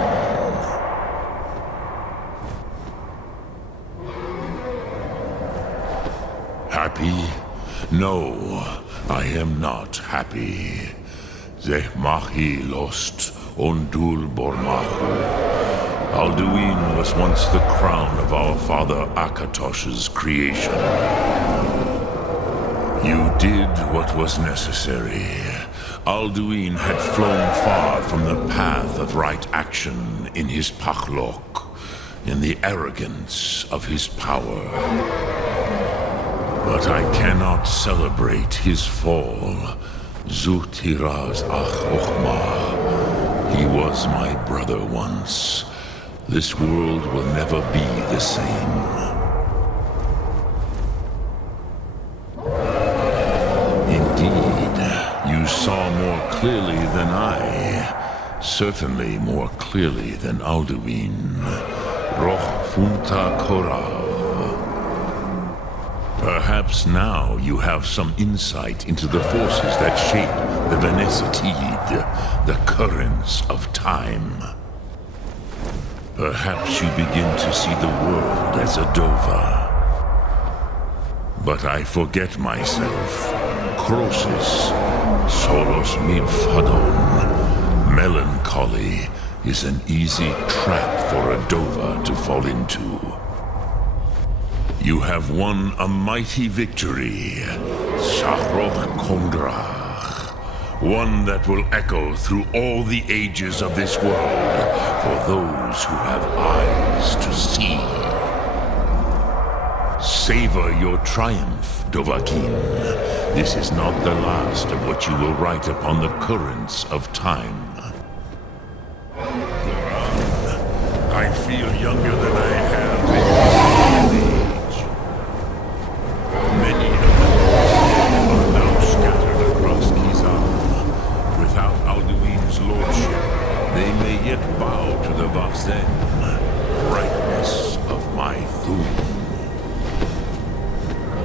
Happy? No, I am not happy. Zeh mahi lost ondul bormahu. Alduin was once the crown of our father Akatosh's creation. You did what was necessary. Alduin had flown far from the path of right action in his Pachlok, in the arrogance of his power. But I cannot celebrate his fall. Zutiraz Ach He was my brother once. This world will never be the same. You saw more clearly than I. Certainly more clearly than Alduin. Roch funta korav. Perhaps now you have some insight into the forces that shape the Venesitid, the currents of time. Perhaps you begin to see the world as a Dova. But I forget myself. Crosis, solos midfadon. Melancholy is an easy trap for a Dova to fall into. You have won a mighty victory, Shahroch Kondrach. One that will echo through all the ages of this world for those who have eyes to see. Savor your triumph, Dovahkiin. This is not the last of what you will write upon the currents of time. I feel younger than I have in age. Many of them are now scattered across Kizar. Without Alduin's lordship, They may yet bow to the Vasen, brightness of my Thum.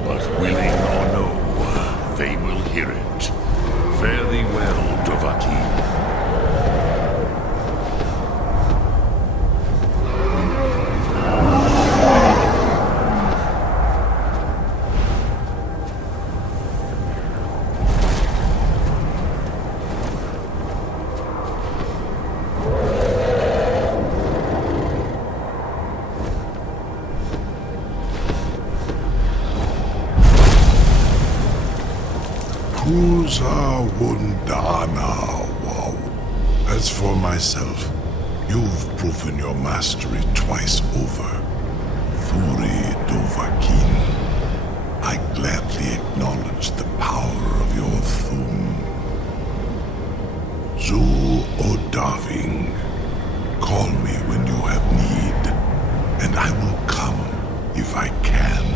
But willing or no, they will hear it. Fare thee well, Dovahkiin. As for myself, you've proven your mastery twice over. Thuri Dovahkiin, I gladly acknowledge the power of your Thum. Zu Odahviing, call me when you have need, and I will come if I can.